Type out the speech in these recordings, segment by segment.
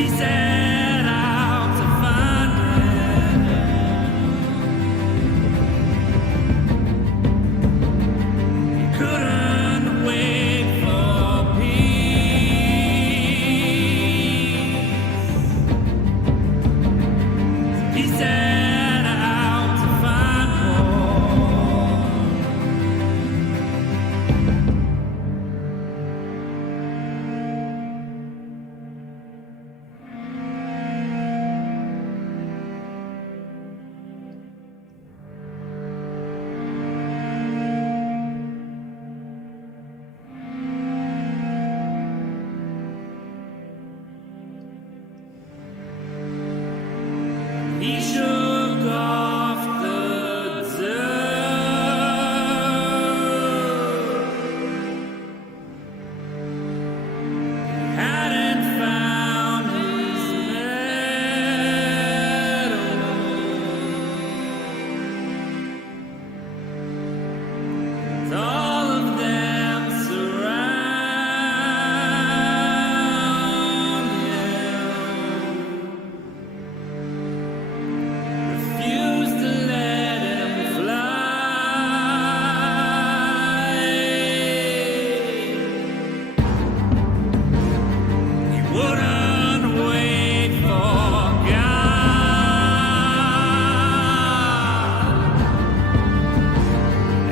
He set out to find it. He couldn't wait for peace. He set out to find war. He shook off the dirt. Hadn't found his medal. And all of them surround him. Refuse to let him fly. He wouldn't wait for God.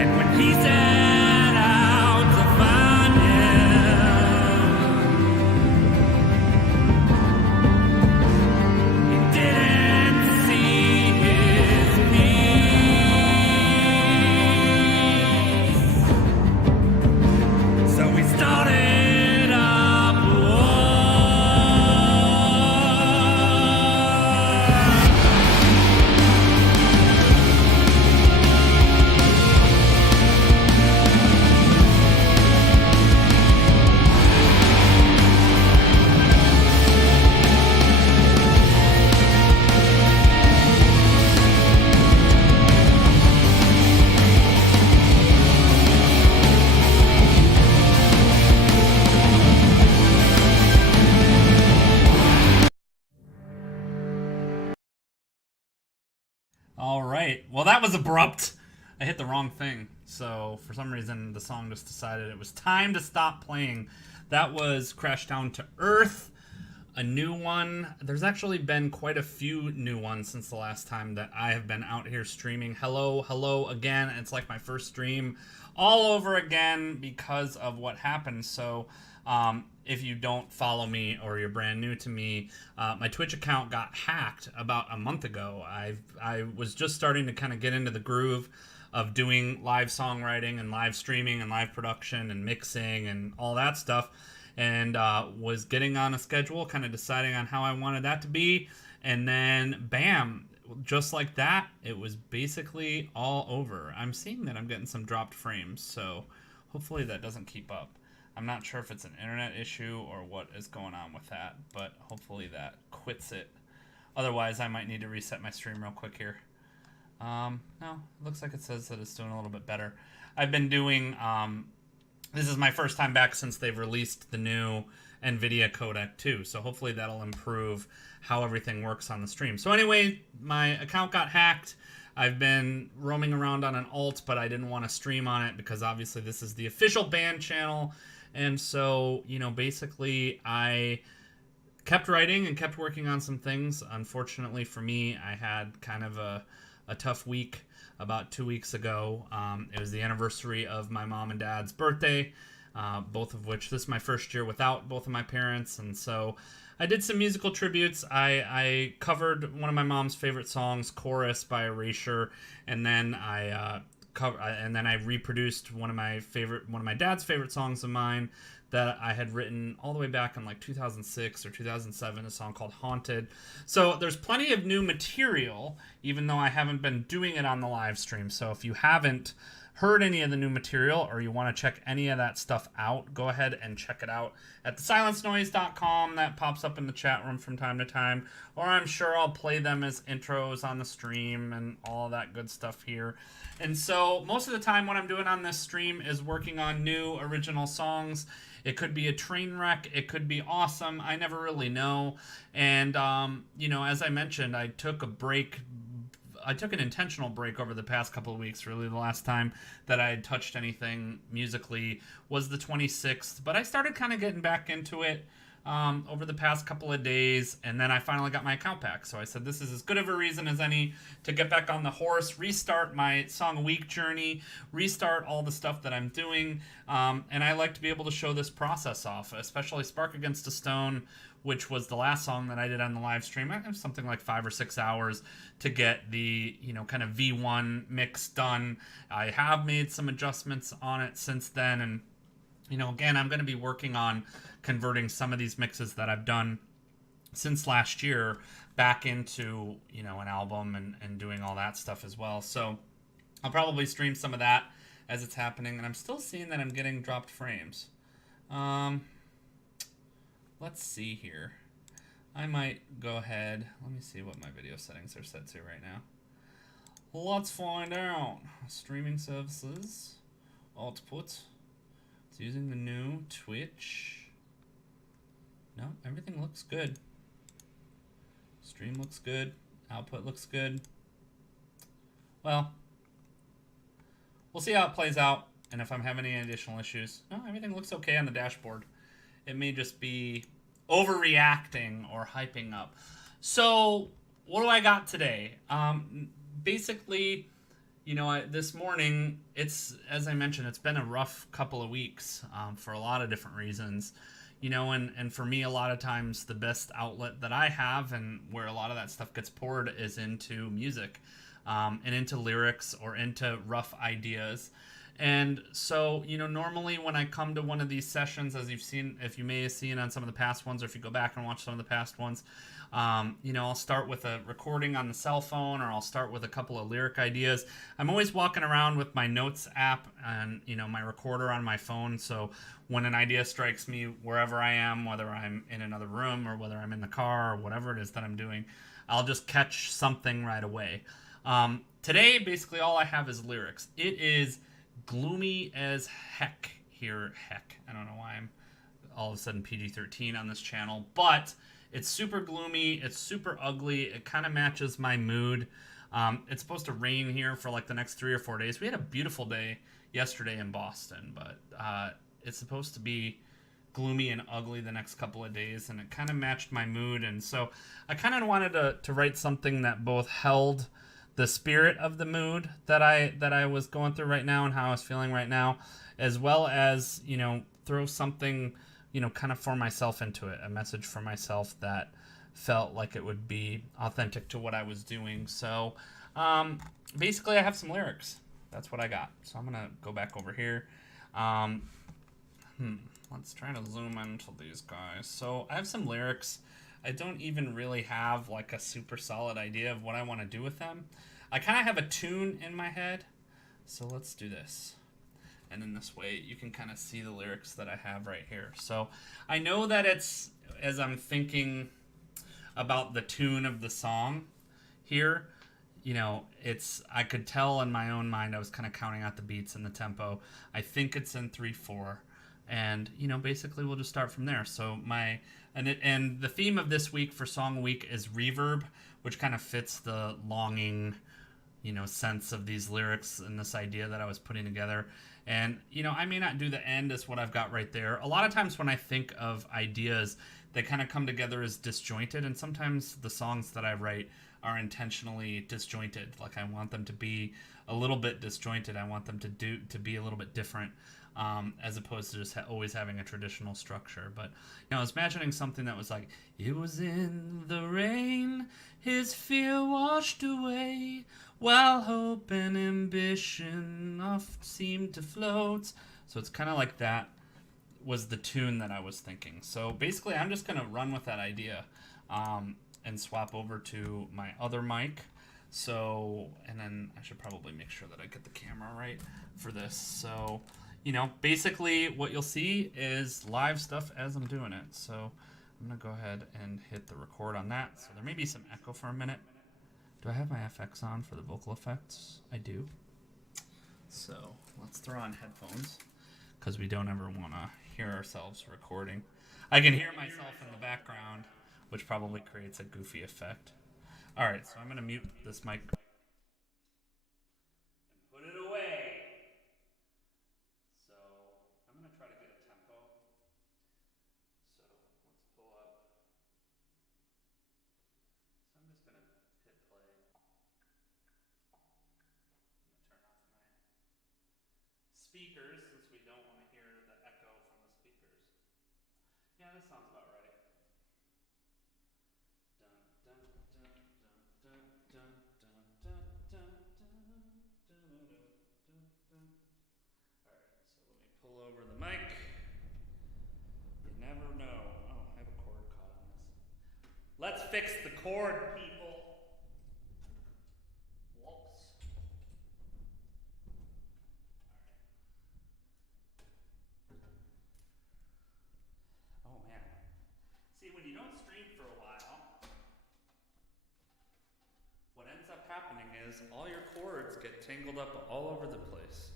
And when he set out to find him, he didn't see his peace. So he started up war. All right. Well, that was abrupt. I hit the wrong thing. So for some reason, the song just decided it was time to stop playing. That was Crash Down to Earth, a new one. There's actually been quite a few new ones since the last time that I have been out here streaming. Hello again. It's like my first stream all over again because of what happened. So if you don't follow me or you're brand new to me, my Twitch account got hacked about a month ago. I was just starting to kind of get into the groove of doing live songwriting and live streaming and live production and mixing and all that stuff, and was getting on a schedule, kind of deciding on how I wanted that to be, and then bam, just like that, it was basically all over. I'm seeing that I'm getting some dropped frames, so hopefully that doesn't keep up. I'm not sure if it's an internet issue or what is going on with that, but hopefully that quits it. Otherwise, I might need to reset my stream real quick here. No, it looks like it says that it's doing a little bit better. I've been doing, this is my first time back since they've released the new NVIDIA codec too, so hopefully that'll improve how everything works on the stream. So anyway, my account got hacked. I've been roaming around on an alt, but I didn't want to stream on it because obviously this is the official band channel. And so, you know, basically I kept writing and kept working on some things. Unfortunately for me, I had kind of a tough week about 2 weeks ago. It was the anniversary of my mom and dad's birthday, both of which, this is my first year without both of my parents. And so I did some musical tributes. I covered one of my mom's favorite songs, Chorus by Erasure, and then I reproduced one of my dad's favorite songs of mine that I had written all the way back in like 2006 or 2007, a song called Haunted. So there's plenty of new material, even though I haven't been doing it on the live stream. So if you haven't heard any of the new material or you want to check any of that stuff out, go ahead and check it out at thesilencenoise.com. That pops up in the chat room from time to time, or I'm sure I'll play them as intros on the stream and all that good stuff here. And so most of the time what I'm doing on this stream is working on new original songs. It could be a train wreck. It could be awesome. I never really know. And, you know, as I mentioned, I took a break. I took an intentional break over the past couple of weeks. Really, the last time that I had touched anything musically was the 26th. But I started kind of getting back into it over the past couple of days, and then I finally got my account back. So I said, this is as good of a reason as any to get back on the horse, restart my song a week journey, restart all the stuff that I'm doing, and I like to be able to show this process off, especially Spark Against a Stone, which was the last song that I did on the live stream. I have something like 5 or 6 hours to get the, you know, kind of V1 mix done. I have made some adjustments on it since then, and you know, again, I'm going to be working on converting some of these mixes that I've done since last year back into, you know, an album and doing all that stuff as well. So I'll probably stream some of that as it's happening. And I'm still seeing that I'm getting dropped frames. Let's see here. I might go ahead. Let me see what my video settings are set to right now. Let's find out. Streaming services. Output. Using the new Twitch. No, everything looks good. Stream looks good. Output looks good. Well, we'll see how it plays out and if I'm having any additional issues. No, everything looks okay on the dashboard. It may just be overreacting or hyping up. So, what do I got today? Basically, you know, this morning, it's, as I mentioned, it's been a rough couple of weeks for a lot of different reasons. You know, and for me, a lot of times, the best outlet that I have and where a lot of that stuff gets poured is into music and into lyrics or into rough ideas. And so, you know, normally when I come to one of these sessions, as you've seen, if you may have seen on some of the past ones, or if you go back and watch some of the past ones, you know, I'll start with a recording on the cell phone, or I'll start with a couple of lyric ideas. I'm always walking around with my notes app and, you know, my recorder on my phone. So when an idea strikes me wherever I am, whether I'm in another room or whether I'm in the car or whatever it is that I'm doing, I'll just catch something right away. Today, basically all I have is lyrics. It is gloomy as heck here. Heck, I don't know why I'm all of a sudden PG-13 on this channel, but it's super gloomy. It's super ugly. It kind of matches my mood. It's supposed to rain here for like the next 3 or 4 days. We had a beautiful day yesterday in Boston, but it's supposed to be gloomy and ugly the next couple of days, and it kind of matched my mood. And so I kind of wanted to write something that both held the spirit of the mood that I was going through right now and how I was feeling right now, as well as, you know, throw something, you know, kind of for myself into it, a message for myself that felt like it would be authentic to what I was doing. So basically I have some lyrics. That's what I got. So I'm gonna go back over here. Let's try to zoom into these guys. So I have some lyrics. I don't even really have like a super solid idea of what I want to do with them. I kind of have a tune in my head. So let's do this. And then this way you can kind of see the lyrics that I have right here. So I know that it's, as I'm thinking about the tune of the song here, you know, it's, I could tell in my own mind, I was kind of counting out the beats and the tempo. I think it's in 3/4. And, you know, basically we'll just start from there. So and the theme of this week for Song Week is Reverb, which kind of fits the longing, you know, sense of these lyrics and this idea that I was putting together. And, you know, I may not do the end as what I've got right there. A lot of times when I think of ideas, they kind of come together as disjointed. And sometimes the songs that I write are intentionally disjointed. Like I want them to be a little bit disjointed. I want them to be a little bit different. As opposed to just always having a traditional structure. But, you know, I was imagining something that was like, it was in the rain, his fear washed away, while hope and ambition oft seemed to float. So it's kind of like that was the tune that I was thinking. So basically, I'm just going to run with that idea and swap over to my other mic. So, and then I should probably make sure that I get the camera right for this. So, you know, basically what you'll see is live stuff as I'm doing it. So I'm going to go ahead and hit the record on that. So there may be some echo for a minute. Do I have my FX on for the vocal effects? I do. So let's throw on headphones because we don't ever want to hear ourselves recording. I can hear myself in the background, which probably creates a goofy effect. All right, so I'm going to mute this mic. And put it away. So I'm going to try to get a tempo. So let's pull up. So I'm just going to hit play. I'm going to turn off my speakers since we don't want to hear the echo from the speakers. Yeah, this sounds about right. Dun, dun, dun, dun, dun, dun, dun, dun, dun, dun, dun, dun. All right, so let me pull over the mic. You never know. Oh, I have a cord caught on this. Let's fix the cord, people. Whoops. All right. Oh man. See, when you don't stream for a while, what ends up happening is all your cords get tangled up all over the place,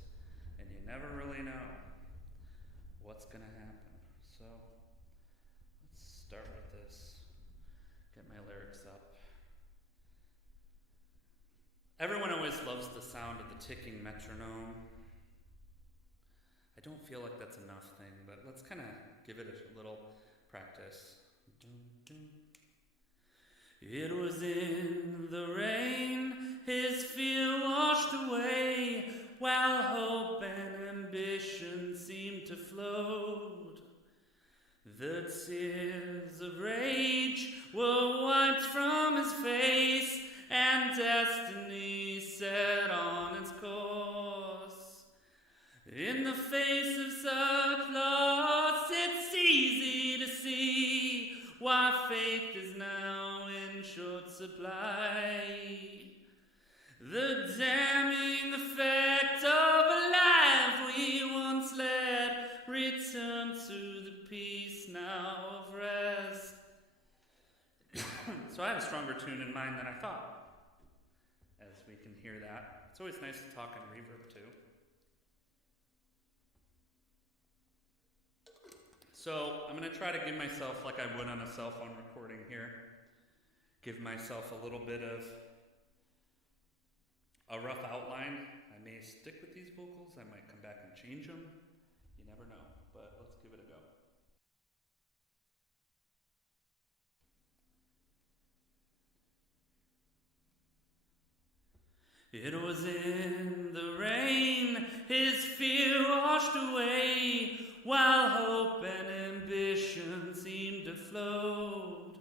and you never really know what's going to happen. So let's start with this. Get my lyrics up. Everyone always loves the sound of the ticking metronome. I don't feel like that's enough thing, but let's kind of give it a little practice. It was in the rain, his fear washed away, while hope and ambition seemed to float. The tears of rage were wiped from his face, and destiny set on its course. In the face of such loss, it's easy to see why faith is now in short supply. The damning effect of a life we once led return to the peace now of rest. So I have a stronger tune in mind than I thought, as we can hear that. It's always nice to talk in reverb too. So I'm going to try to give myself, like I would on a cell phone recording here, give myself a little bit of a rough outline. I may stick with these vocals. I might come back and change them. You never know, but let's give it a go. It was in the rain, his fear washed away, while hope and ambition seemed to float.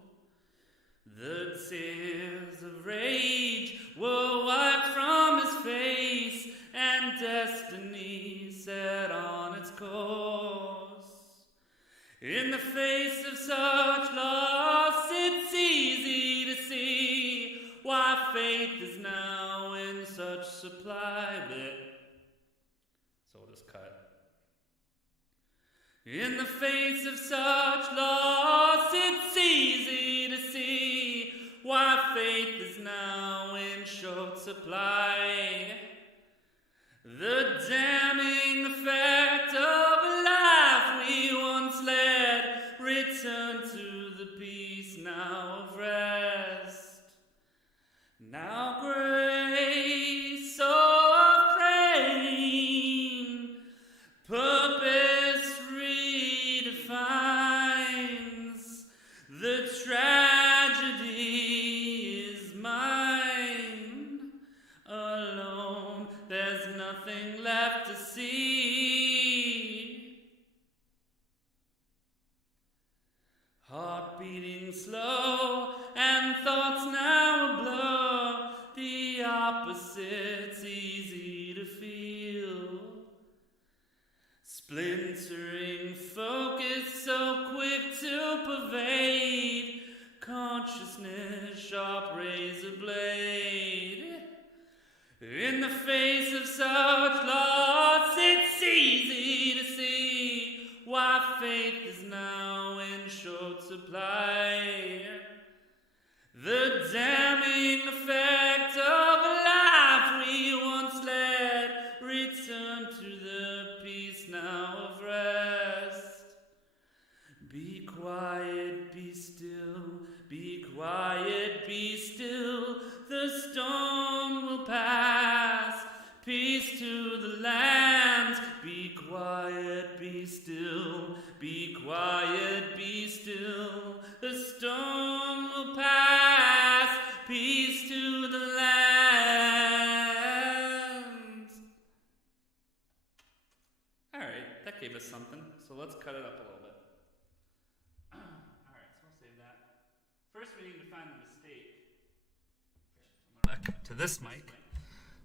The tears of rage were wiped from his face, and destiny set on its course. In the face of such loss, it's easy to see why faith is now in such supply. So we'll just cut. In the face of such loss, it's easy to see why faith is now in short supply. The damning effect of a life we once led return to the peace now of rest. Now grace of rain, purpose redefines the tragedy is mine. Alone, there's nothing left to see. Heart beating slow and thoughts now a blur. The opposite's easy to feel. Splintering focus so quick to pervade. Consciousness sharp razor blade. In the face of such loss, it's easy to see why faith is now in short supply. The damning effect of a life we once led return to the peace now of rest. quiet, be still, the storm will pass. Peace to the land, be quiet, be still, be quiet, be still, the storm will pass. Peace to the land. Alright, that gave us something, so let's cut it up a little bit. Alright, so we'll save that. First we need to find the mistake. Back to this mic.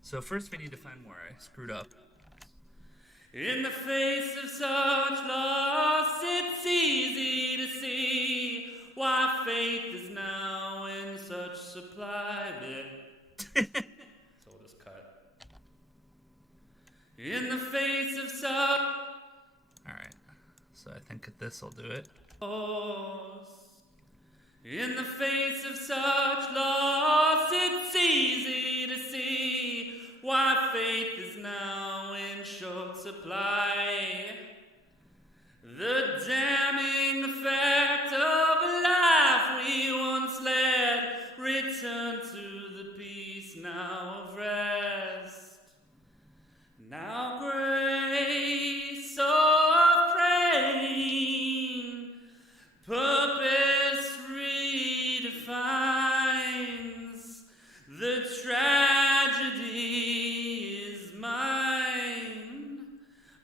So first we need to find where I screwed up. In the face of such loss, it's easy to see why faith is now in such supply. So we'll just cut. In the face of such... Alright, so I think this will do it. In the face of such loss, it's easy to see why faith is now in short supply. The damning effect of a life we once led, return to the peace now of rest. Now grace of train, purpose redefines the tragedy is mine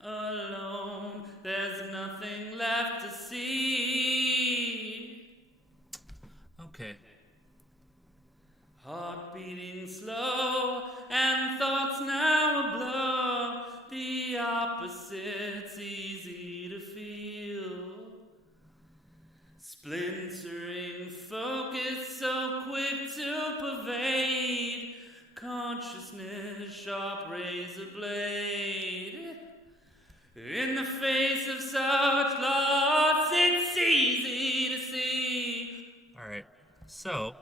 alone. There's nothing left to see. Okay. Heart beating slow and thoughts now a blur. The opposite's easy to feel. Splintering focus so quick to pervade. Consciousness, sharp razor blade. In the face of such loss, it's easy to see. Alright, so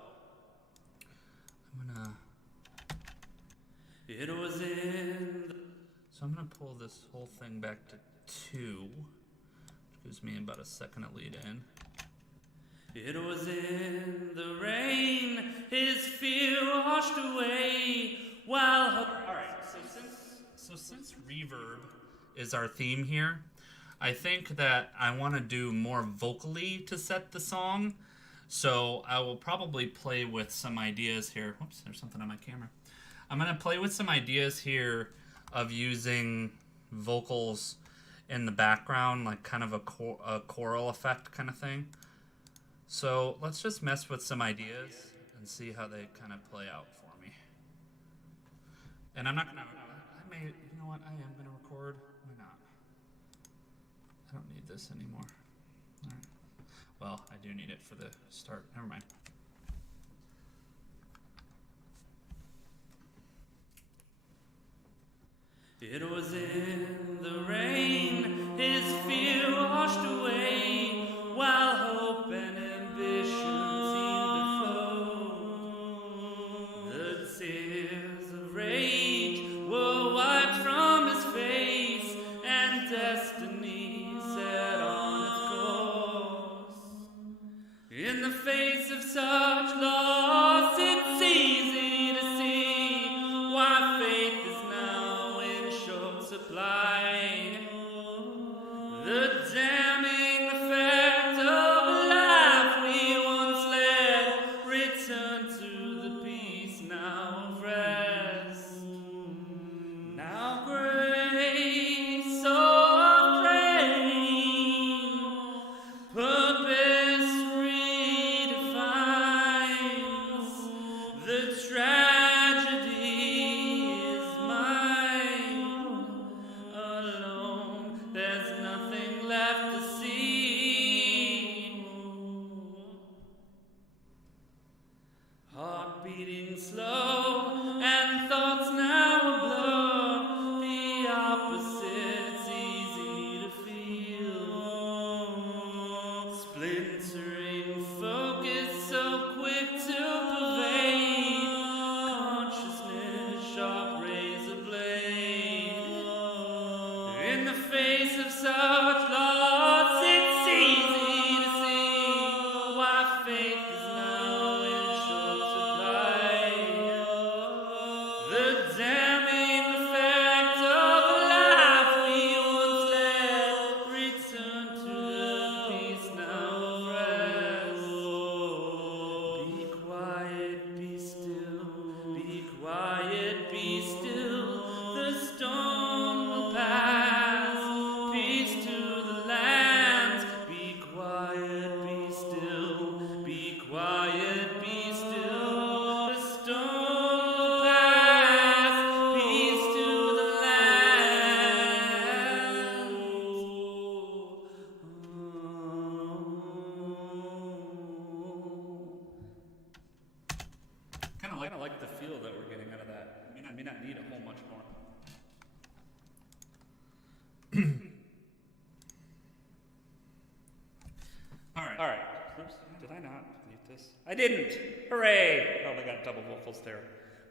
I'm gonna pull this whole thing back to 2, which gives me about a second to lead in. It was in the rain, his fear washed away, while... Alright, so since reverb is our theme here, I think that I want to do more vocally to set the song, so I will probably play with some ideas here. Whoops, there's something on my camera. I'm going to play with some ideas here of using vocals in the background, like kind of a choral effect kind of thing. So let's just mess with some ideas and see how they kind of play out for me. And I'm not gonna, you know what, I am gonna record. Why not? I don't need this anymore. All right. Well, I do need it for the start. Never mind. It was in the rain, his fear washed away, while hope and ambition seemed to flow. The tears of rage were wiped from his face, and destiny set on its course. In the face of such loss, it's easy to see why faith is now in short supply. The damning effect of a life we once led, return to the peace now of rest. Now grace of rain, purpose redefines the tragedy is mine alone. There's nothing left to see. Heart beating slow and thoughts now a blur. The opposite's easy to feel. Splintering focus so quick to pervade. Consciousness, sharp razor blade. In the face of such loss, it's easy to see why faith is now of like the feel that we're getting out of that. I may not need a whole much more. All right. Oops, did I not mute this? I didn't. Hooray! Probably got double vocals there.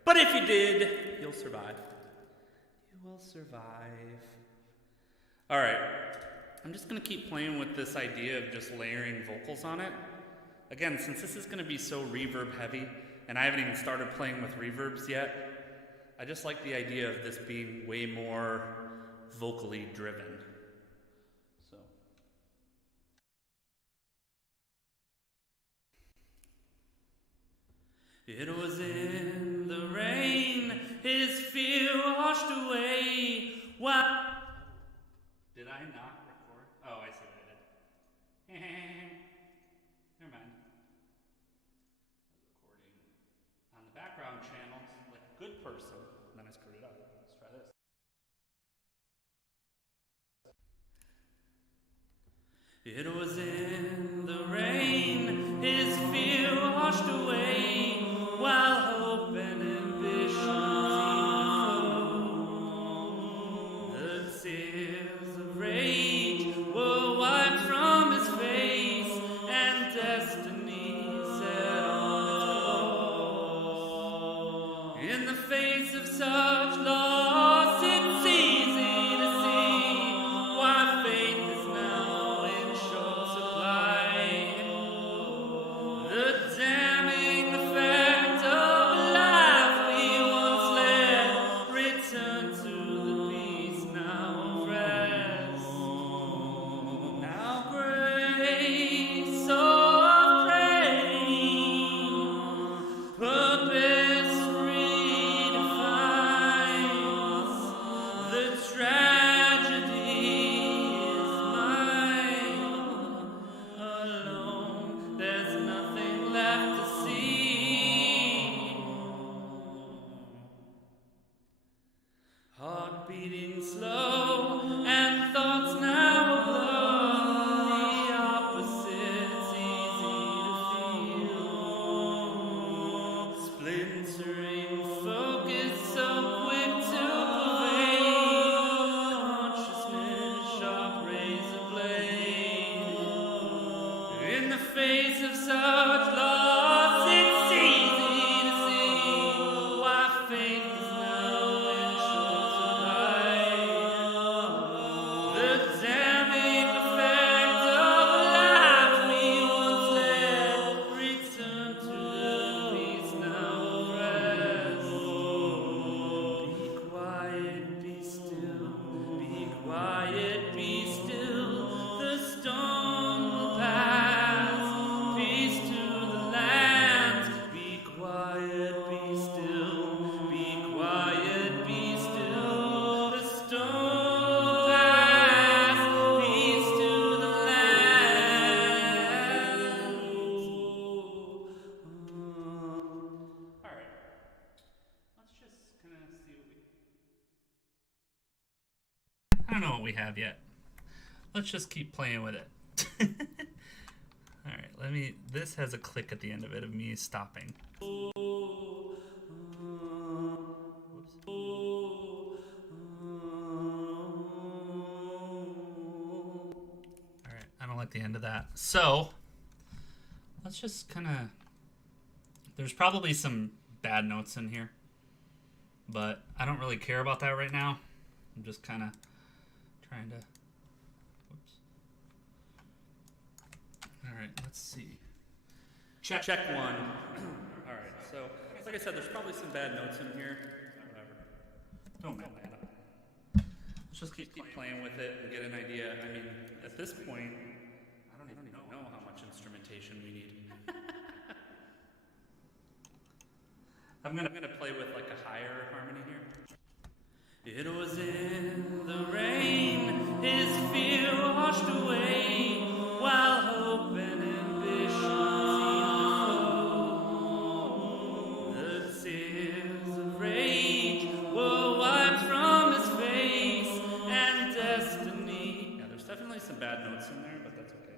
But if you did, you'll survive. You will survive. All right. I'm just going to keep playing with this idea of just layering vocals on it. Again, since this is going to be so reverb heavy, and I haven't even started playing with reverbs yet, I just like the idea of this being way more vocally driven. So. It was in the rain, his fear washed away. What? Did I not record? Oh, I see what I did. Never mind. I was recording on the background channel like a good person, and then I screwed it up. Let's try this. It was in the rain, his fear washed away, while hope and ambition seemed to flow. The tears of rage were wiped from his face, and destiny set on its way. In the face of such loss, it's easy to see why faith is now in short supply. The damning effect of a life we once led return to the peace now of rest. Now grace of praying, purpose redefines. The tragedy is mine alone. There's nothing left to see. Heart beating slow and thoughts now aglow. The opposite's easy to feel. Splintering focus so quick to pervade. Consciousness, sharp razor blade. In the face of such loss, it's easy to see why faith is now in short supply. The damning effect of a life we once led return to the peace now of rest. Be quiet, be still, be quiet, be still. The storm will pass. Peace to the land. Be quiet, be still. Be quiet, be still. The storm will pass. Peace to the land. All right. Let's just kind of see what we. I don't know what we have yet. Let's just keep playing with it. All right, this has a click at the end of it of me stopping. Whoops. All right, I don't like the end of that. So, let's just kind of, there's probably some bad notes in here, but I don't really care about that right now. I'm just kind of trying to, whoops. All right, let's see. Check one. All right, so like I said, there's probably some bad notes in here. Whatever. Don't mind that. Let's just keep playing with it and get an idea. I mean, at this point, I don't even know how much instrumentation we need. I'm gonna play with like a higher harmony here. It was in the rain, his fear washed away, while hope and ambition seemed to flow. The tears of rage were wiped from his face, and destiny. Yeah, there's definitely some bad notes in there, but that's okay.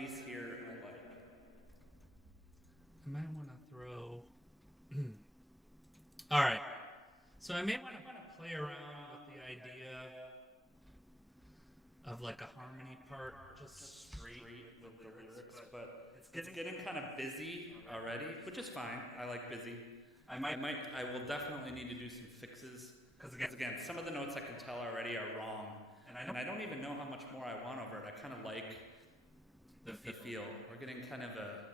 bass here I like. I might want to throw... All right. So I may want to play around with the idea of like a harmony part just straight with the lyrics, but it's getting kind of busy already, which is fine. I like busy. I will definitely need to do some fixes because again, some of the notes I can tell already are wrong, and I don't even know how much more I want over it. I kind of like the feel. We're getting kind of a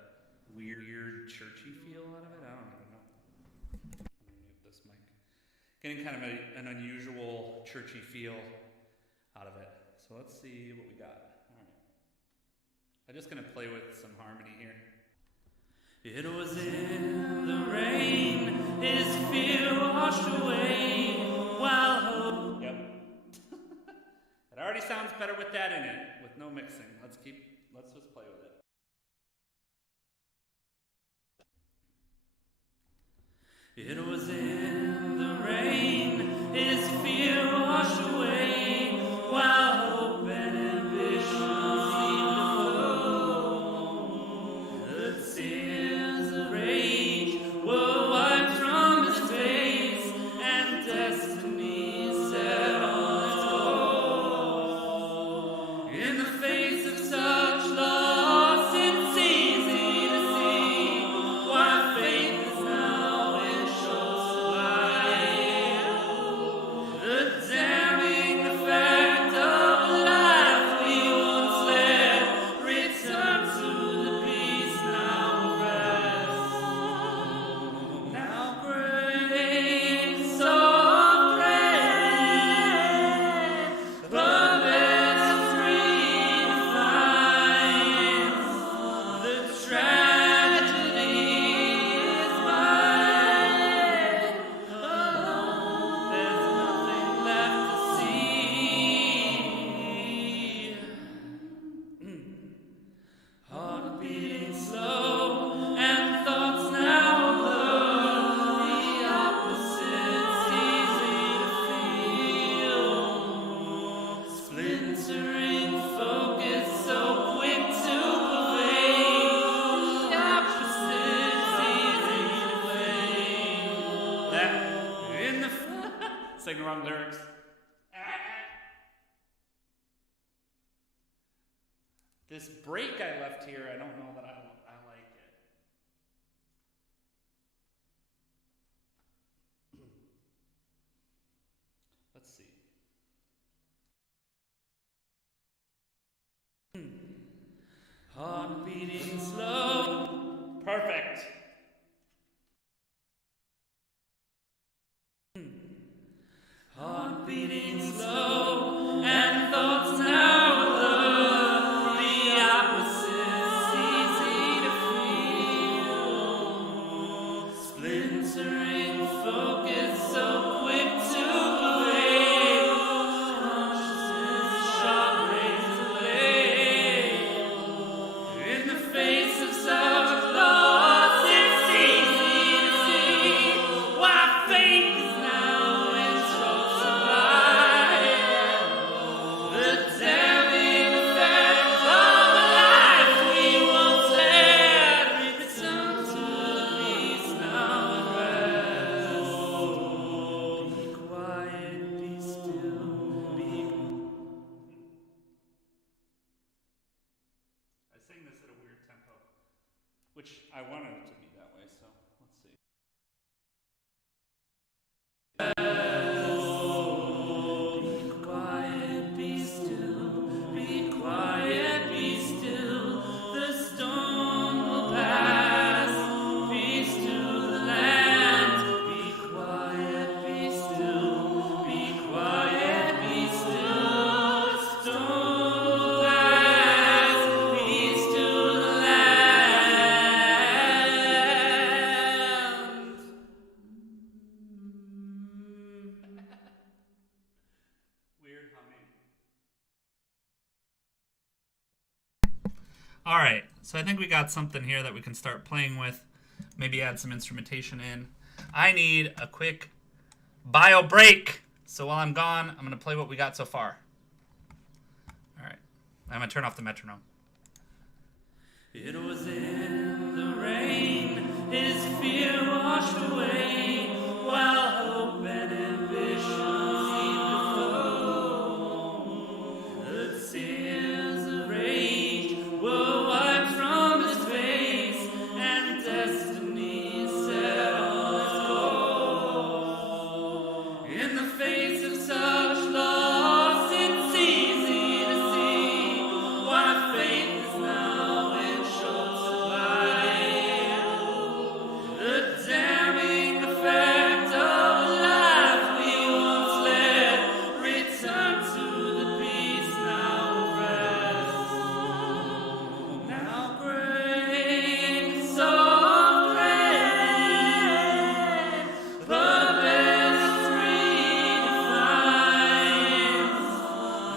weird churchy feel out of it. I don't even know. Let me mute this mic. Getting kind of an unusual churchy feel out of it. So let's see what we got. All right. I'm just going to play with some harmony here. It was in the rain, his fear washed away, while hope... Yep. It already sounds better with that in it, with no mixing. Let's just play with it. It was in the rain, his fear washed away, while hope and ambition seemed to flow. The tears of rage were wiped from his face, and destiny set on its course. In the face of such loss, it's easy to see why faith is now in short supply. The damning effect of a life we once led return to the peace now rest. Now grace of grace, purpose redefines. The tragedy is mine. Alone, there's nothing left to see. Heart beating slow, and thoughts now blur. The opposite's easy to feel. Splintering focus, so quick to pervade. The opposite's easy to fade. That in the sing the wrong lyrics. This break I left here, I don't know that I like it. Let's see. Heart beating slow. Perfect. Heart beating slow, and thoughts now blur. The opposite's easy to feel. Splintering focus, so quick to pervade. Consciousness, sharp razor blade. In the face of such loss, it's easy to see why faith is now in short supply. The damning effect of a life we once led return to the peace now at rest. Be quiet, be still, be... I sing this at a weird tempo, which I wanted it to be that way, so let's see. Be quiet, be still, be quiet, be still. The storm will pass. Peace to the land. Be quiet, be still, be quiet, be still. The storm will pass. Peace to the land. Weird humming. All right, so I think we got something here that we can start playing with. Maybe add some instrumentation in. I need a quick bio break. So while I'm gone, I'm gonna play what we got so far. All right, I'm gonna turn off the metronome. It was in the rain, his fear washed away, while hope and ambition seemed to flow. The tears of rage were wiped from his face, and destiny set on its course. In the face of such loss, it's easy to see why faith is now in short supply. The damning effect of the life we once led return to the peace now of rest. Now great soft rain, purpose redefines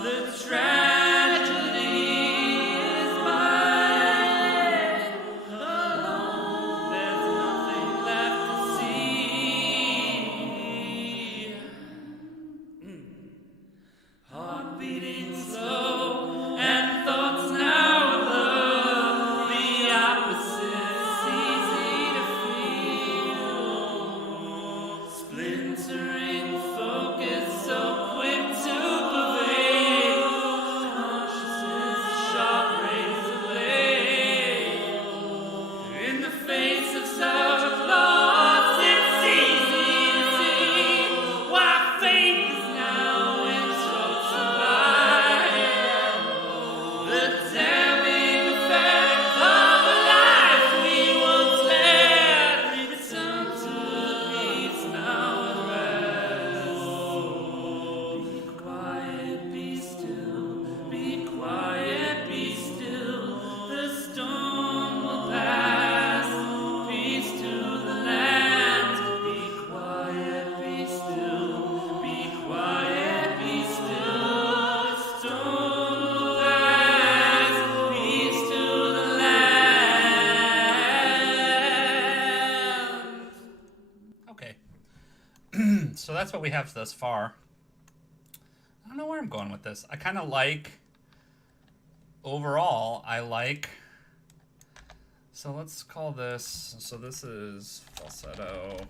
the tragedy is mine. Alone, there's nothing left to see. Heart beating slow, and thoughts now blur. The opposite's easy to feel. Splintering focus, so quick to pervade. Consciousness, sharp razor blade. In the face of such loss, it's easy to see why faith is now in short supply. The damning effect of the life we once led return to the peace now at rest. Be quiet, be still, be quiet, be still. The storm will pass. Peace to the land. Be quiet, be still, be quiet, be still. The storm will pass. Peace to the land. Okay. So that's what we have thus far. I don't know where I'm going with this. I kind of like, overall, I like, so let's call this, so this is falsetto.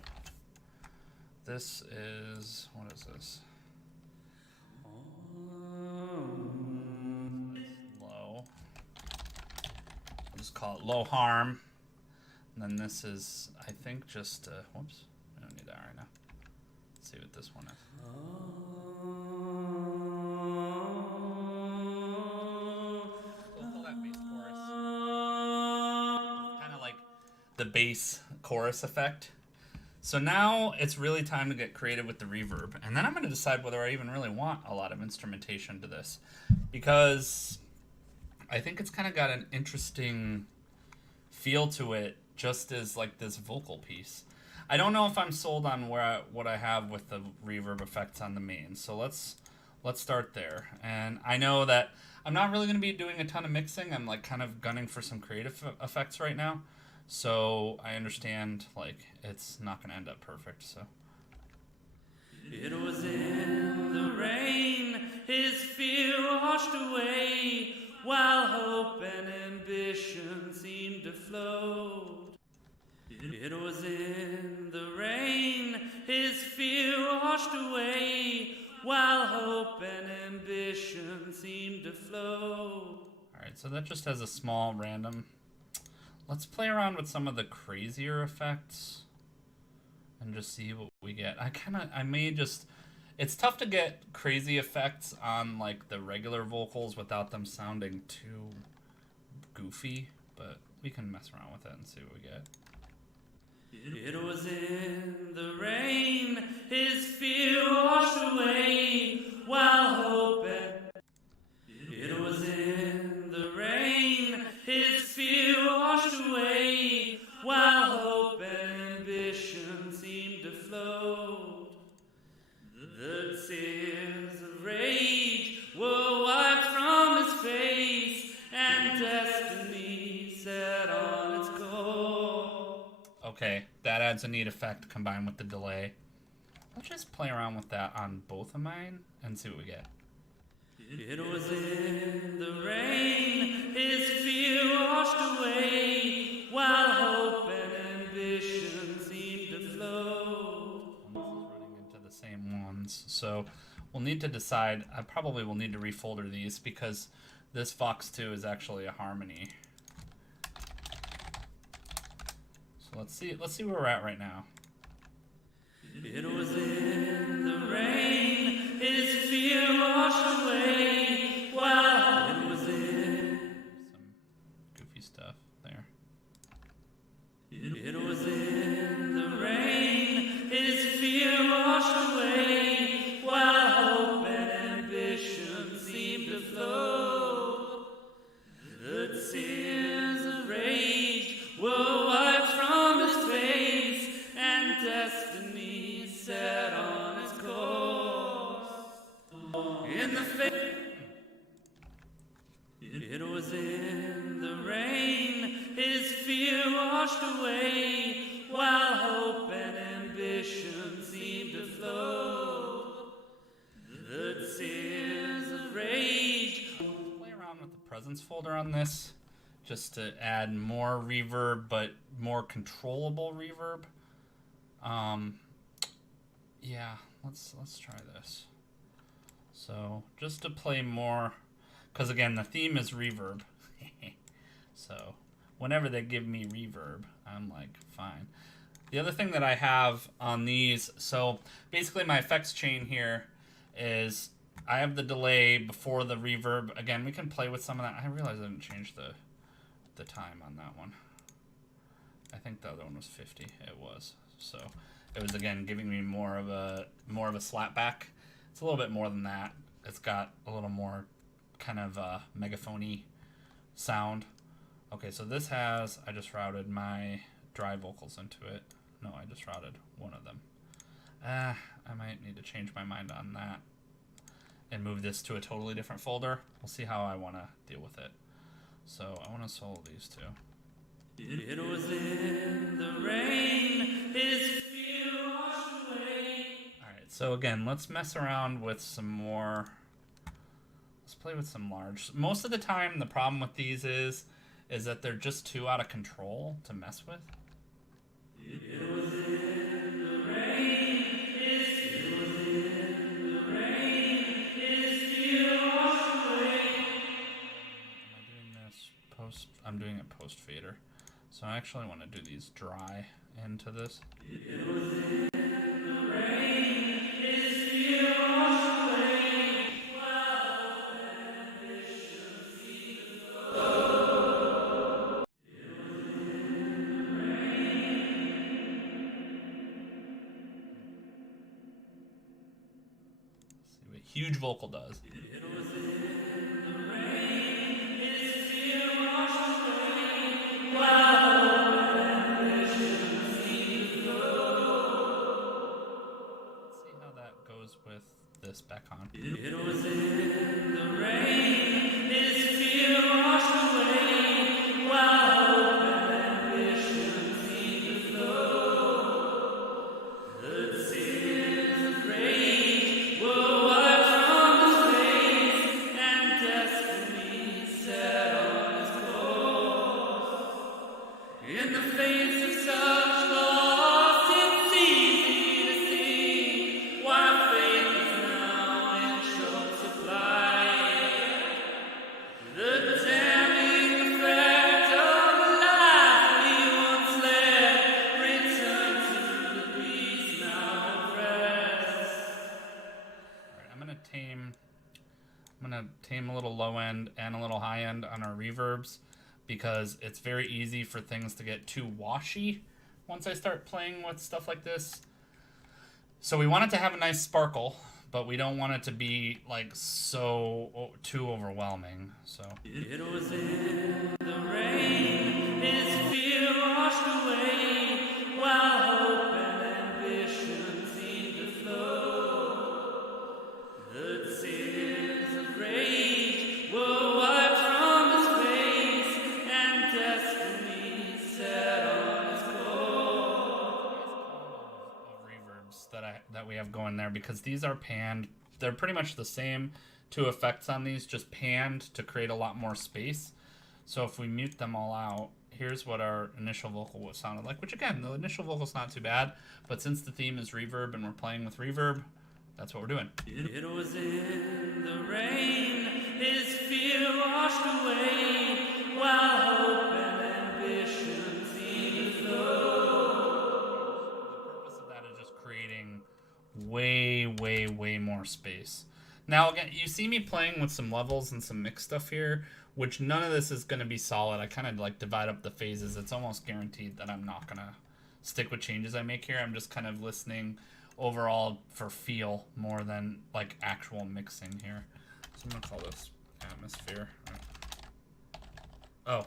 This is, what is this? Low. We'll just call it low harm. And then this is, I think, just, whoops, we don't need that right now. Let's see what this one is. We'll call that bass chorus. Kind of like the bass chorus effect. So now it's really time to get creative with the reverb. And then I'm going to decide whether I even really want a lot of instrumentation to this. Because I think it's kind of got an interesting feel to it, just as like this vocal piece. I don't know if I'm sold on what I have with the reverb effects on the main. So let's start there. And I know that I'm not really going to be doing a ton of mixing. I'm like kind of gunning for some creative effects right now. So I understand like it's not going to end up perfect. So it was in the rain, his fear washed away, while hope and ambition seemed to float. It was in the rain, his fear washed away, while hope and ambition seemed to float. Alright, so that just has a small random. Let's play around with some of the crazier effects and just see what we get. I may just, it's tough to get crazy effects on like the regular vocals without them sounding too goofy, but we can mess around with it and see what we get. It was in the rain, his fear washed away, while hope and... It was in the rain, his fear washed away, while hope and ambition seemed to float. The tears of rage were wiped from his face, and destiny set on its course. Okay, that adds a neat effect combined with the delay. Let's just play around with that on both of mine and see what we get. It was in the rain, his fear washed away, while hope and ambition seemed to flow. This is running into the same ones, so we'll need to decide. I probably will need to refolder these because this Vox 2 is actually a harmony. So let's see where we're at right now. It was in the rain, his fear washed away, while it was in some goofy stuff there. It was in the rain, his fear washed away, while hope and ambition seemed to flow. The tears of rage were wiped from his face, and destiny set on its course. In the face, it was in the rain, his fear washed away, while hope and ambition seemed to flow. The tears of rage. Play around with the presence folder on this, just to add more reverb, but more controllable reverb. Yeah, let's try this. So just to play more, because again the theme is reverb. So whenever they give me reverb, I'm like fine. The other thing that I have on these, so basically my effects chain here is I have the delay before the reverb. Again, we can play with some of that. I realized I didn't change the time on that one. I think the other one was 50. It was. So it was again giving me more of a slap back. It's a little bit more than that. It's got a little more kind of megaphony sound. Okay, so this has, I just routed my dry vocals into it. No, I just routed one of them. I might need to change my mind on that and move this to a totally different folder. We'll see how I want to deal with it. So I want to solo these two. It was in the rain, his fear washed away. Alright, so again, let's mess around with some more. Let's play with some large. Most of the time, the problem with these is that they're just too out of control to mess with. It was in the rain, it was in the rain, his fear washed away. Am I doing this post? I'm doing it post fader. So I actually want to do these dry into this. It was in the rain, his fear washed away, while ambition seemed to flow. It was in the rain. Let's see what huge vocal does. It was in the rain, his fear washed away, while with this back on. It was in the rain, his fear washed away, while hope and ambition seemed to flow. The tears of rage were wiped from his face, and destiny set on its course. In the face of such loss, it's easy to see why tame a little low end and a little high end on our reverbs, because it's very easy for things to get too washy once I start playing with stuff like this. So we want it to have a nice sparkle, but we don't want it to be like so too overwhelming. So it was in the rain, his fear washed away, while hope and ambition seemed to flow. The tears of rage were wiped from his face, and destiny set on his course. Of reverbs that we have going there, because these are panned. They're pretty much the same two effects on these just panned to create a lot more space. So if we mute them all out, here's what our initial vocal sounded like, which again, the initial vocal's not too bad, but since the theme is reverb and we're playing with reverb, that's what we're doing. It was in the rain, his fear washed away, while hope and ambition seemed to flow. The purpose of that is just creating way more space. Now again, you see me playing with some levels and some mix stuff here, which none of this is going to be solid. I kind of like divide up the phases. It's almost guaranteed that I'm not going to stick with changes I make here. I'm just kind of listening overall for feel more than like actual mixing here. So I'm going to call this atmosphere. Oh,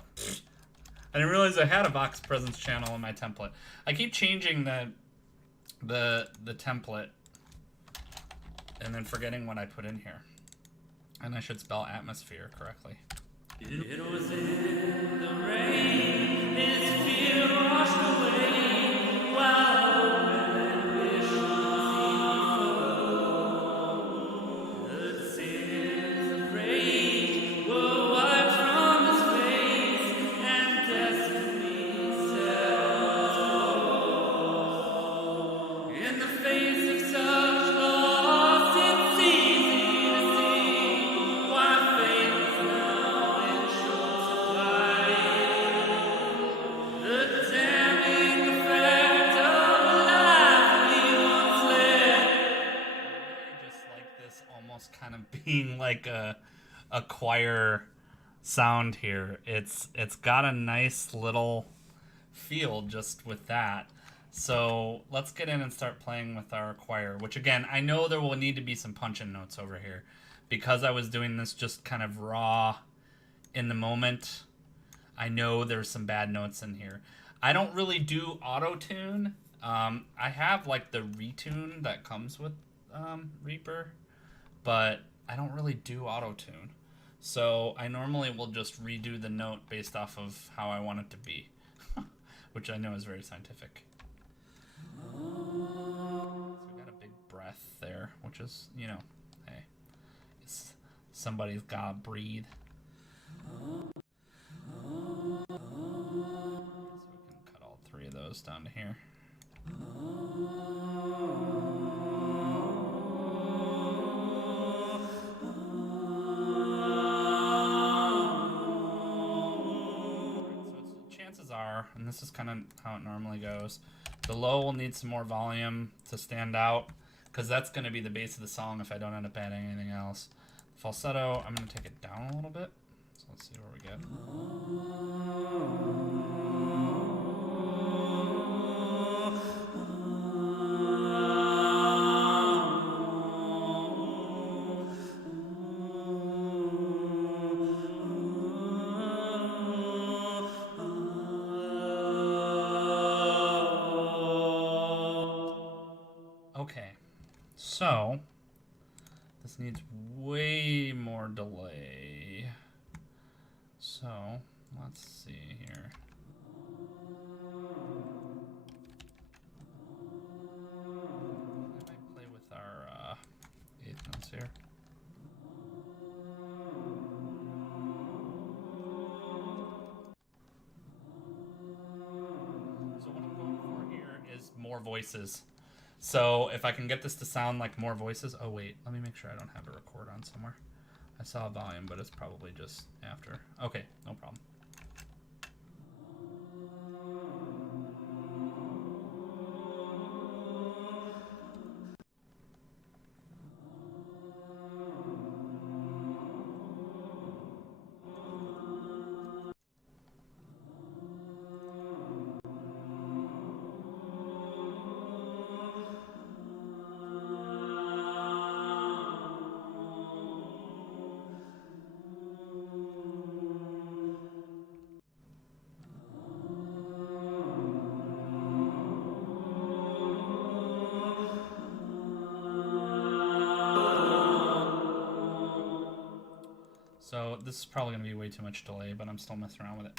I didn't realize I had a Vox Presence channel in my template. I keep changing the template and then forgetting what I put in here. And I should spell atmosphere correctly. It was in the rain, his fear washed away, while hope and ambition seemed to flow. The sins of rage were wiped from his face, and destiny settled. In the face of such loss, it's easy to see why faith is now in short supply. The damning effect of the life we once led. I really just like this almost kind of being like a choir sound here. It's got a nice little feel just with that. So let's get in and start playing with our choir, which again, I know there will need to be some punch-in notes over here because I was doing this just kind of raw in the moment. I know there's some bad notes in here. I don't really do auto-tune. I have like the retune that comes with Reaper, but I don't really do auto-tune. So I normally will just redo the note based off of how I want it to be, which I know is very scientific. So we got a big breath there, which is, you know, hey, somebody's gotta breathe. So we can cut all three of those down to here. So chances are, and this is kind of how it normally goes, the low will need some more volume to stand out, because that's going to be the base of the song if I don't end up adding anything else. Falsetto, I'm going to take it down a little bit. So let's see where we get. Okay, so this needs way more delay. So let's see here. I might play with our eighth notes here. So what I'm going for here is more voices. So if I can get this to sound like more voices. Oh wait, let me make sure I don't have a record on somewhere. I saw a volume, but it's probably just after. Okay, no problem. So this is probably going to be way too much delay, but I'm still messing around with it.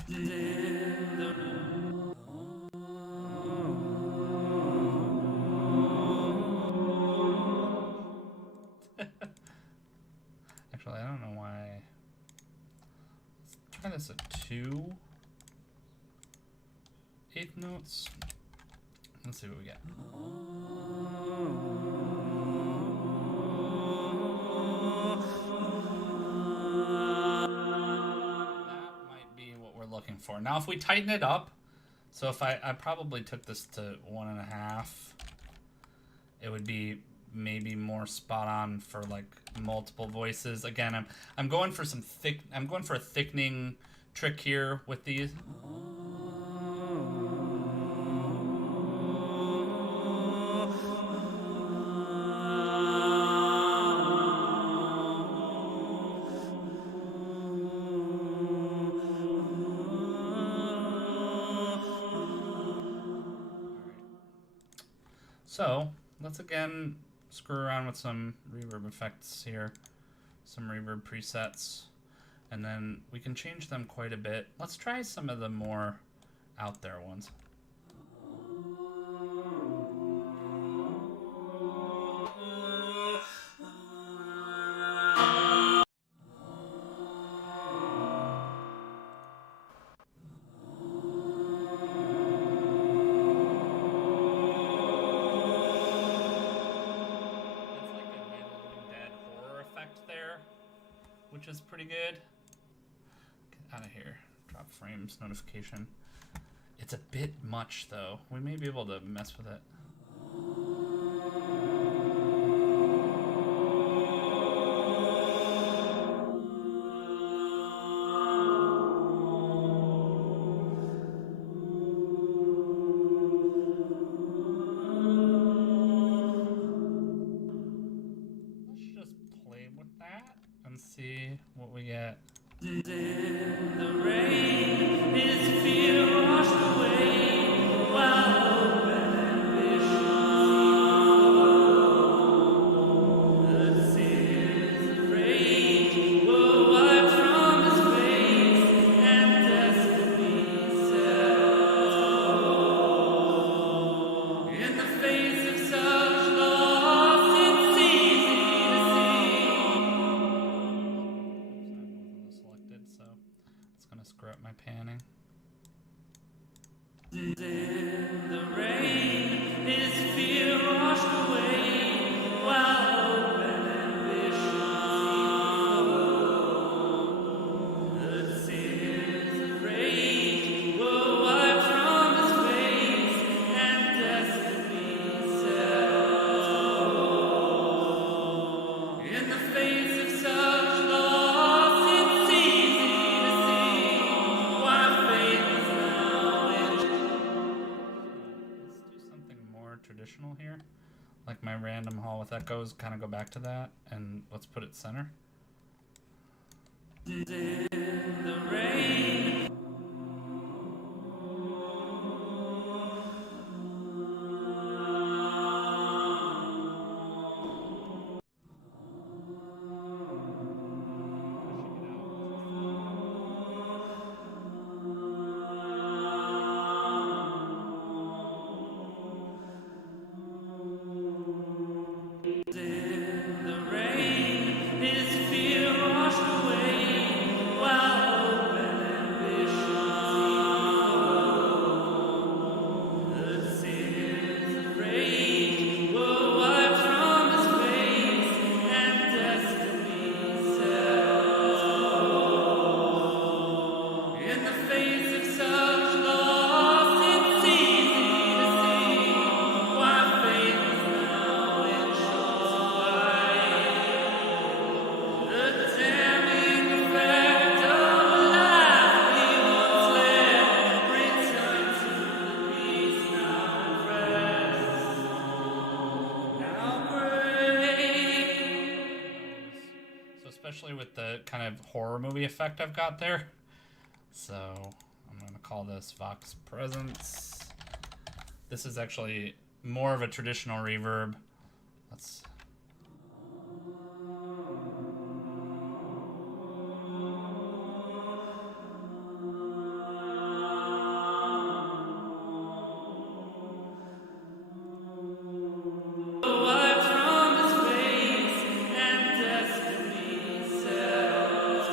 this a 2/8 notes. Let's see what we get. That might be what we're looking for. Now, if we tighten it up, so if I probably took this to 1.5, it would be maybe more spot on for like multiple voices. Again, I'm going for some I'm going for a thickening trick here with these. So let's again screw around with some reverb effects here, some reverb presets, and then we can change them quite a bit. Let's try some of the more out there ones. Which is pretty good. Get out of here. Drop frames notification. It's a bit much though. We may be able to mess with it. And see what we get. The rain is fear washed away while the tears of rage were wiped from his face and destiny settled. In the face of such loss, it's easy to see. So it's gonna screw up my panning. The rain is fear washed away while open ambitions flow. The tears of rage were wiped from his face and destiny settled. In the face of such loss, it's easy to see why faith is now in. Let's do something more traditional here, like my random hall with echoes. Kind of go back to that, and let's put it center. In the rain. The rain is fear washed away while open ambitions flow. The tears of rage were wiped from his face and destiny settled. In the face of such loss, it's easy to see why faith is now in short supply. The damning effect of a life we once led returns to the peace now rest, now great. So especially with the kind of horror movie effect I've got there. So I'm going to call this Vox Presence. This is actually more of a traditional reverb. Let's... Wiped from his face and destiny settled.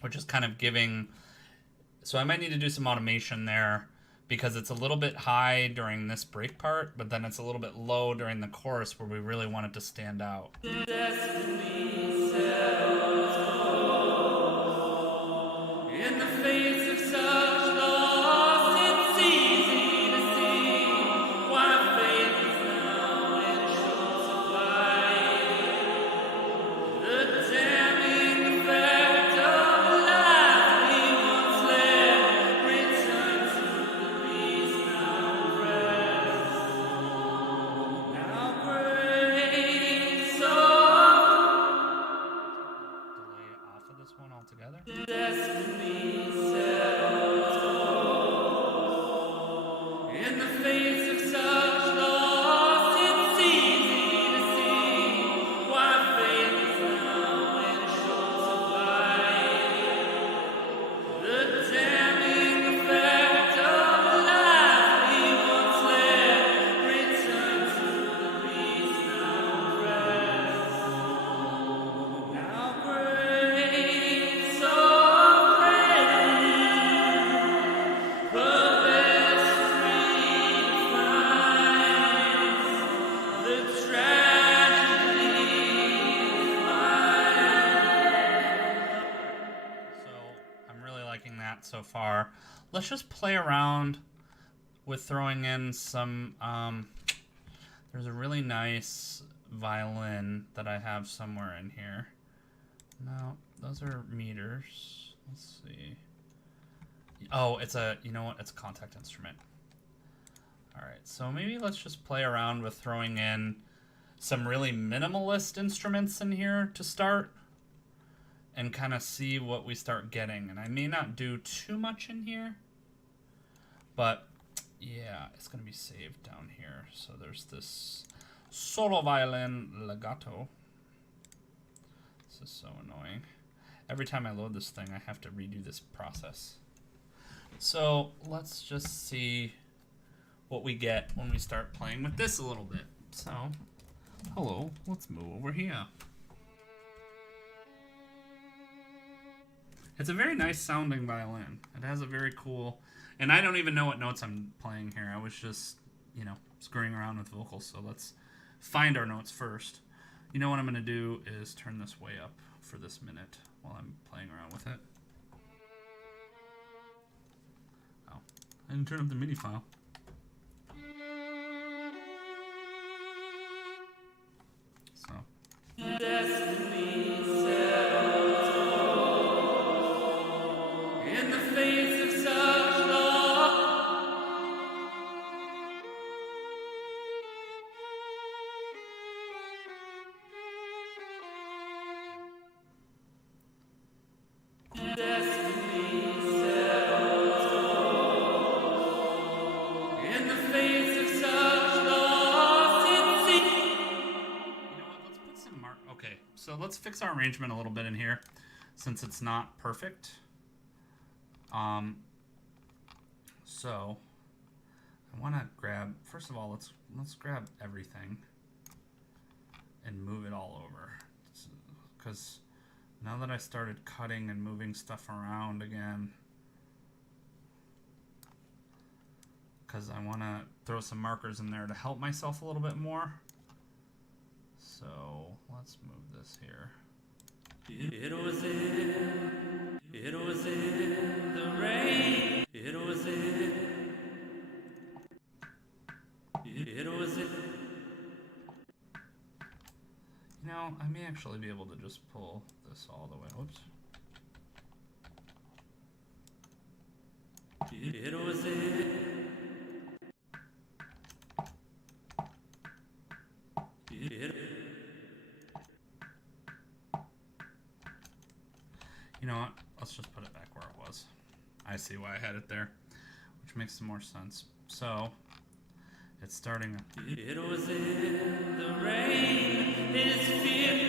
which is kind of giving. So I might need to do some automation there because it's a little bit high during this break part, but then it's a little bit low during the chorus where we really want it to stand out. In the face of such loss, it's easy to see why faith is now in short supply. The damning effect of the life we once led returns to the peace now rest. Now grace of delay off of this one altogether. Destiny settles in the face of such loss. It's easy to see why faith is now in short supply. The damning effect of the life we once led returns to the peace now rest. Now grace of grace, purpose refines the tragedy is mine. So I'm really liking that so far. Let's just play around with throwing in some. There's a really nice violin that I have somewhere in here. No, those are meters. Let's see. Oh, it's a, you know what? It's a contact instrument. All right, so maybe let's just play around with throwing in some really minimalist instruments in here to start and kind of see what we start getting. And I may not do too much in here, but yeah, it's going to be saved down here. So there's this solo violin legato. This is so annoying. Every time I load this thing, I have to redo this process. So let's just see what we get when we start playing with this a little bit. So, hello, let's move over here. It's a very nice sounding violin. It has a very cool, and I don't even know what notes I'm playing here. I was just, you know, screwing around with vocals. So let's find our notes first. You know what I'm going to do is turn this way up for this minute while I'm playing around with it. Oh, I didn't turn up the MIDI file. So. Destiny settles in the face of such loss. Destiny settles in the face of such loss. It's easy. You know what? Let's put some mark. Okay, so let's fix our arrangement a little bit in here, since it's not perfect. So I want to grab. First of all, let's grab everything and move it all over, because now that I started cutting and moving stuff around again, because I want to throw some markers in there to help myself a little bit more. So let's move this here. It was in the rain. It was in. You know, I may actually be able to just pull this all the way. Whoops. It was in. You know what? Let's just put it back where it was. I see why I had it there, which makes some more sense. So it's starting. It was in the rain. It's fear.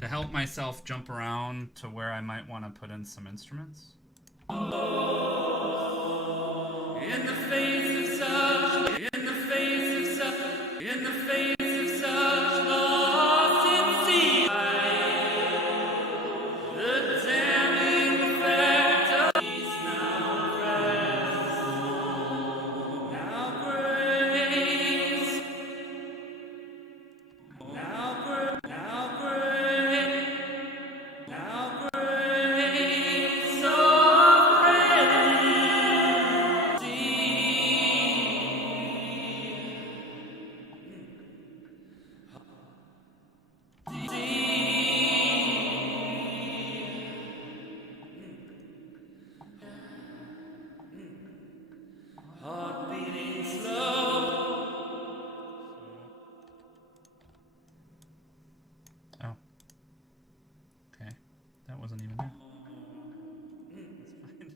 To help myself jump around to where I might want to put in some instruments. In the face of such, in the face of such, in the face of such loss, it seems. Oh. Okay. That wasn't even there. That's fine.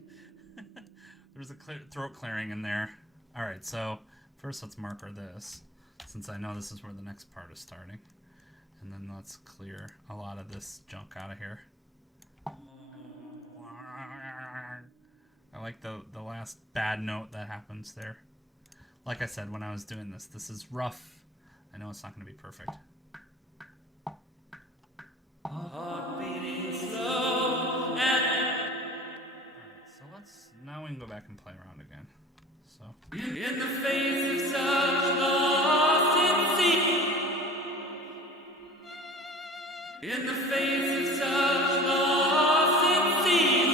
There's a throat clearing in there. Alright, so first let's marker this, since I know this is where the next part is starting. And then let's clear a lot of this junk out of here. I like the last bad note that happens there. Like I said when I was doing this, this is rough. I know it's not going to be perfect. Alright, so now we can go back and play around again. So in the face of such lost at sea, in the face of such lost at sea,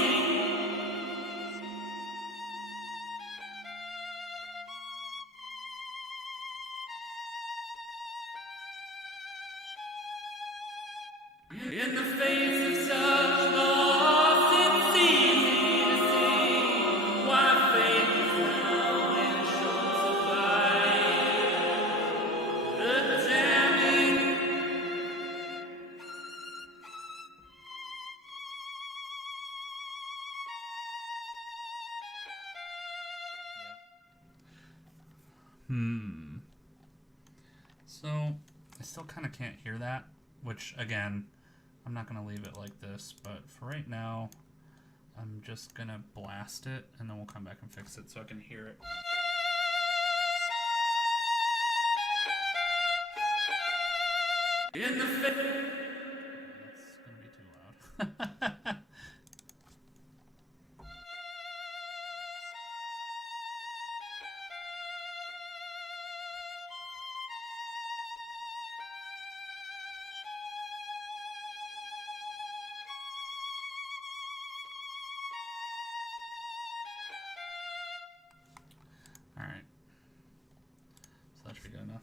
in the face of such lost at sea, why faith is now in short supply, the damning. So I still kind of can't hear that, which again, I'm not going to leave it like this, but for right now, I'm just going to blast it, and then we'll come back and fix it so I can hear it. In the that's going to be too loud. Alright. So that should be good enough.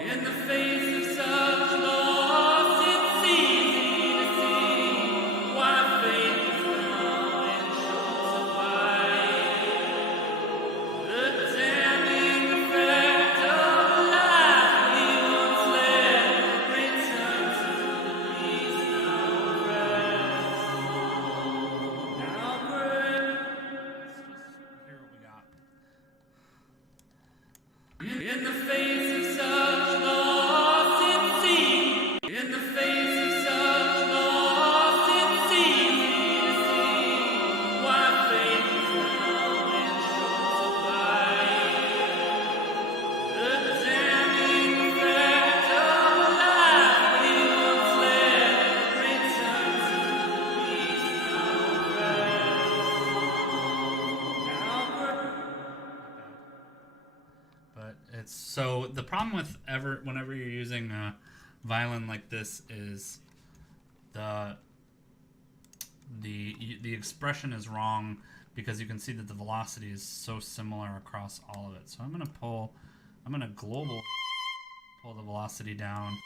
In the face of such loss, it's easy to see why faith is now in short supply. The damning effect of life we once led returns to the peace now rest. Now breath. Let's just hear what we got. In the face of such loss at sea, in the face of such loss at sea, to see why faith is now in short supply. The damning effect of life we once led returns to the peace now rest. But it's so the problem with whenever you're using a violin like this is the expression is wrong, because you can see that the velocity is so similar across all of it. So I'm gonna globally pull the velocity down,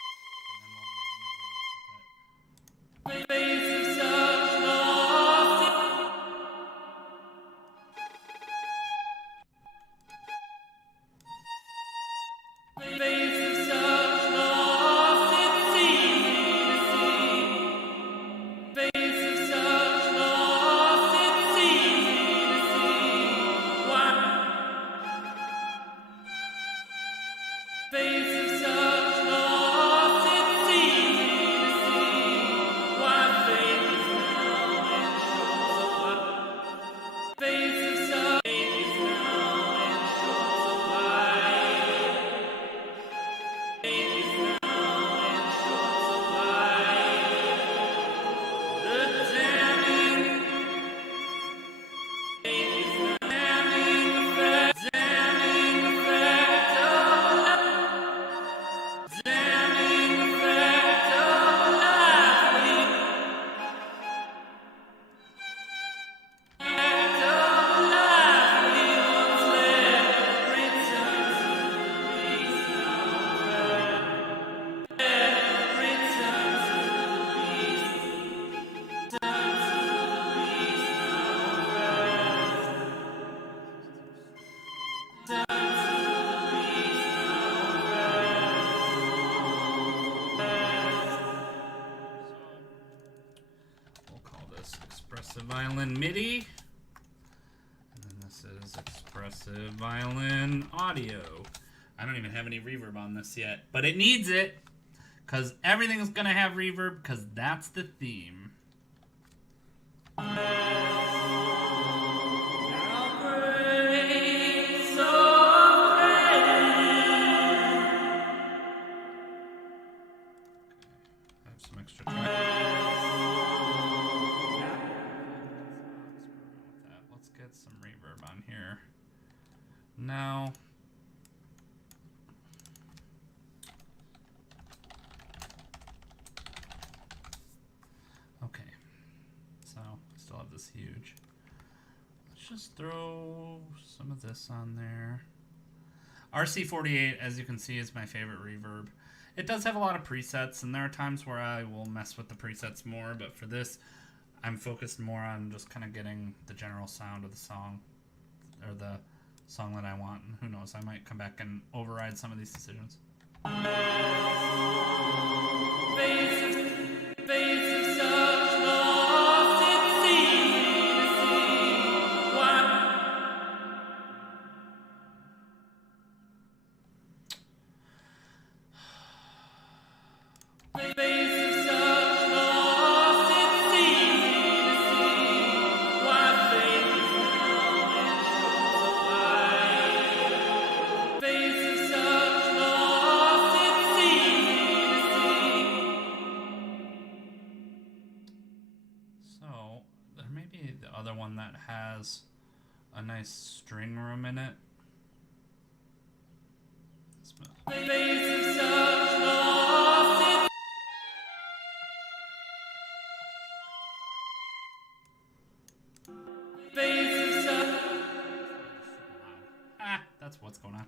and then we'll manually work with it. Face of such loss. expressive violin MIDI. And then this is expressive violin audio. I don't even have any reverb on this yet, but it needs it because everything is going to have reverb because that's the theme. Some extra track. Let's get some reverb on here. Now, okay. So I still have this huge. Let's just throw some of this on there. RC48, as you can see, is my favorite reverb. It does have a lot of presets, and there are times where I will mess with the presets more, but for this, I'm focused more on just kind of getting the general sound of the song, or the song that I want, and who knows, I might come back and override some of these decisions. That has a nice string room in it. That's what's going on.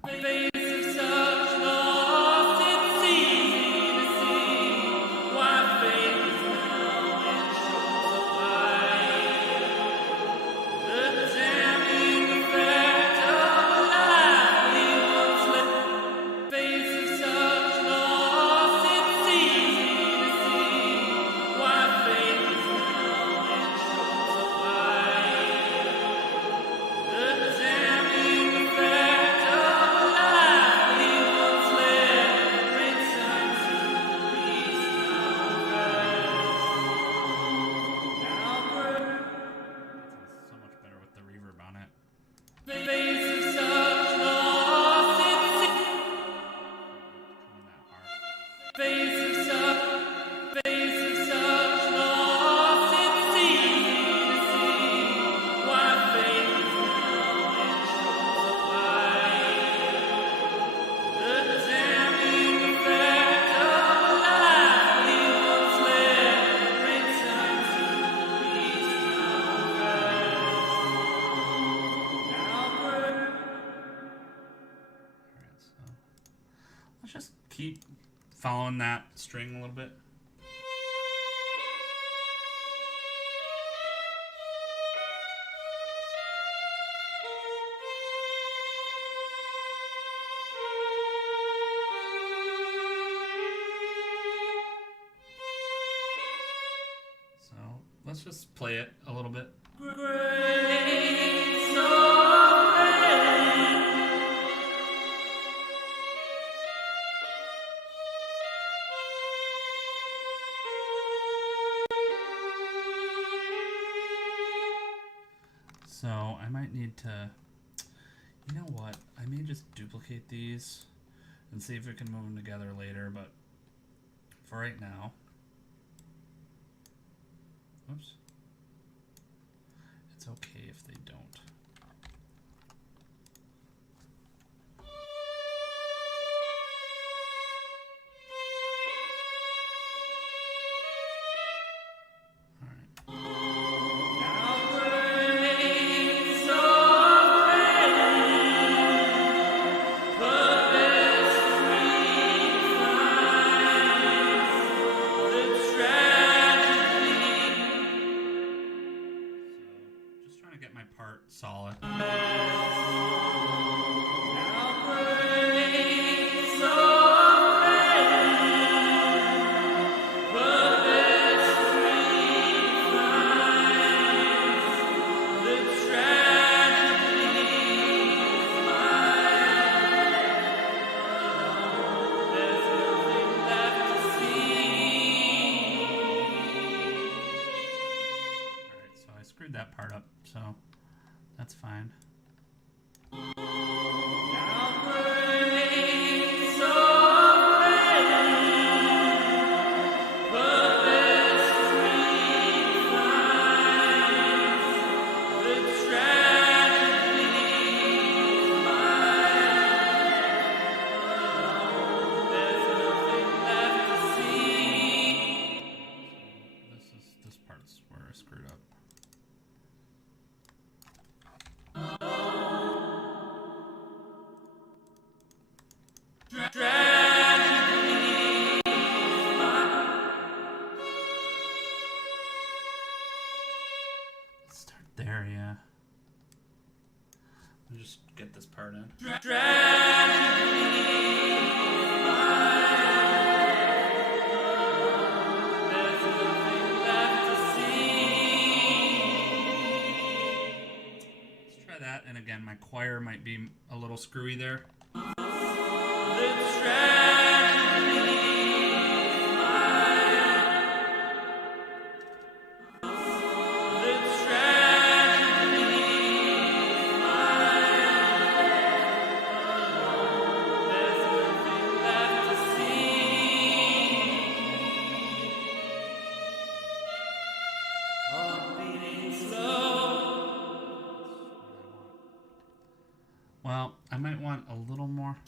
Just keep following that string a little bit. So let's just play it a little bit. So I might need to, you know what, I may just duplicate these and see if we can move them together later, but for right now, oops, it's okay if they don't. Solid. screwed that part up, so that's fine. This part's where I screwed up. Let's start there, yeah. I'll just get this part in. That, and again, my choir might be a little screwy there. Well, I might want a little more.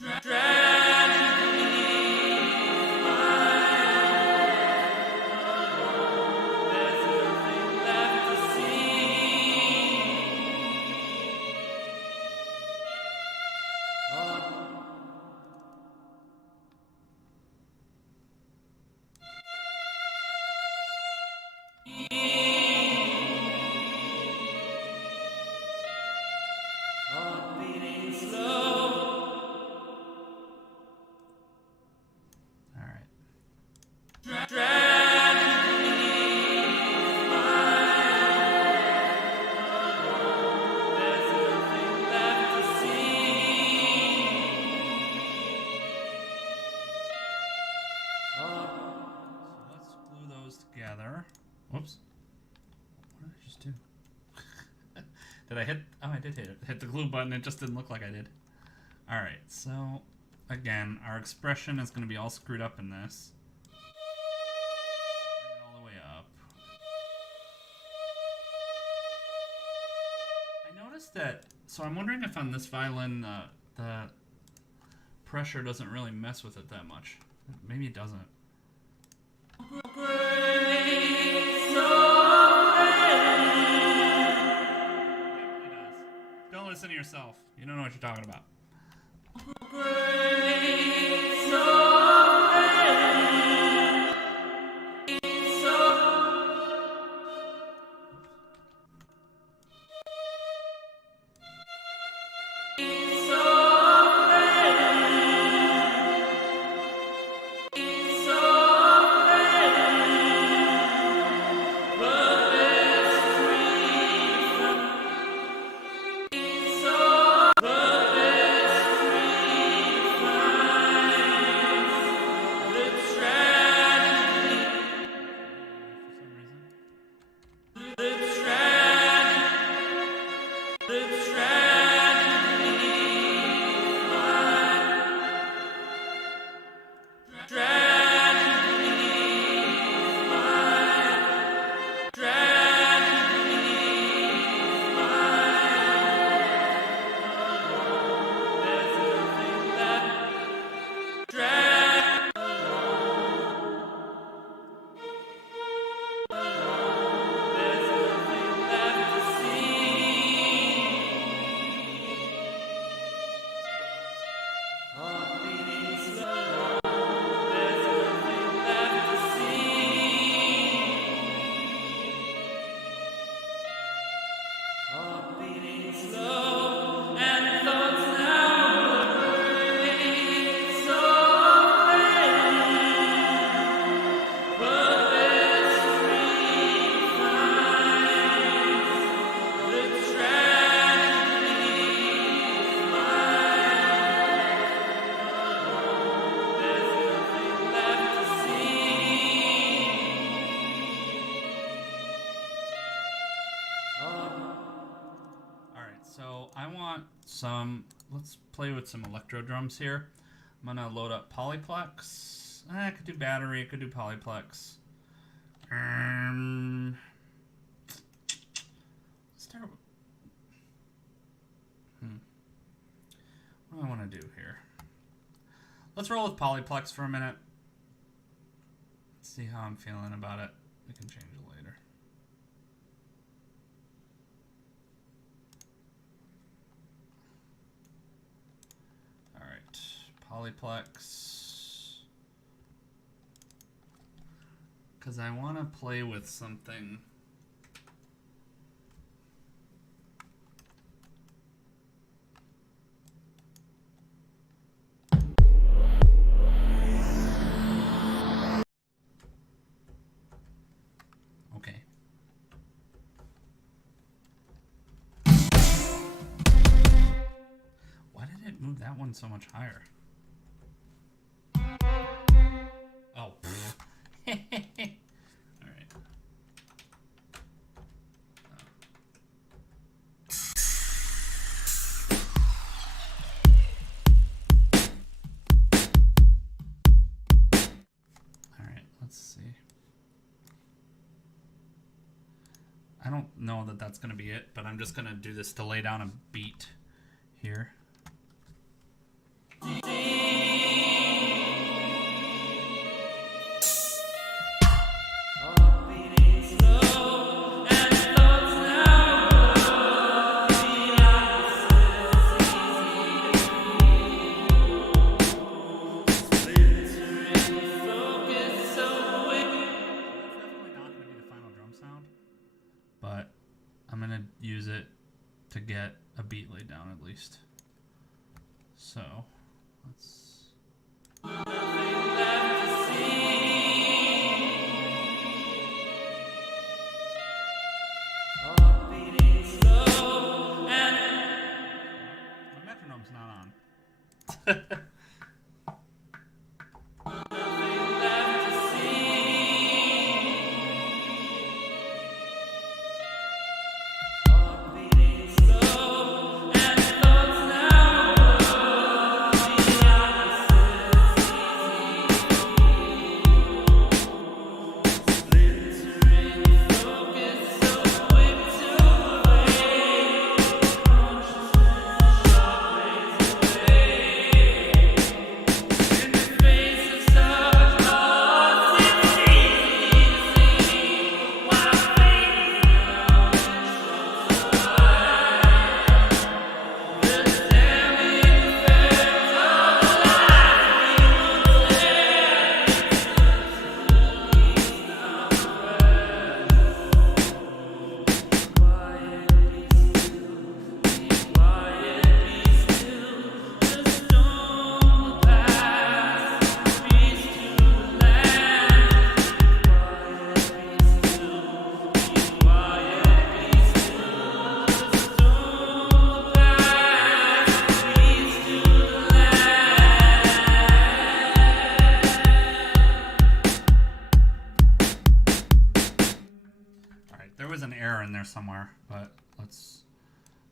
Whoops. What did I just do? Did I hit? Oh, I did hit it. Hit the glue button. It just didn't look like I did. Alright, so again, our expression is going to be all screwed up in this. Bring it all the way up. I noticed that, so I'm wondering if on this violin the pressure doesn't really mess with it that much. Maybe it doesn't. Don't listen to yourself. You don't know what you're talking about. So I want some, let's play with some electro drums here. I'm gonna load up Polyplex. I could do battery, I could do Polyplex. Let's start with, what do I want to do here? Let's roll with Polyplex for a minute. Let's see how I'm feeling about it. We can change it later. All right, Polyplex. Because I want to play with something. Okay. Why did it move that one so much higher? Oh. All right. All right, let's see. I don't know that that's going to be it, but I'm just going to do this to lay down a beat here. But I'm going to use it to get a beat laid down at least. So, let's... My metronome's not on. There was an error in there somewhere, but let's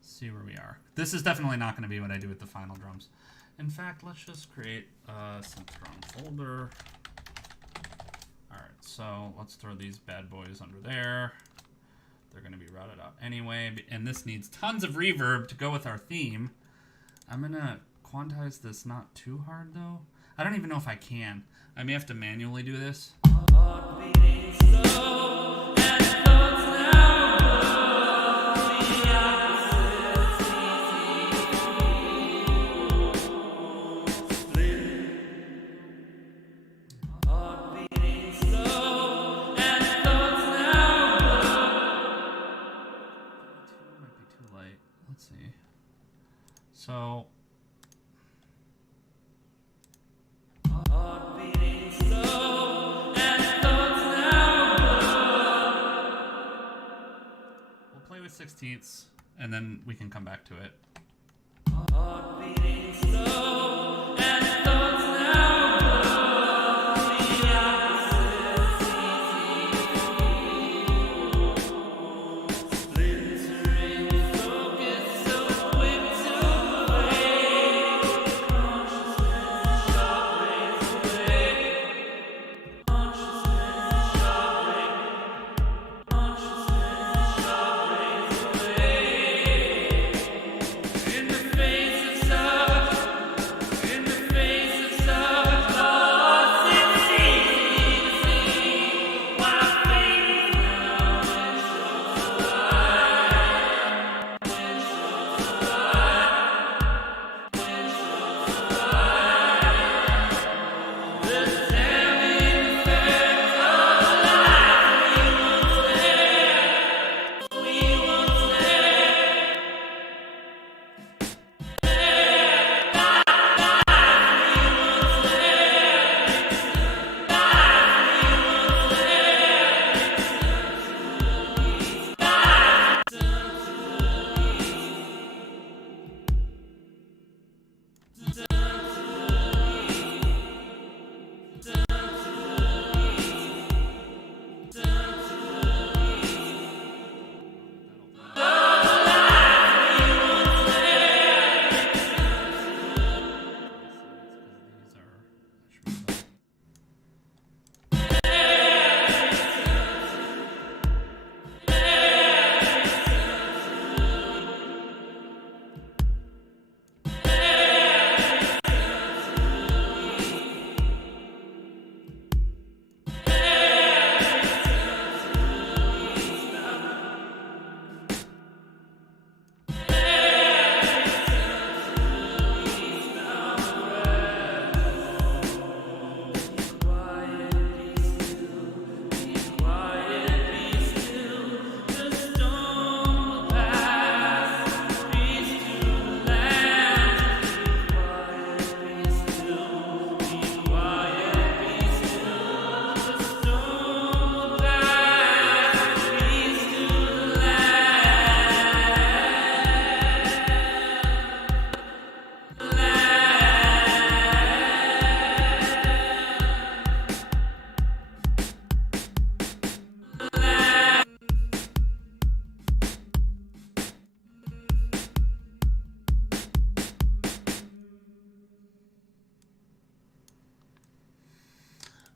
see where we are. This is definitely not going to be what I do with the final drums. In fact, let's just create a synth drum folder. All right, so let's throw these bad boys under there. They're going to be routed out anyway, and this needs tons of reverb to go with our theme. I'm going to quantize this not too hard, though. I don't even know if I can. I may have to manually do this. Let's see. So we'll play with 16ths and then we can come back to it.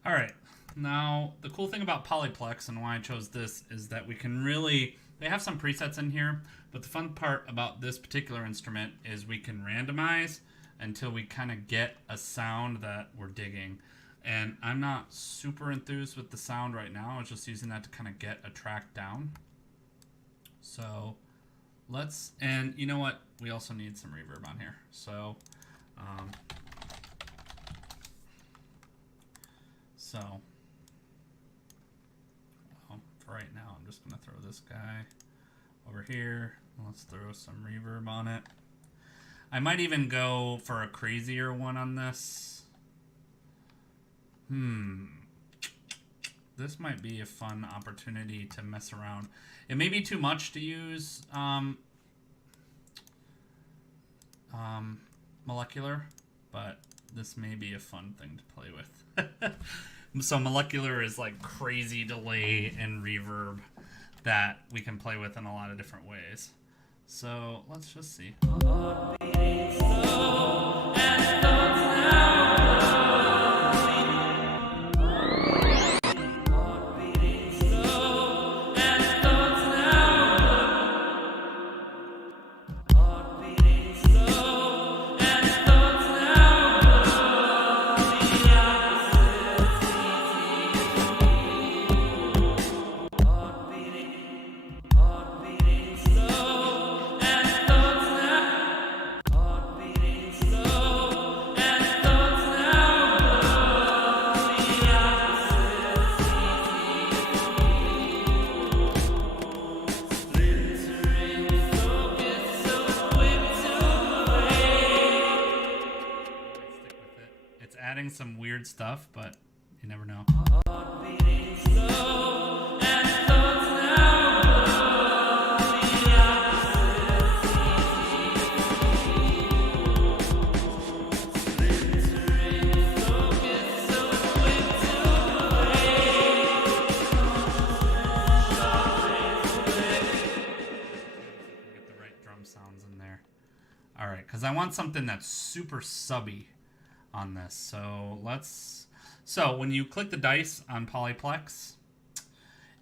All right. Now, the cool thing about Polyplex and why I chose this is that we can really, they have some presets in here, but the fun part about this particular instrument is we can randomize until we kind of get a sound that we're digging. And I'm not super enthused with the sound right now. I was just using that to kind of get a track down. So let's, and you know what? We also need some reverb on here. So, well, for right now, I'm just going to throw this guy over here. Let's throw some reverb on it. I might even go for a crazier one on this. This might be a fun opportunity to mess around. It may be too much to use molecular, but this may be a fun thing to play with. So molecular is like crazy delay and reverb that we can play with in a lot of different ways. So let's just see. Adding some weird stuff, but you never know. Get the right drum sounds in there. All right, because I want something that's super subby on this. So when you click the dice on Polyplex,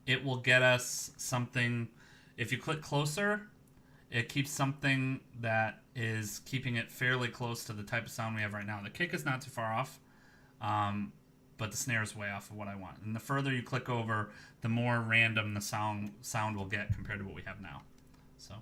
it will get us something. If you click closer, it keeps something that is keeping it fairly close to the type of sound we have right now. The kick is not too far off, but the snare is way off of what I want. And the further you click over, the more random the sound will get compared to what we have now. So.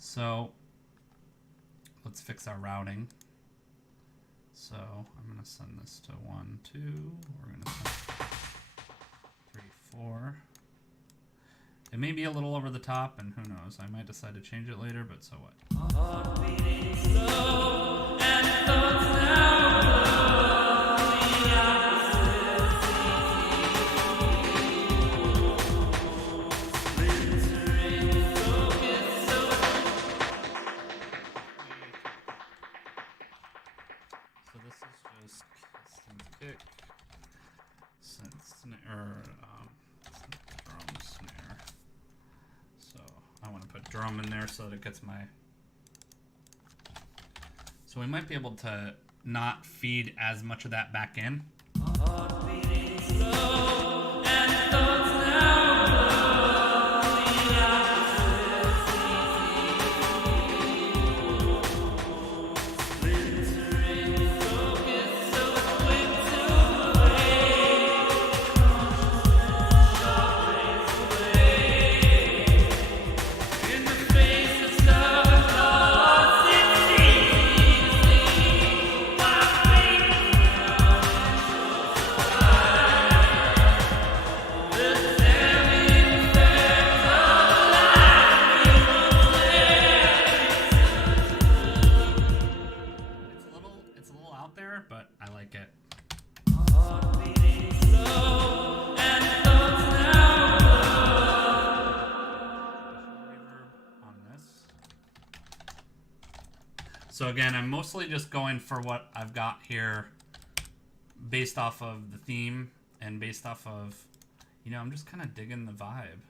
So let's fix our routing. So I'm going to send this to 1, 2. We're going to send 3, 4. It may be a little over the top, and who knows? I might decide to change it later, but so what? So this is just kick, snare, drum snare. So I want to put drum in there so that it gets my. So we might be able to not feed as much of that back in. like it. So again, I'm mostly just going for what I've got here based off of the theme and based off of, you know, I'm just kind of digging the vibe.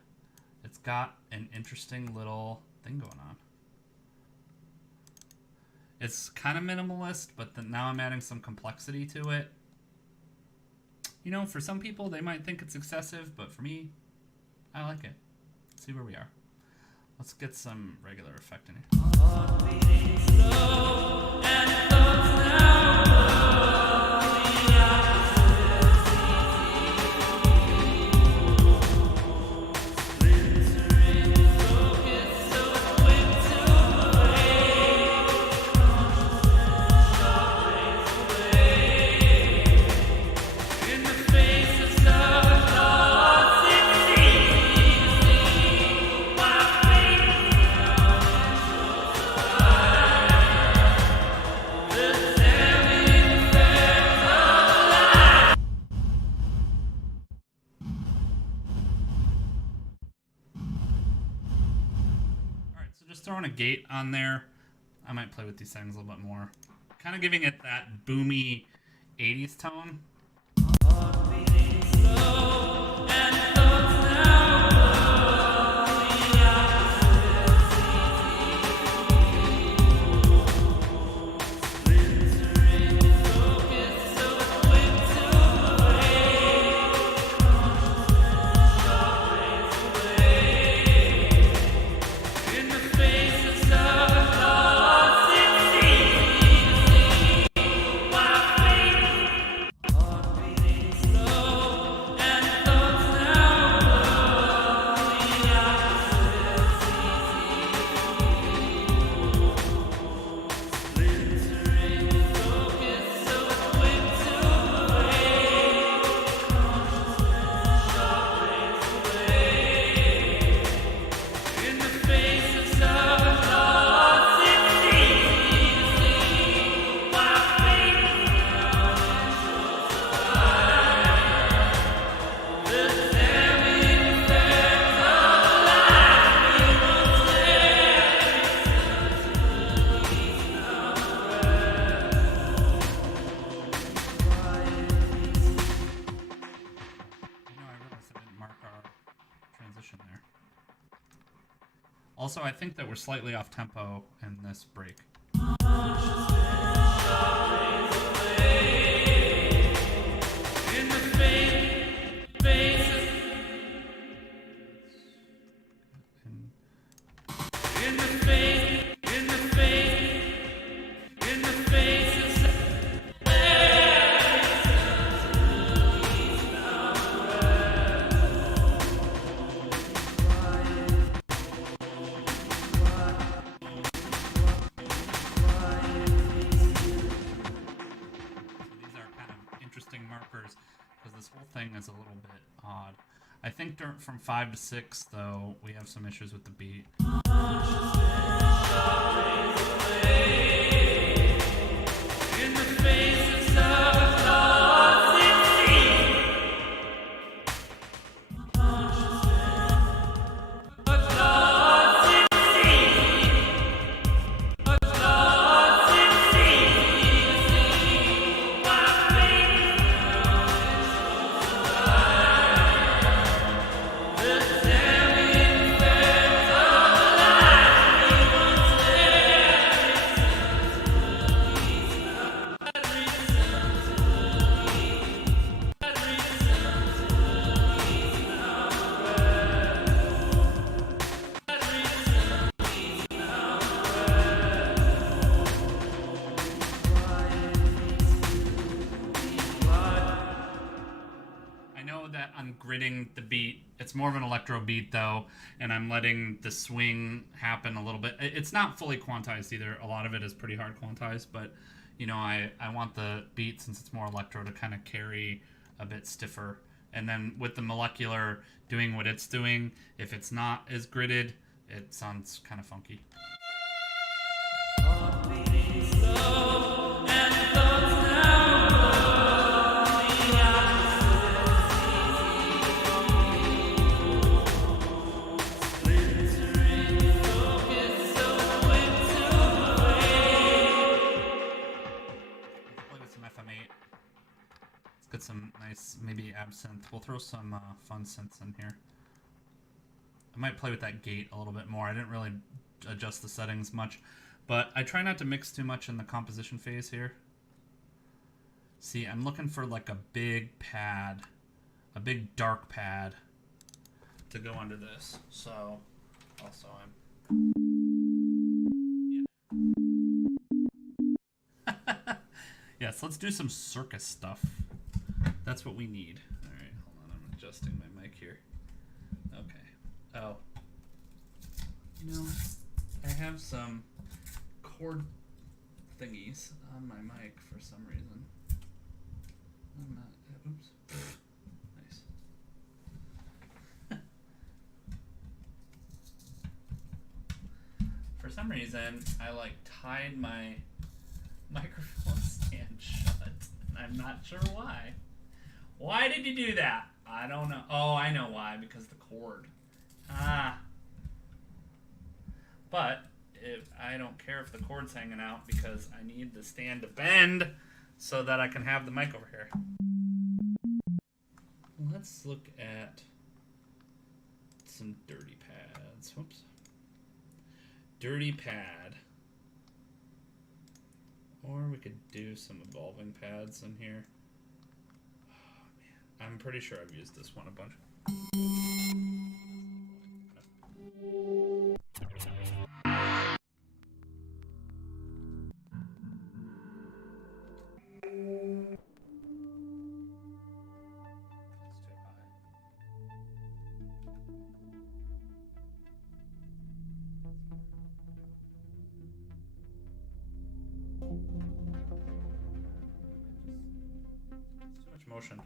It's got an interesting little thing going on. It's kind of minimalist, but then now I'm adding some complexity to it. You know, for some people, they might think it's excessive, but for me, I like it. Let's see where we are. Let's get some regular effect in here. Just throwing a gate on there. I might play with these settings a little bit more. Kind of giving it that boomy 80s tone. There. Also, I think that we're slightly off tempo in this break. Markers, because this whole thing is a little bit odd. I think from 5 to 6, though, we have some issues with the beat. I'm gridding the beat. It's more of an electro beat though, and I'm letting the swing happen a little bit. It's not fully quantized either. A lot of it is pretty hard quantized, but you know, I want the beat, since it's more electro, to kind of carry a bit stiffer. And then with the molecular doing what it's doing, if it's not as gridded, it sounds kind of funky. Slow and Get some nice, maybe absinthe. We'll throw some fun synths in here. I might play with that gate a little bit more. I didn't really adjust the settings much, but I try not to mix too much in the composition phase here. See, I'm looking for like a big pad, a big dark pad to go under this. So, also yeah. Yes, let's do some circus stuff. That's what we need. All right, hold on. I'm adjusting my mic here. Okay. Oh. You know, I have some cord thingies on my mic for some reason. I'm not. Oops. Nice. For some reason, I like tied my microphone stand shut. I'm not sure why. Why did you do that? I don't know. Oh, I know why. Because the cord. Ah. But I don't care if the cord's hanging out because I need the stand to bend so that I can have the mic over here. Let's look at some dirty pads. Whoops. Dirty pad. Or we could do some evolving pads in here. Oh, man. I'm pretty sure I've used this one a bunch. Too much motion.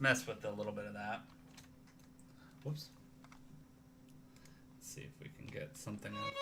Mess with a little bit of that. Whoops. Let's see if we can get something up.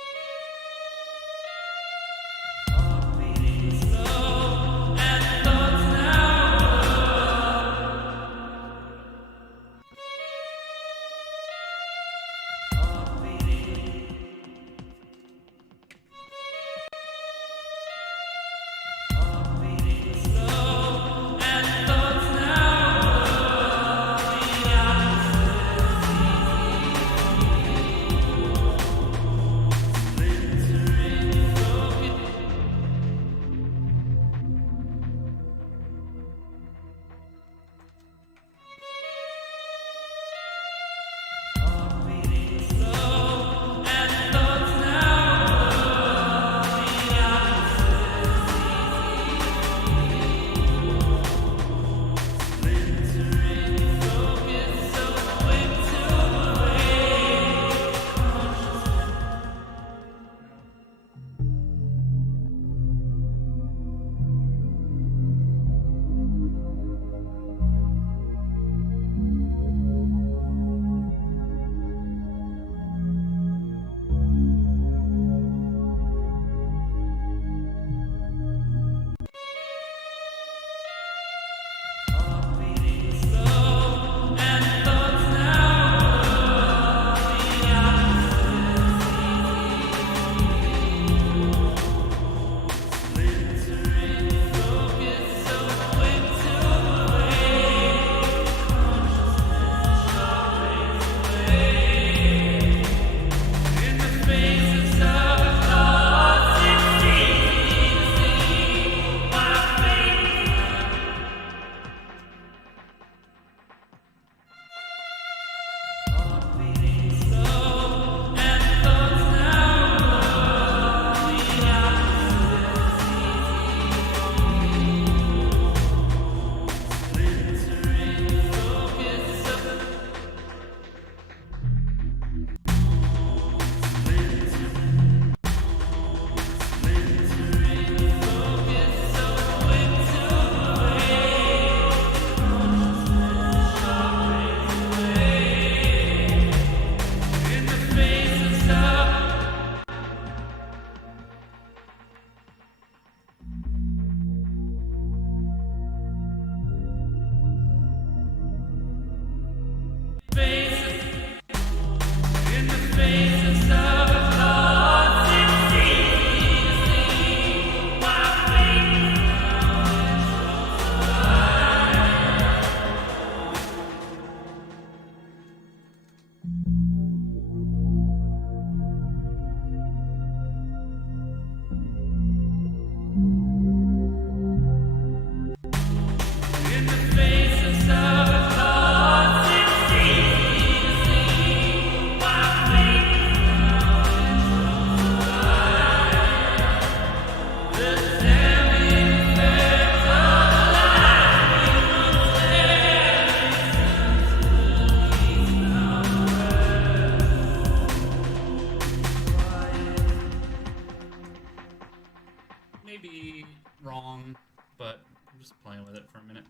just playing with it for a minute.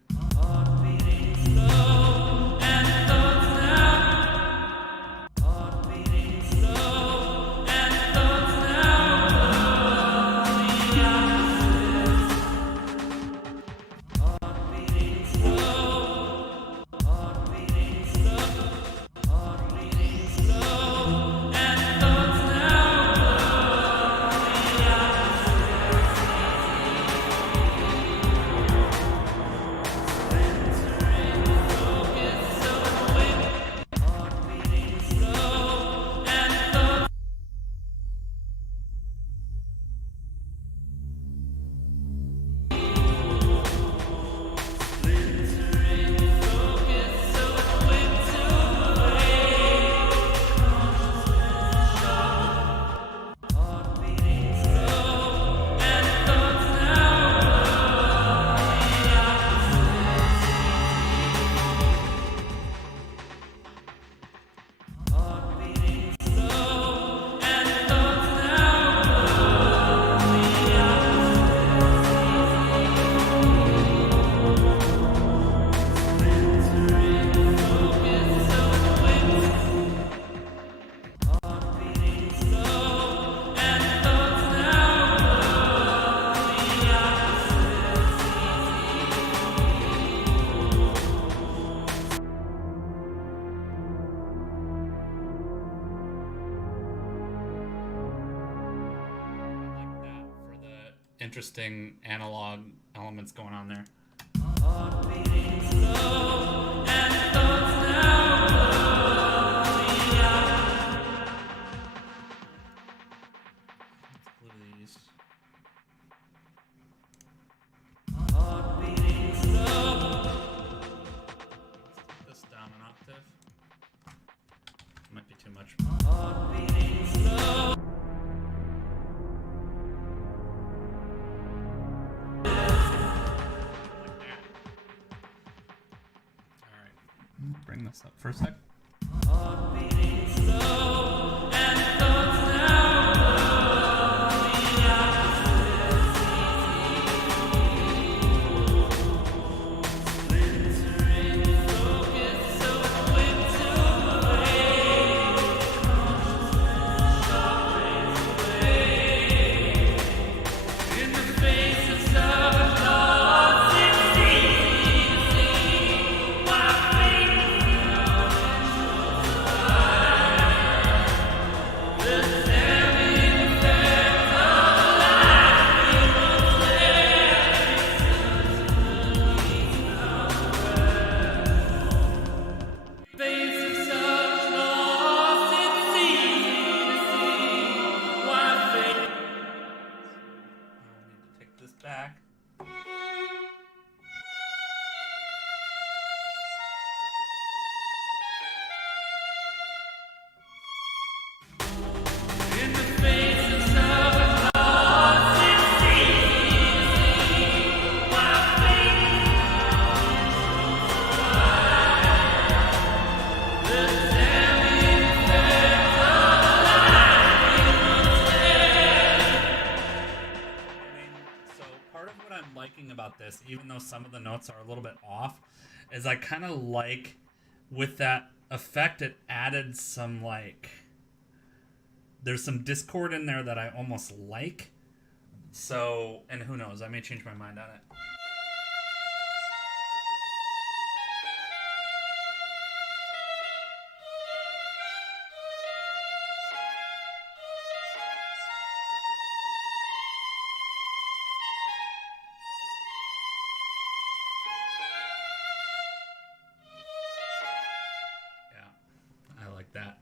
Interesting analog elements going on there. Let's take this down an octave. Might be too much. Bring this up for a sec. Back. About this, even though some of the notes are a little bit off, is I kind of like with that effect it added some there's some discord in there that I almost like. So, and who knows, I may change my mind on it. That.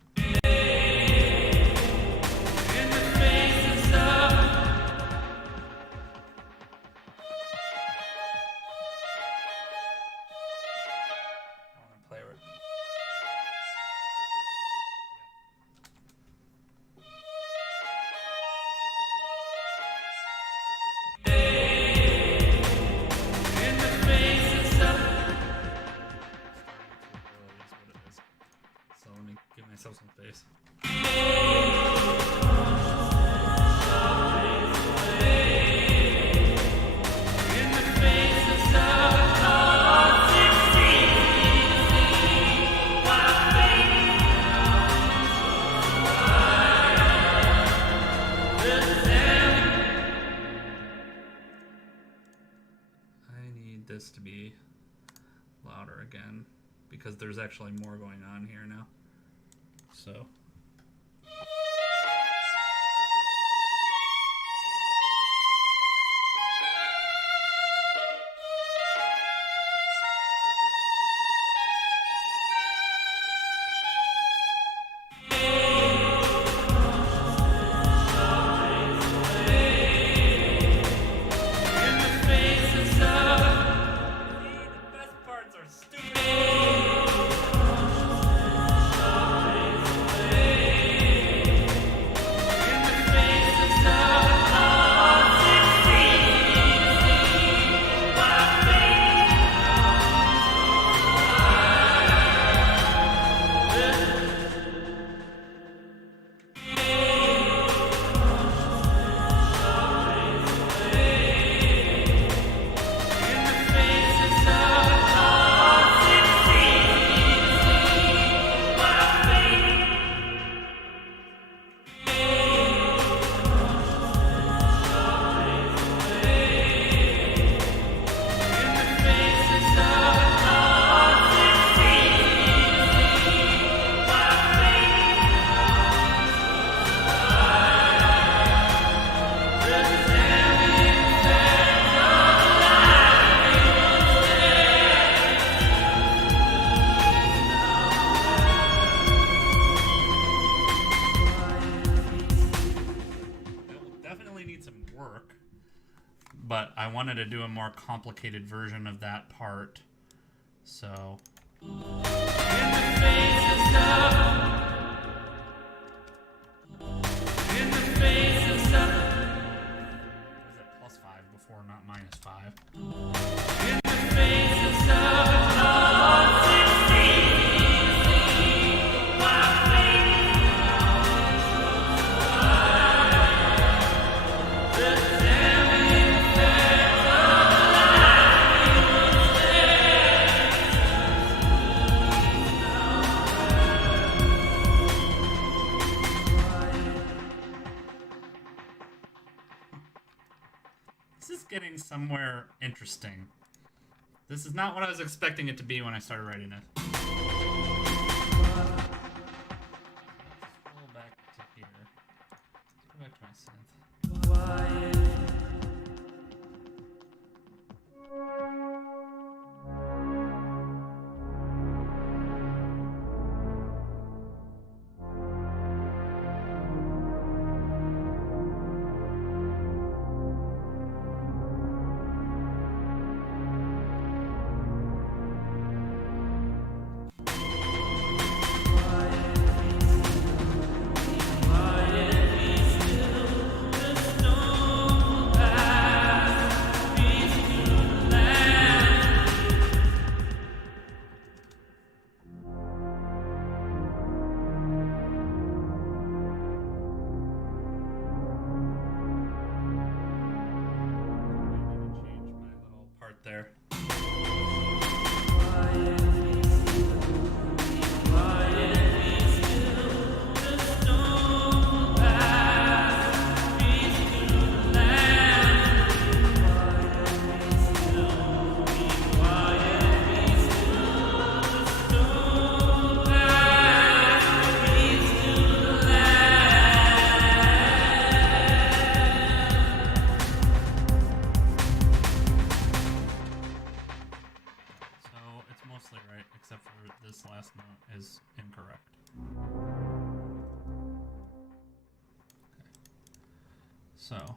be louder again because there's actually more going on here now. So. But I wanted to do a more complicated version of that part. So. Was it +5 before, not -5? This is getting somewhere interesting. This is not what I was expecting it to be when I started writing it. Scroll back to here. Let's go back to my synth. There. Right, except for this last note is incorrect. Okay. So.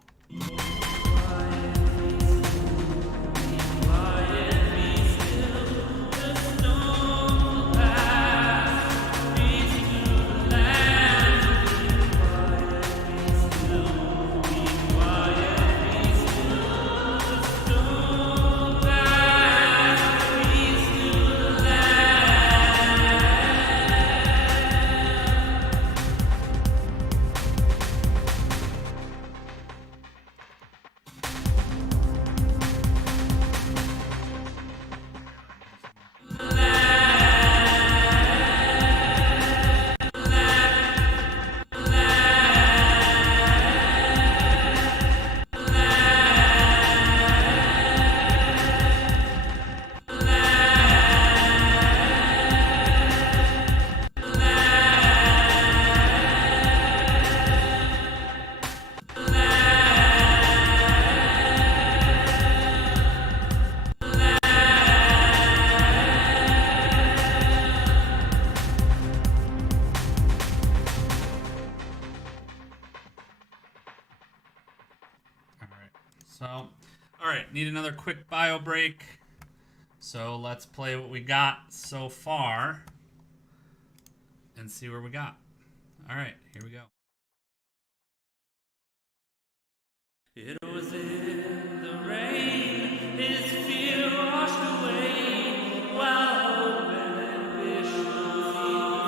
So, all right, need another quick bio break. So let's play what we got so far and see where we got. All right, here we go. It was in the rain, his fear washed away, while hope and ambition flowed.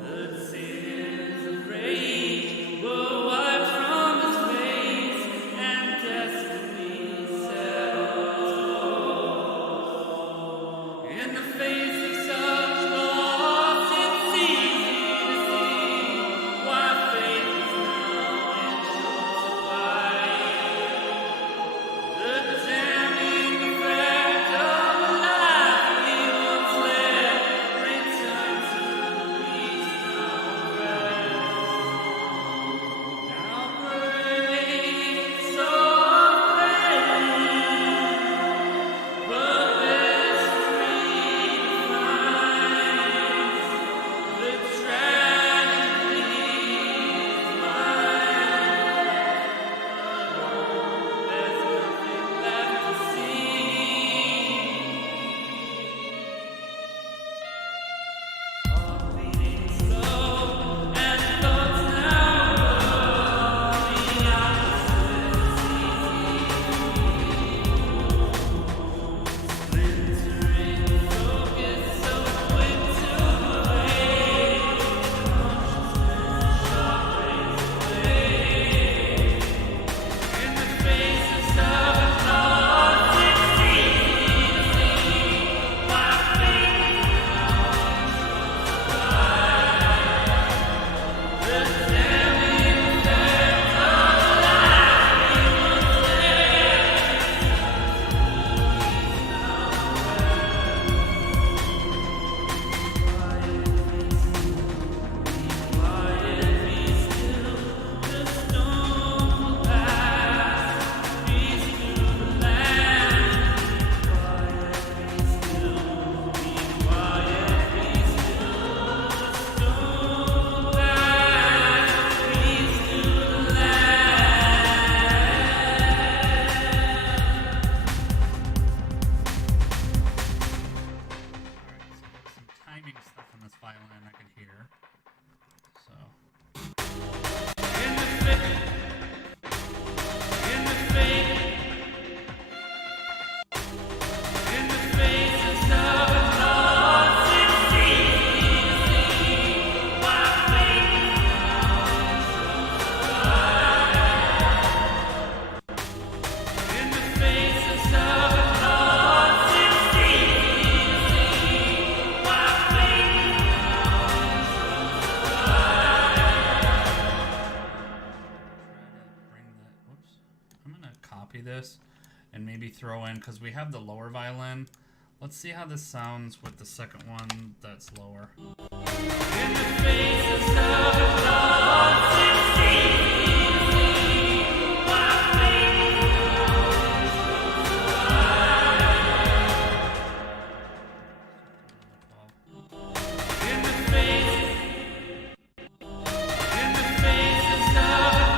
The sins of rage were wiped from his face, and destiny settled. In the face of such loss, it's easy to see why faith is now in short supply. The damning effect of a life he once led returns to peace now rest. Now break soft rain, but best redefines the tragedy of mine. There's nothing left to see. Heart beating slow, and thoughts now running opposites splintering focus, so quick to evade. Consciousness sharp razor blade. In the face of stubborn thoughts, it's easy to see why faith is now in short supply. The damning effect of a life he once led quiet, be still, the storm will pass. Peace to the land. Quiet, be still, be quiet, be still, the storm will pass. Peace to the some timing stuff on this violin I can hear. So. In the face of stubborn thoughts, it's easy to see why faith is now in short supply. In the face of stubborn thoughts, it's easy to see why faith is now in short I'm gonna copy this and maybe throw in, because we have the lower violin. Let's see how this sounds with the second one that's lower. In the face of stubborn thoughts, it's easy to see why faith is now in short supply. In the face of stubborn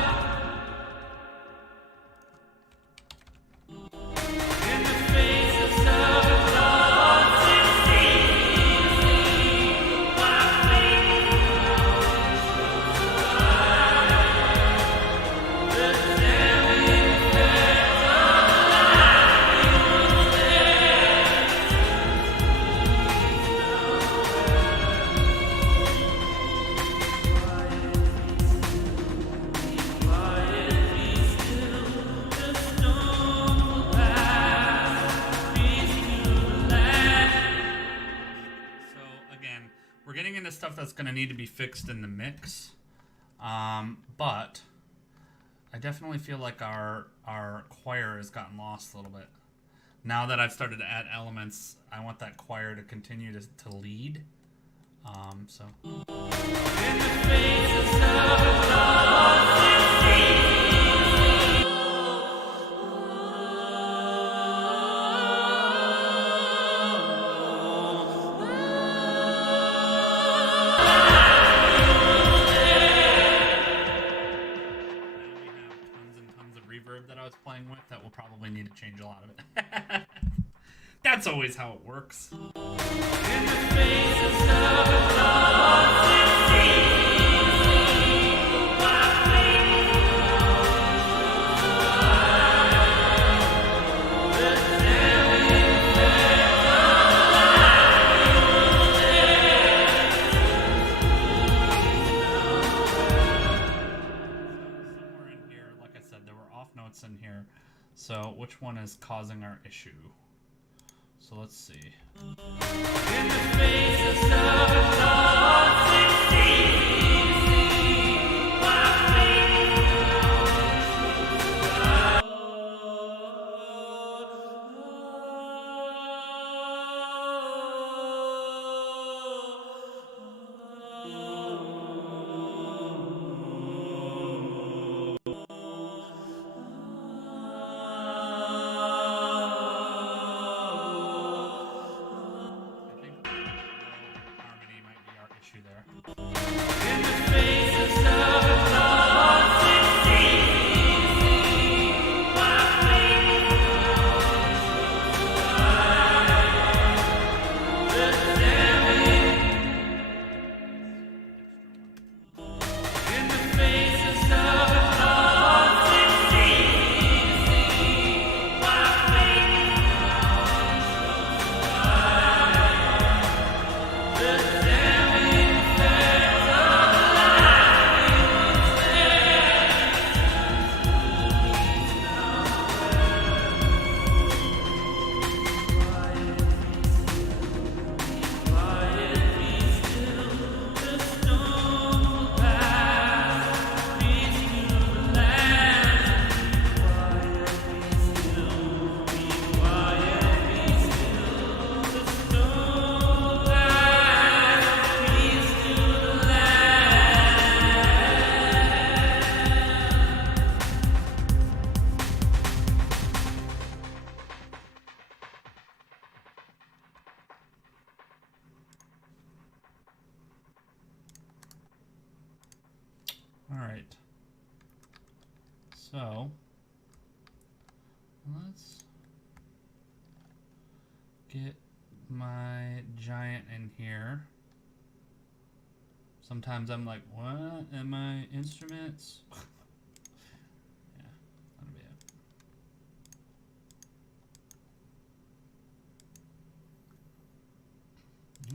In the face of stubborn thoughts, it's easy to see why faith is now in short supply. The damning effect of a life he once led returns to peace now rest. Quiet, be still, the storm will pass. Peace to the land. So again, we're getting into stuff that's going to need to be fixed in the mix, but I definitely feel like our choir has gotten lost a little bit. Now that I've started to add elements, I want that choir to continue to lead. So. In the face of stubborn thoughts, it's easy to see. change a lot of it. That's always how it works. Notes in here. So which one is causing our issue? So let's see. Alright, so let's get my giant in here. Sometimes I'm like, what am I instruments? Yeah, that'll be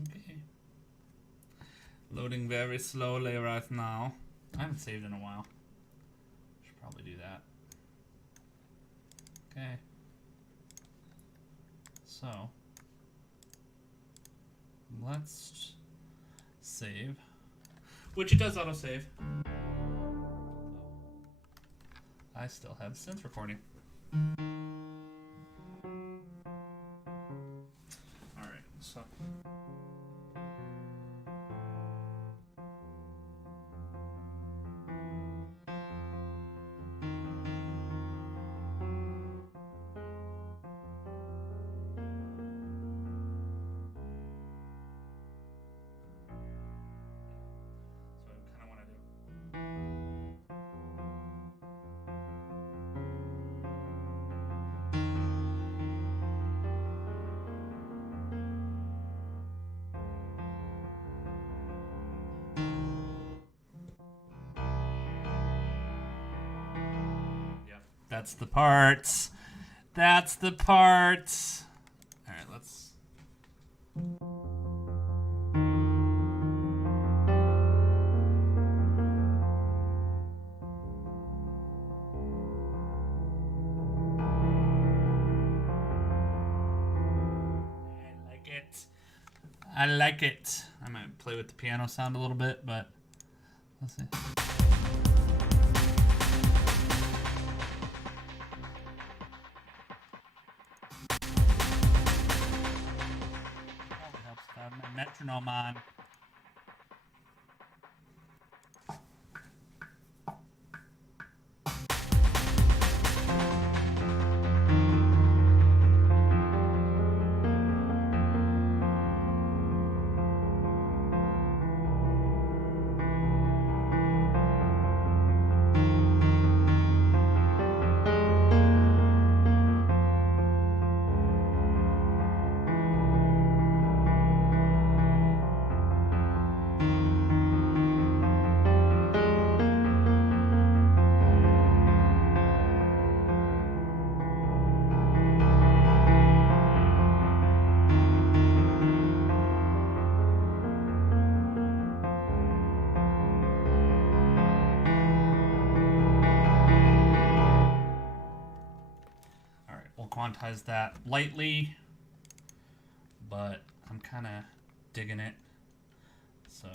it. Okay. Loading very slowly right now. I haven't saved in a while. Should probably do that. Okay. So let's save. Which it does autosave. I still have synth recording. Alright, so that's the parts. That's the parts. All right, let's. I like it. I like it. I might play with the piano sound a little bit, but let's see. Metronome on. quantize that lightly, but I'm kind of digging it. So.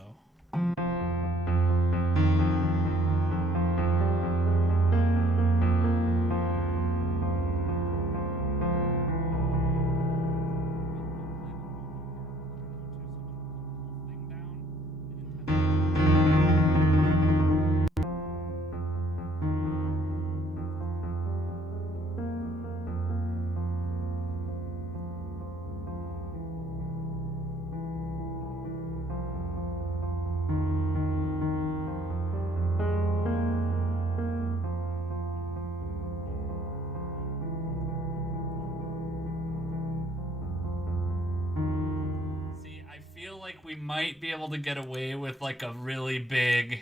Like we might be able to get away with like a really big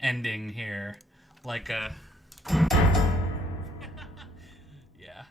ending here, like a yeah.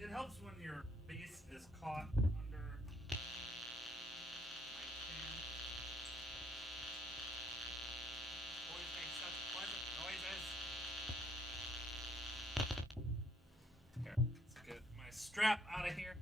It helps when your bass is caught under my fan. Always makes such pleasant noises. Here, let's get my strap out of here.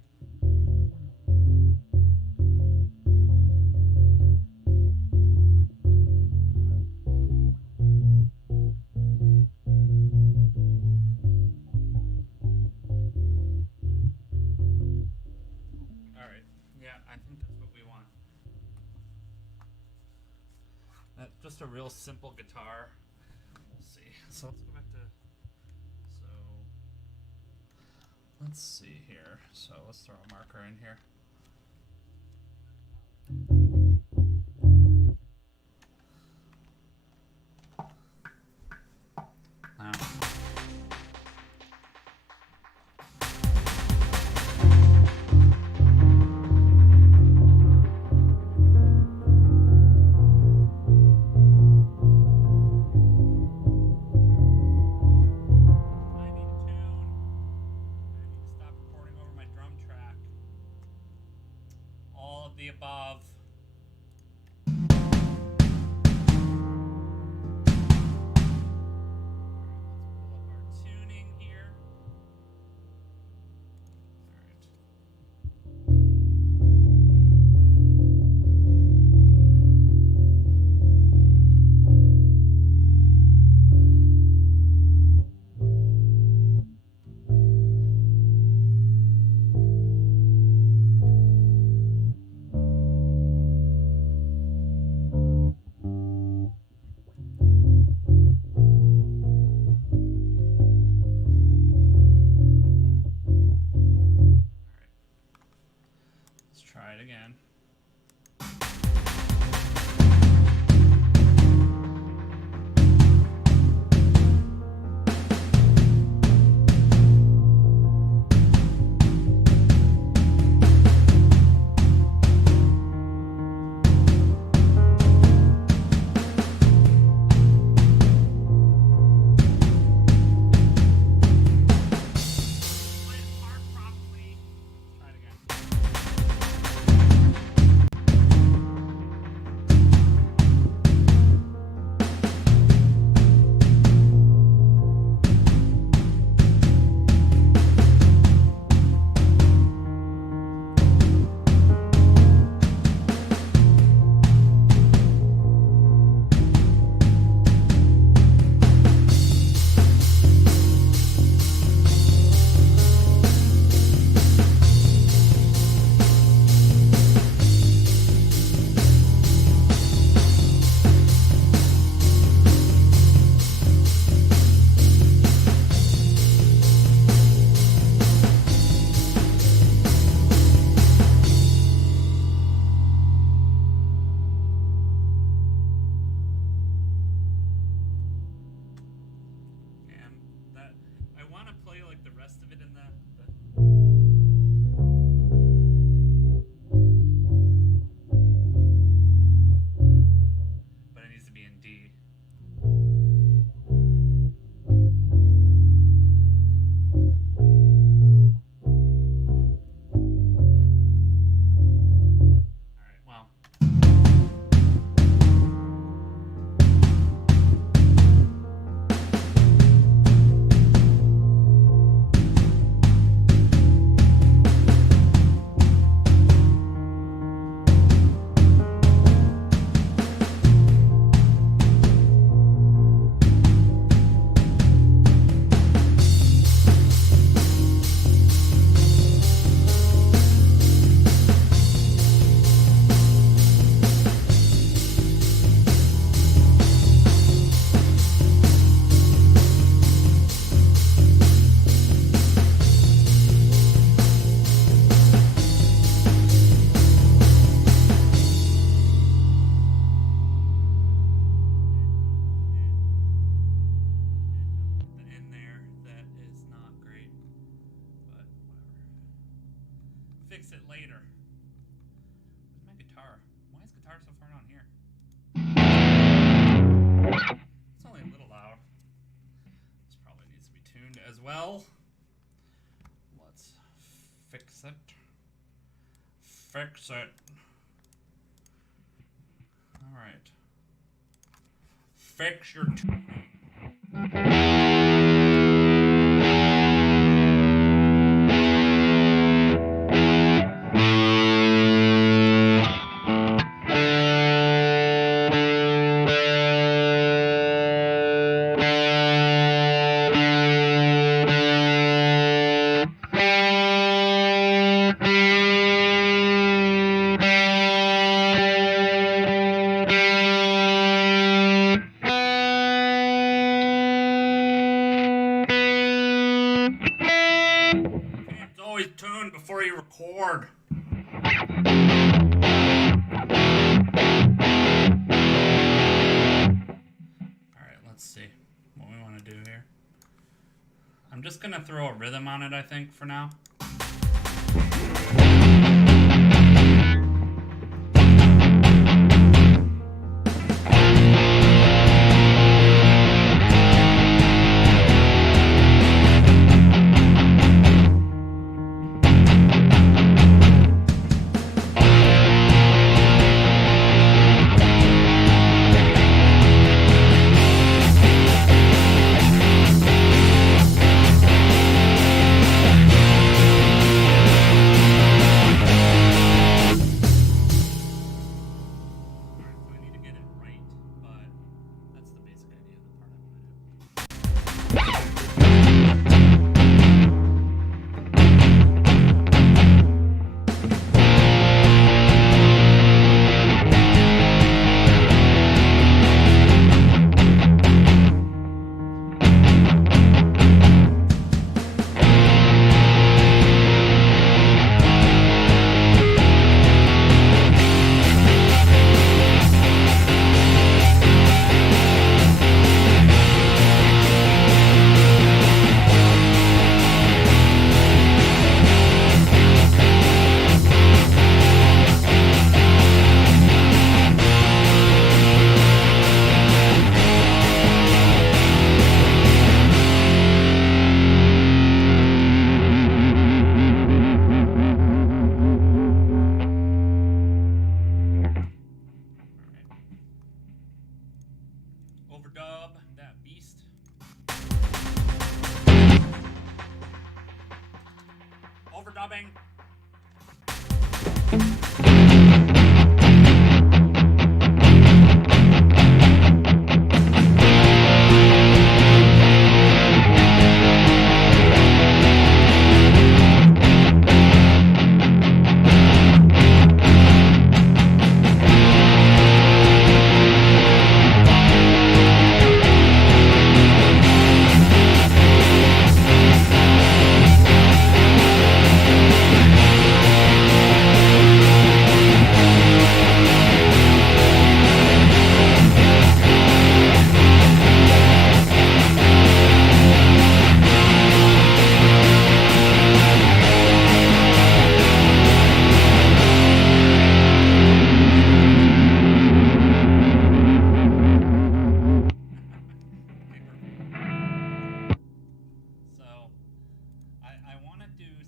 Just a real simple guitar. We'll see. So let's go back to. So let's see here. So let's throw a marker in here. Now. guitar so far down here? It's only a little loud. This probably needs to be tuned as well. Let's fix it. Fix it. Alright. Fix your tuning. Tune before you record. Alright, let's see what we want to do here. I'm just going to throw a rhythm on it, I think, for now. Overdub that beast. Overdubbing.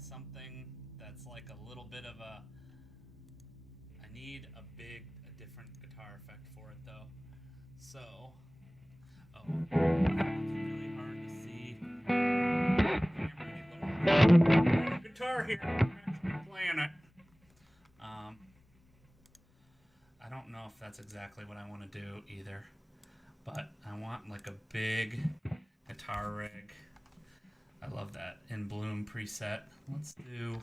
Something that's like a little bit of a, I need a different guitar effect for it though. So, it's really hard to see. Guitar here, I'm actually playing it. I don't know if that's exactly what I want to do either, but I want like a big guitar rig. I love that In Bloom preset. Let's do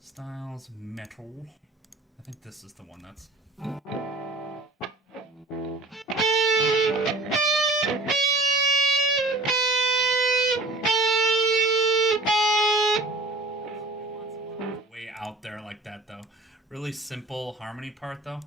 Styles Metal. I think this is the one that's... way out there like that though. Really simple harmony part though.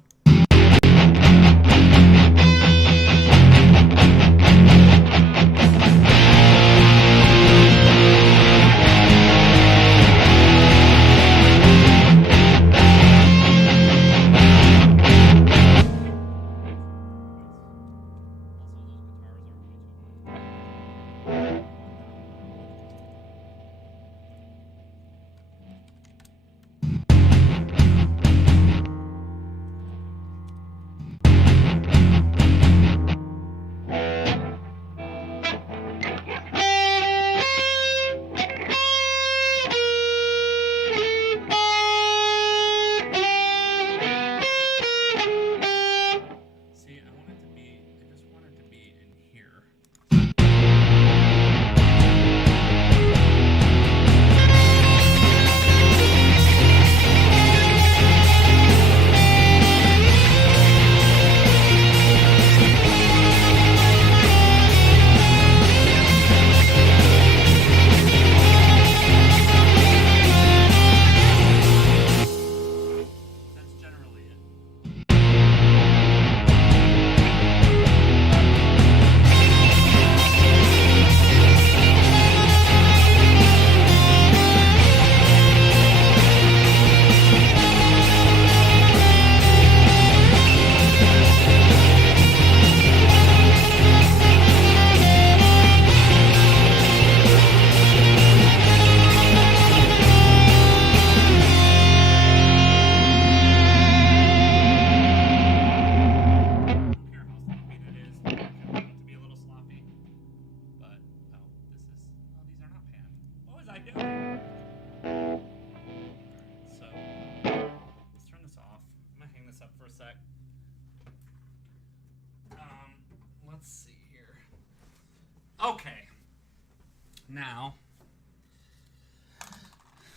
Now,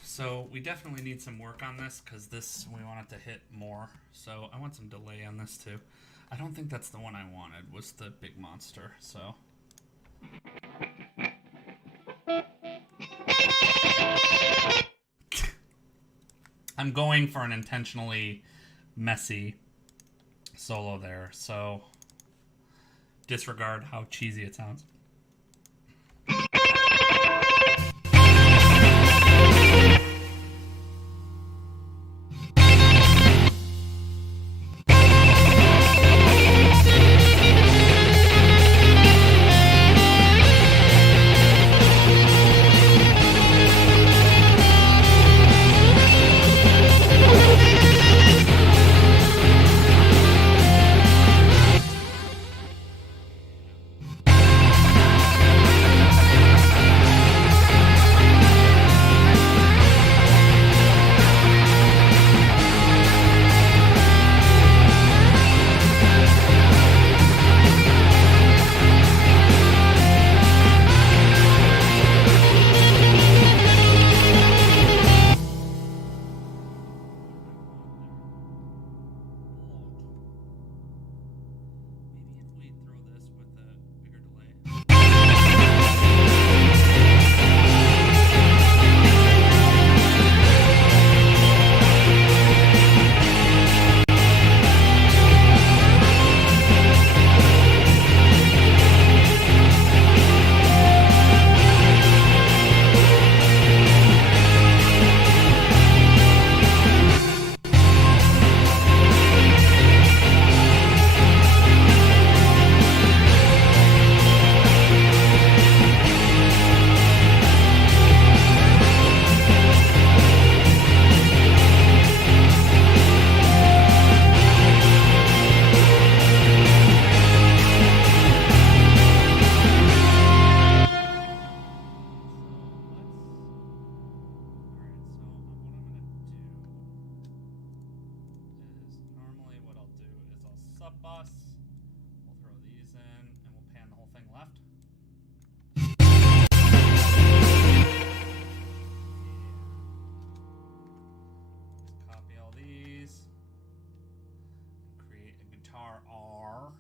so we definitely need some work on this because this, we want it to hit more. So I want some delay on this too. I don't think that's the one I wanted, was the big monster, so. I'm going for an intentionally messy solo there, so disregard how cheesy it sounds. Bus. We'll throw these in and we'll pan the whole thing left. Let's copy all these and create a guitar R.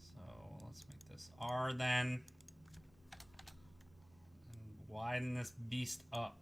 So let's make this R then. And widen this beast up.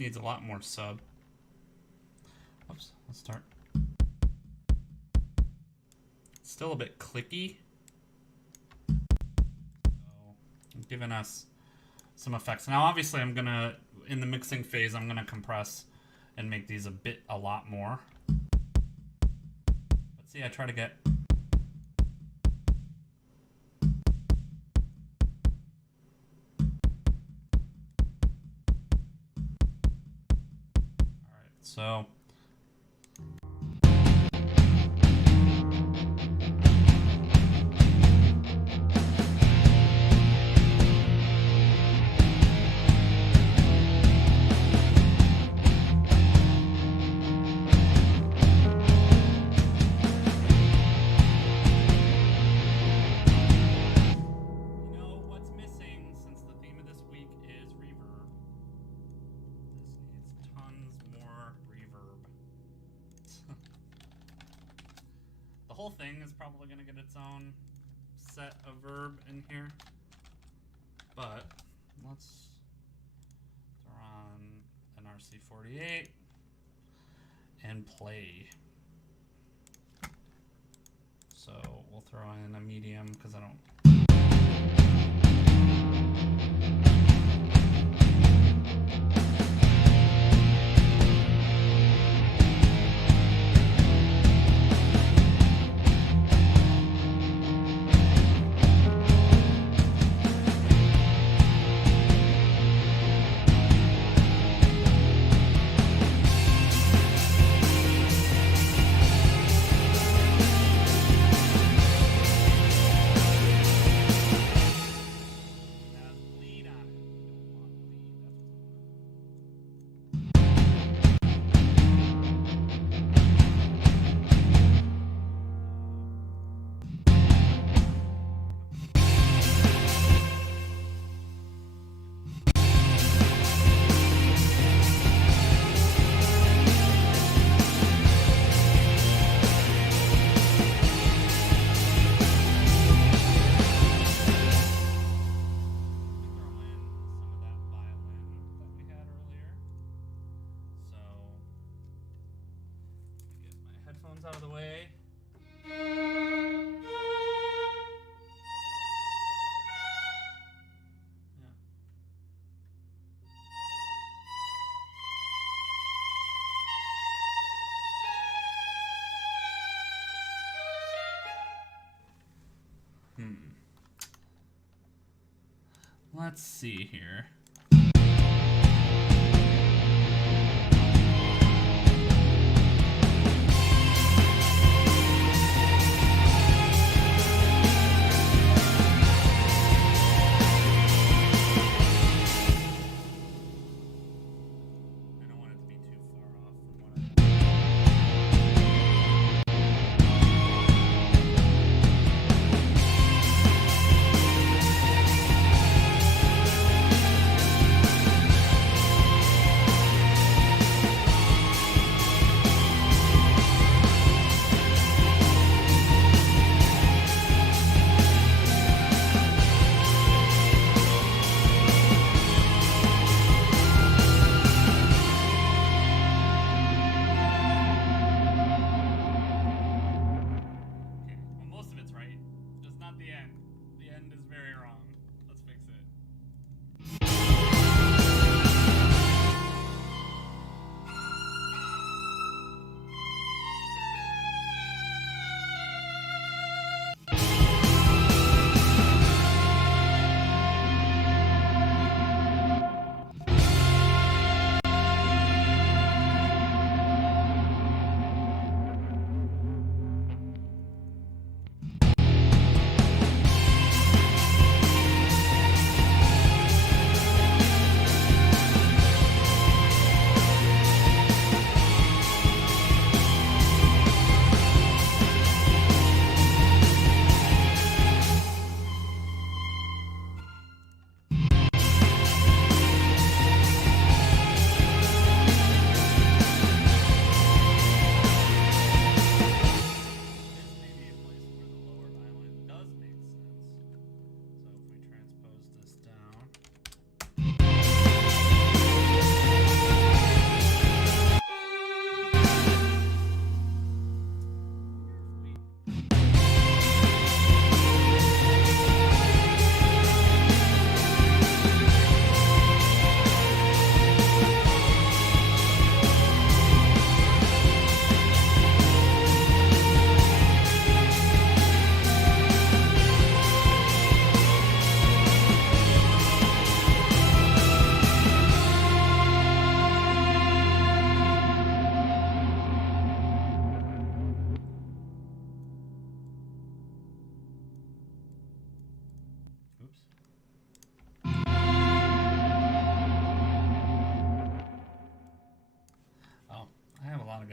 needs a lot more sub. Oops, let's start. Still a bit clicky. So, giving us some effects. Now, obviously, I'm gonna, in the mixing phase, I'm gonna compress and make these a lot more. Let's see, I try to get. All right, so. The whole thing is probably going to get its own set of verb in here, but let's throw on an RC48 and play. So we'll throw in a medium because I don't. Out of the way. Let's see here.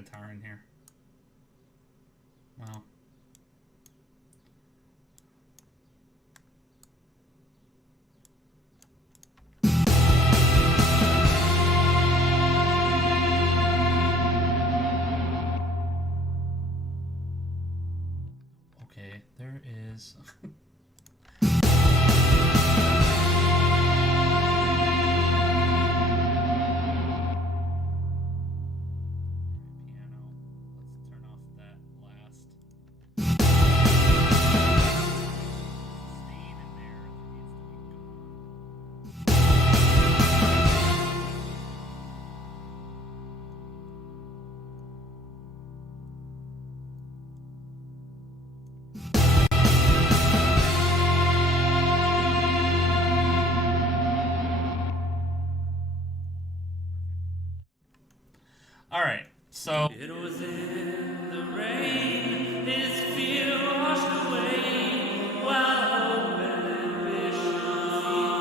guitar in here. Well. Okay, there is... All right, so it was in the rain, his fear washed away, while hope and ambition flowed.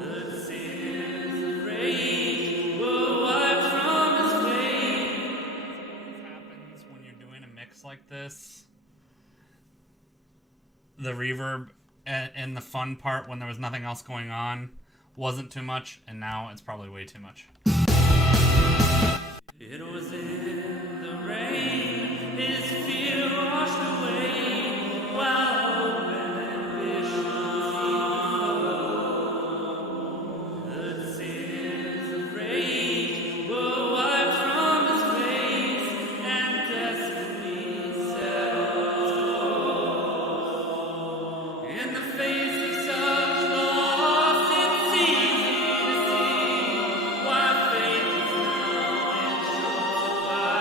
The sins of rage were wiped from his face. What happens when you're doing a mix like this? The reverb and the fun part when there was nothing else going on wasn't too much, and now it's probably way too much. It was in the rain, his fear washed away, while hope and ambition flowed. The sins of rage were wiped from his face, and destiny settled. In the face of such loss, it's easy to see why faith is now in short supply.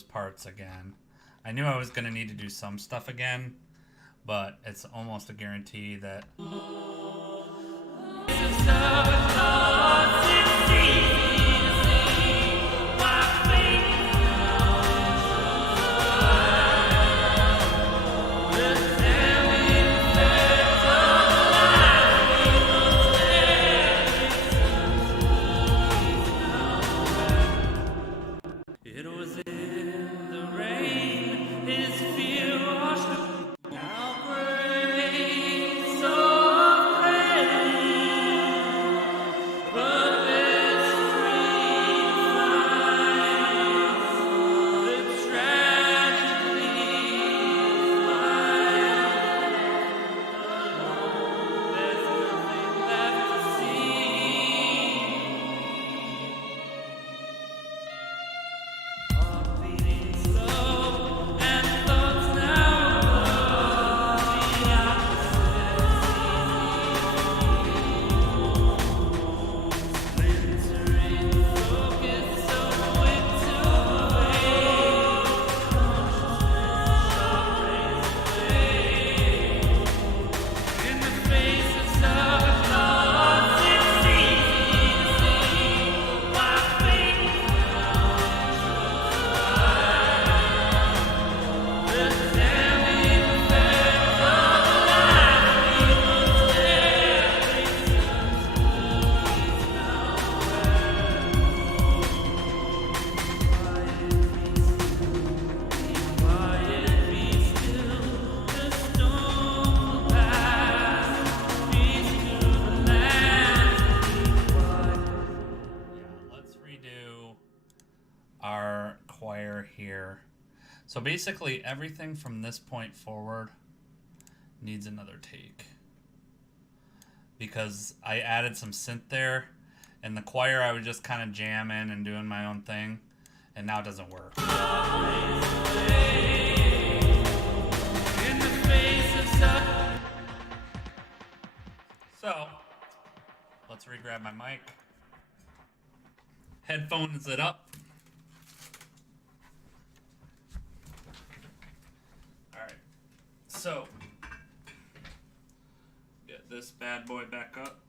those parts again. I knew I was going to need to do some stuff again, but it's almost a guarantee that... our choir here. So basically everything from this point forward needs another take, because I added some synth there, and the choir I was just kind of jamming and doing my own thing, and now it doesn't work. So let's re-grab my mic, headphones it up. So, get this bad boy back up.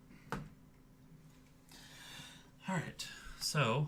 Alright, so.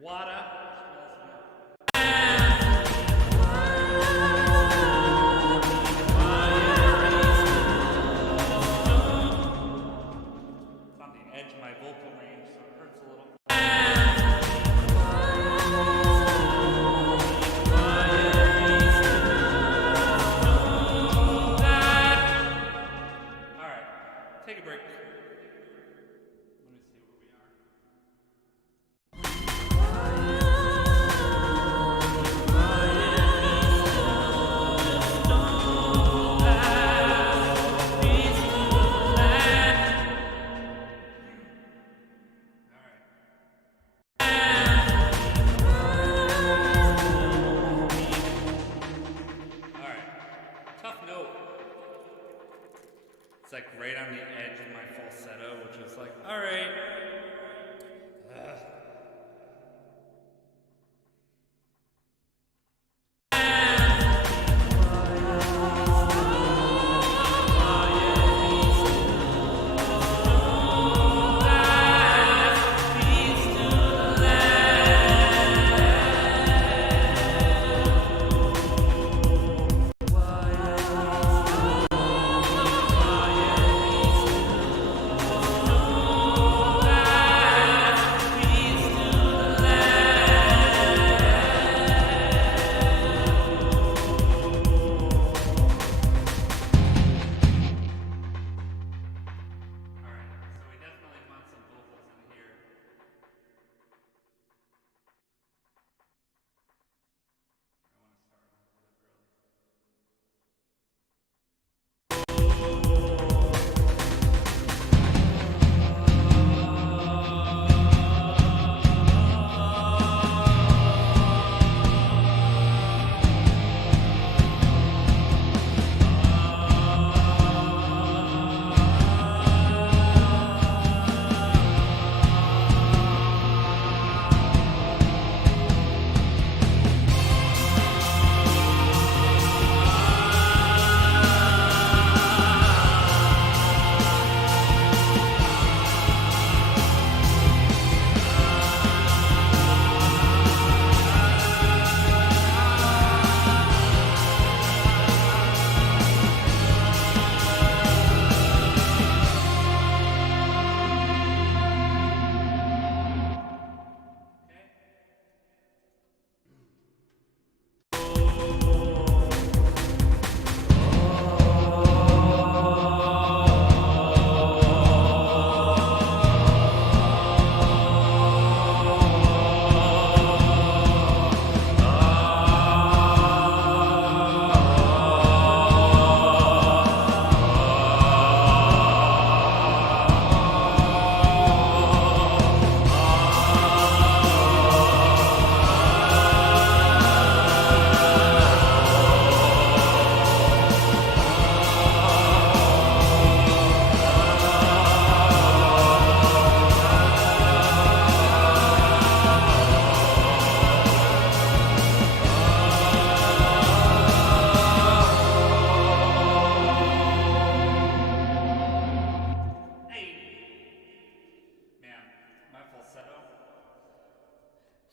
Water. It's on the edge of my vocal range, so it hurts a little. Alright, take a break. Let me see where we are. Tough note. It's like right on the edge of my falsetto, which is like, alright.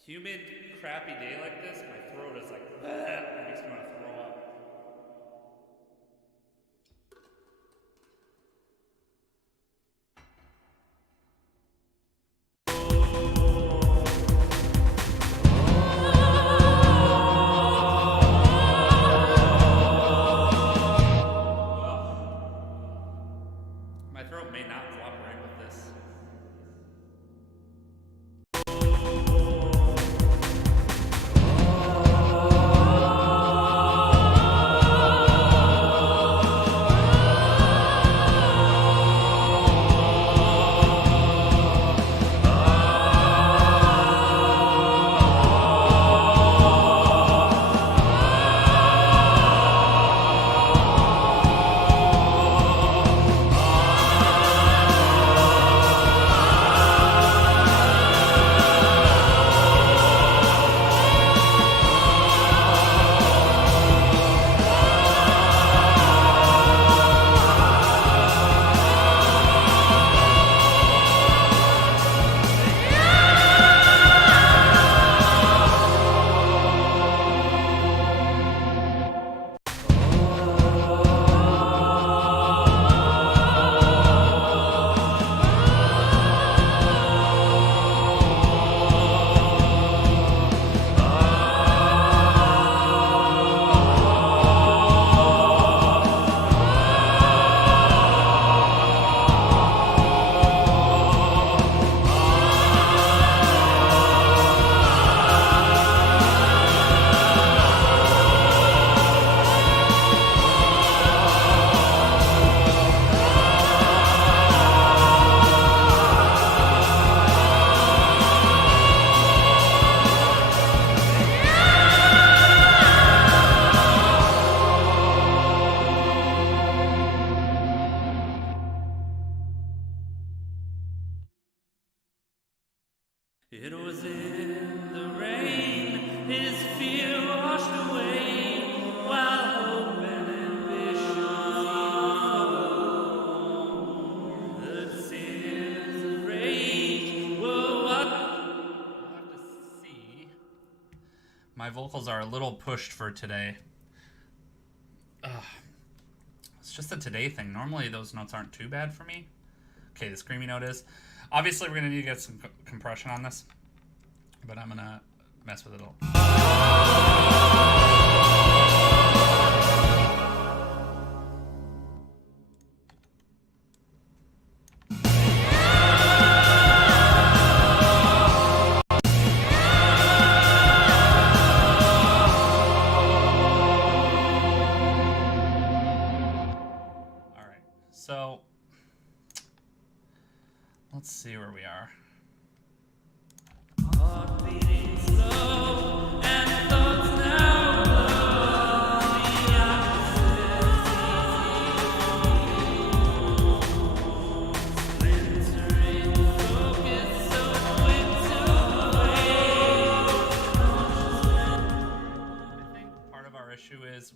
Humid, crappy day like this, my throat is like, it makes me want to throw up. My throat may not cooperate with this. It was in the rain, his fear washed away, while hope and ambition flowed. The tears of rage were what. We'll have to see. My vocals are a little pushed for today. It's just a today thing. Normally those notes aren't too bad for me. Okay, the screamy note is. Obviously, we're going to need to get some compression on this, but I'm going to mess with it a little. All right, so let's see where we are.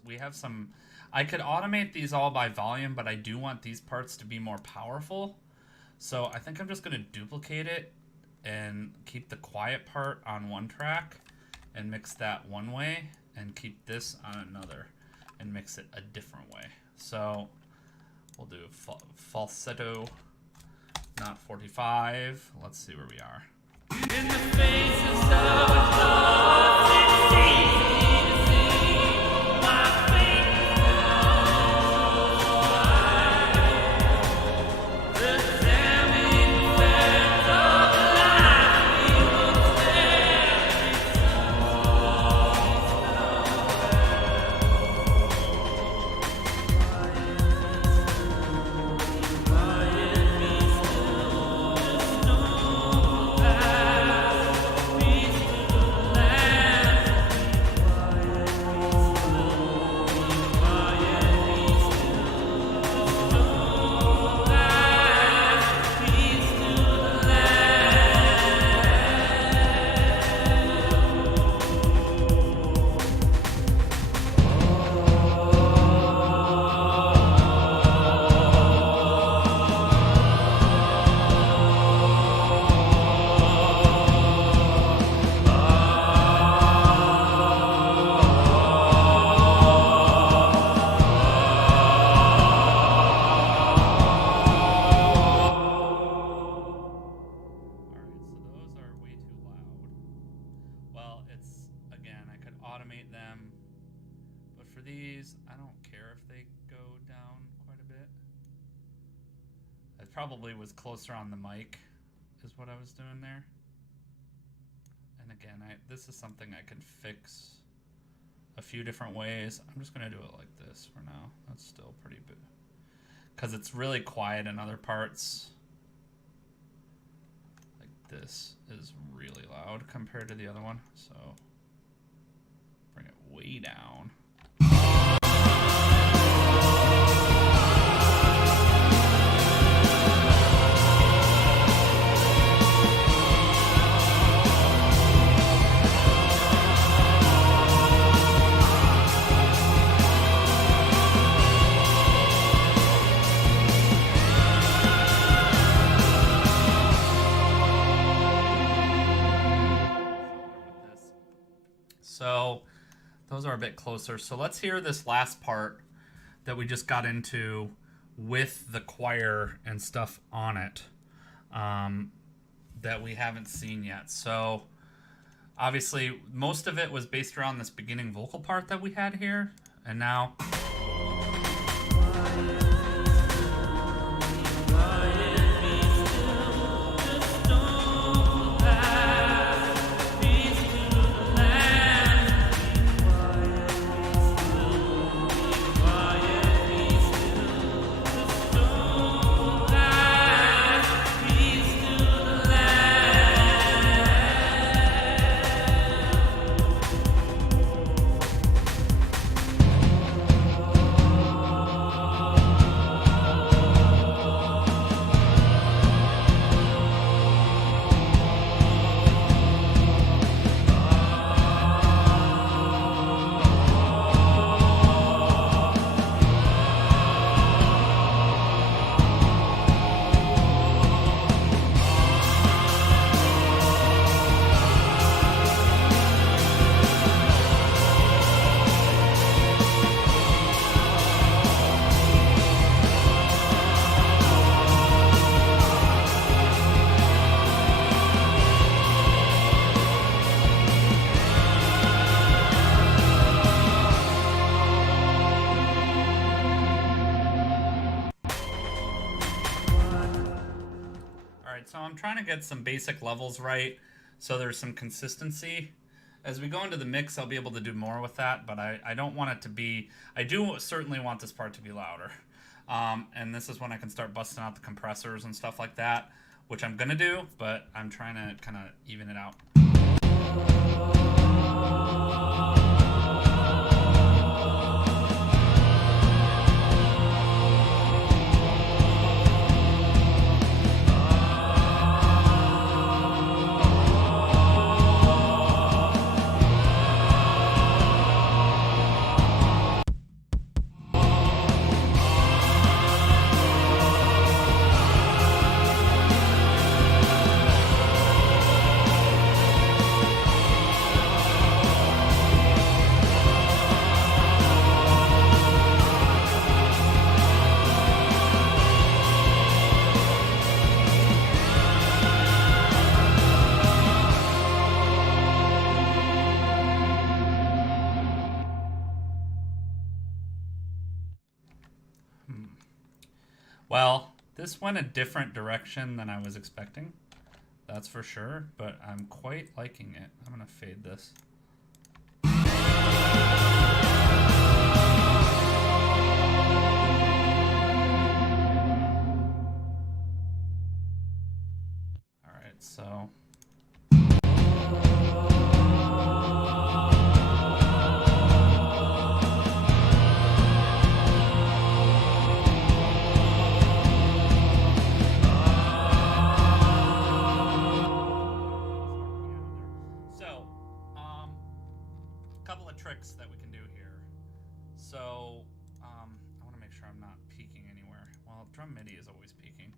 We have some. I could automate these all by volume, but I do want these parts to be more powerful. So I think I'm just going to duplicate it and keep the quiet part on one track and mix that one way, and keep this on another and mix it a different way. So we'll do falsetto, not 45. Let's see where we are. In the faces of love, it's easy to see my face. The damning effect of life looks very automate them, but for these I don't care if they go down quite a bit. It probably was closer on the mic is what I was doing there. And again, this is something I can fix a few different ways. I'm just gonna do it like this for now. That's still pretty big because it's really quiet in other parts. Like this is really loud compared to the other one, so bring it way down. So those are a bit closer. So let's hear this last part that we just got into with the choir and stuff on it that we haven't seen yet. So obviously most of it was based around this beginning vocal part that we had here. And now... it. So I'm trying to get some basic levels right so there's some consistency. As we go into the mix, I'll be able to do more with that, but I don't want it to be... I do certainly want this part to be louder. And this is when I can start busting out the compressors and stuff like that, which I'm going to do, but I'm trying to kind of even it out. Well, this went a different direction than I was expecting. That's for sure, but I'm quite liking it. I'm going to fade this. All right, so... tricks that we can do here. So I want to make sure I'm not peaking anywhere. Well, drum MIDI is always peaking.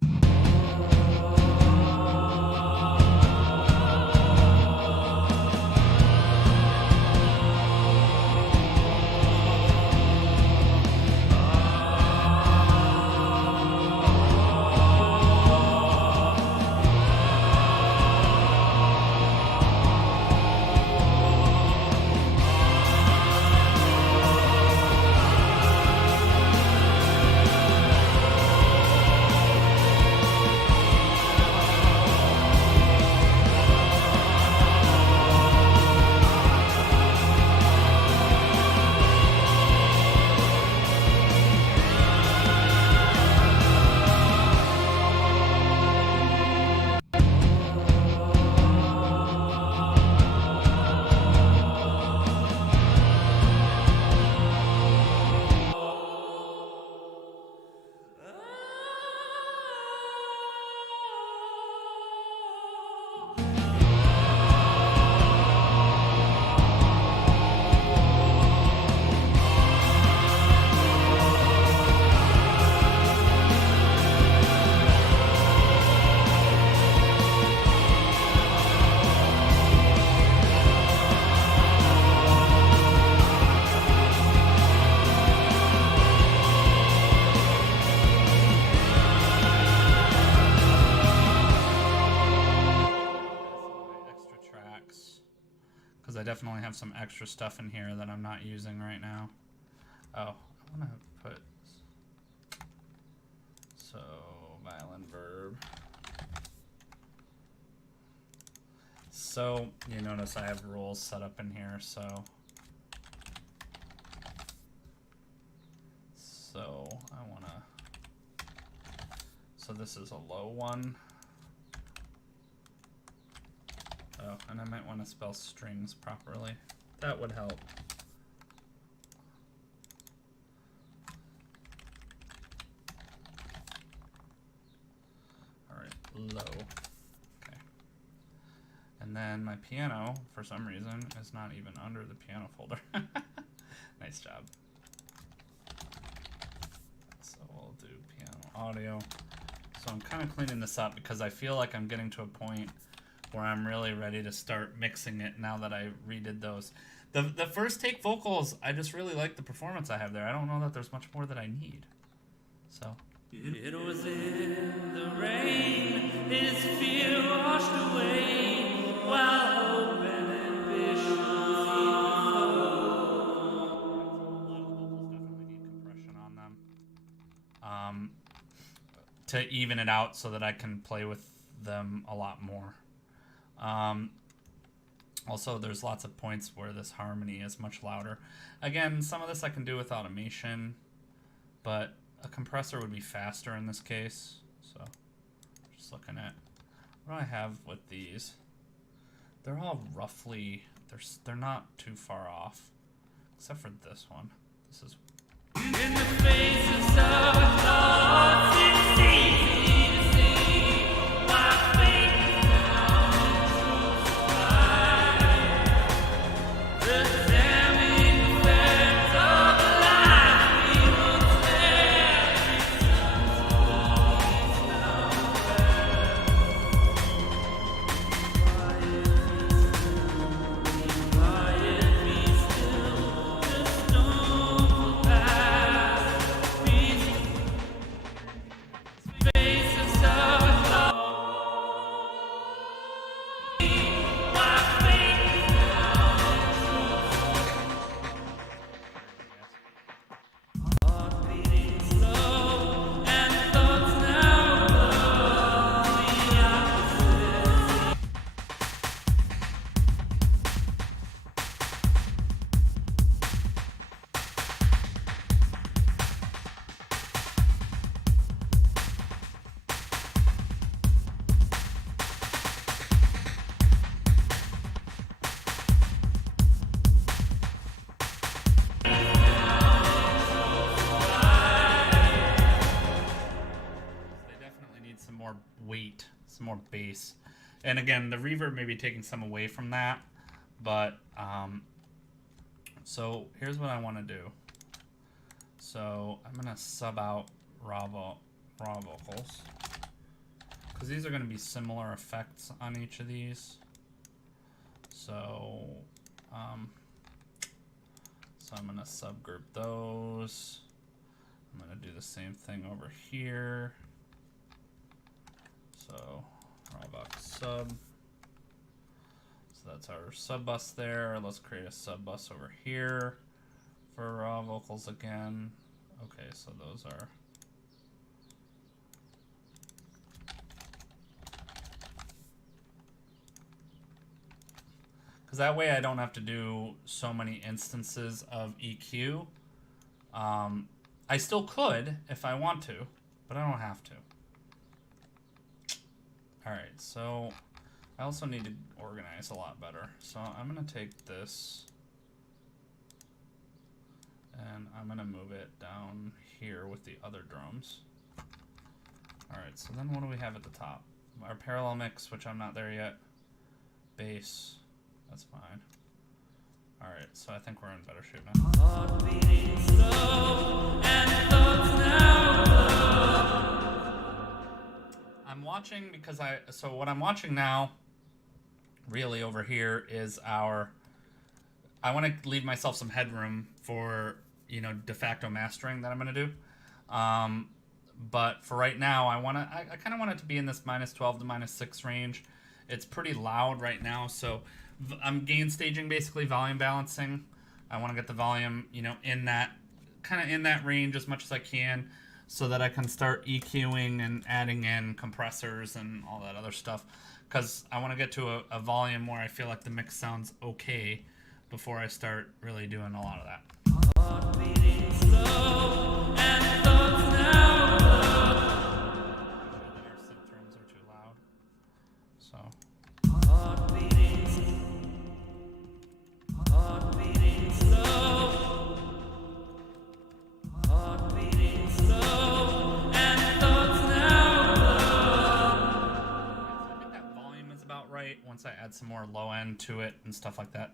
Because I definitely have some extra stuff in here that I'm not using right now. Oh, I want to put... So, violin verb. So, you notice I have rules set up in here, so I want to... So this is a low one. Oh, and I might want to spell strings properly. That would help. All right, low. Okay. And then my piano, for some reason, is not even under the piano folder. Nice job. So we'll do piano audio. So I'm kind of cleaning this up because I feel like I'm getting to a point where I'm really ready to start mixing it now that I redid those. The first take vocals, I just really like the performance I have there. I don't know that there's much more that I need. So. It was in the rain, his fear washed away, while hope and ambition flow. A lot of the vocals definitely need compression on them. To even it out so that I can play with them a lot more. Also, there's lots of points where this harmony is much louder. Again, some of this I can do with automation, but a compressor would be faster in this case. So just looking at what do I have with these. They're all roughly, they're not too far off, except for this one. This is in the faces of thoughts, it's easy to see my faith now. The damning effects of the life we will weight, some more bass. And again, the reverb may be taking some away from that, but so here's what I want to do. So I'm gonna sub out raw vocals, because these are going to be similar effects on each of these. So I'm gonna subgroup those. I'm gonna do the same thing over here. So raw vox sub. So that's our sub bus there. Let's create a sub bus over here for raw vocals again. Okay, so those are. Because that way I don't have to do so many instances of EQ. I still could if I want to, but I don't have to. Alright, so I also need to organize a lot better. So I'm going to take this and I'm going to move it down here with the other drums. Alright, so then what do we have at the top? Our parallel mix, which I'm not there yet. Bass, that's fine. Alright, so I think we're in better shape now. I'm watching because so what I'm watching now really over here is I want to leave myself some headroom for, you know, de facto mastering that I'm going to do. But for right now, I kind of want it to be in this -12 to -6 range. It's pretty loud right now, so I'm gain staging, basically volume balancing. I want to get the volume, you know, in that range as much as I can, so that I can start EQing and adding in compressors and all that other stuff. Because I want to get to a volume where I feel like the mix sounds okay before I start really doing a lot of that. Our synth drums are too loud. So. Once I add some more low end to it and stuff like that.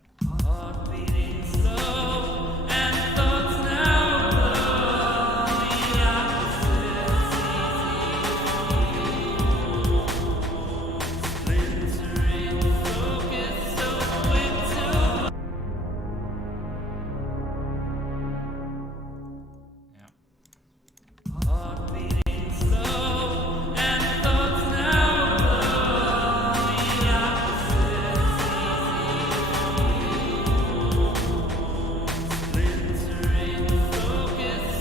Focus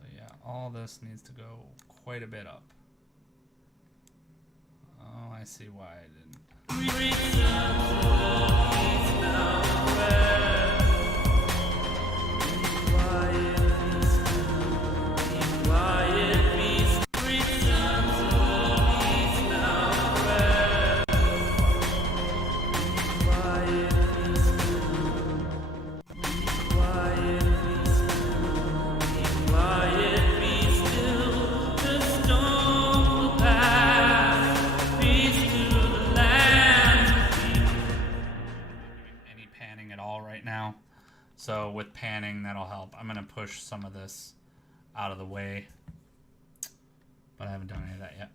So yeah, all this needs to go quite a bit up. Oh, I see why I didn't. So with panning, that'll help. I'm gonna push some of this out of the way, but I haven't done any of that yet.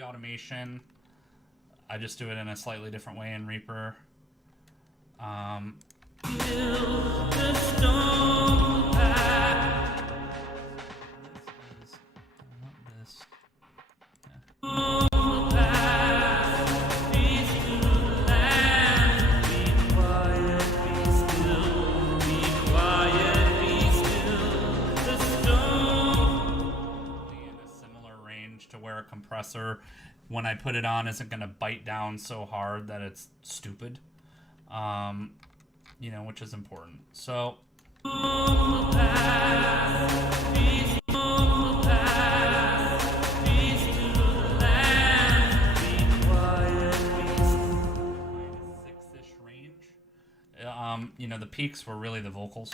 Automation. I just do it in a slightly different way in Reaper. Compressor, when I put it on, isn't going to bite down so hard that it's stupid, you know, which is important. So six-ish range. You know, the peaks were really the vocals.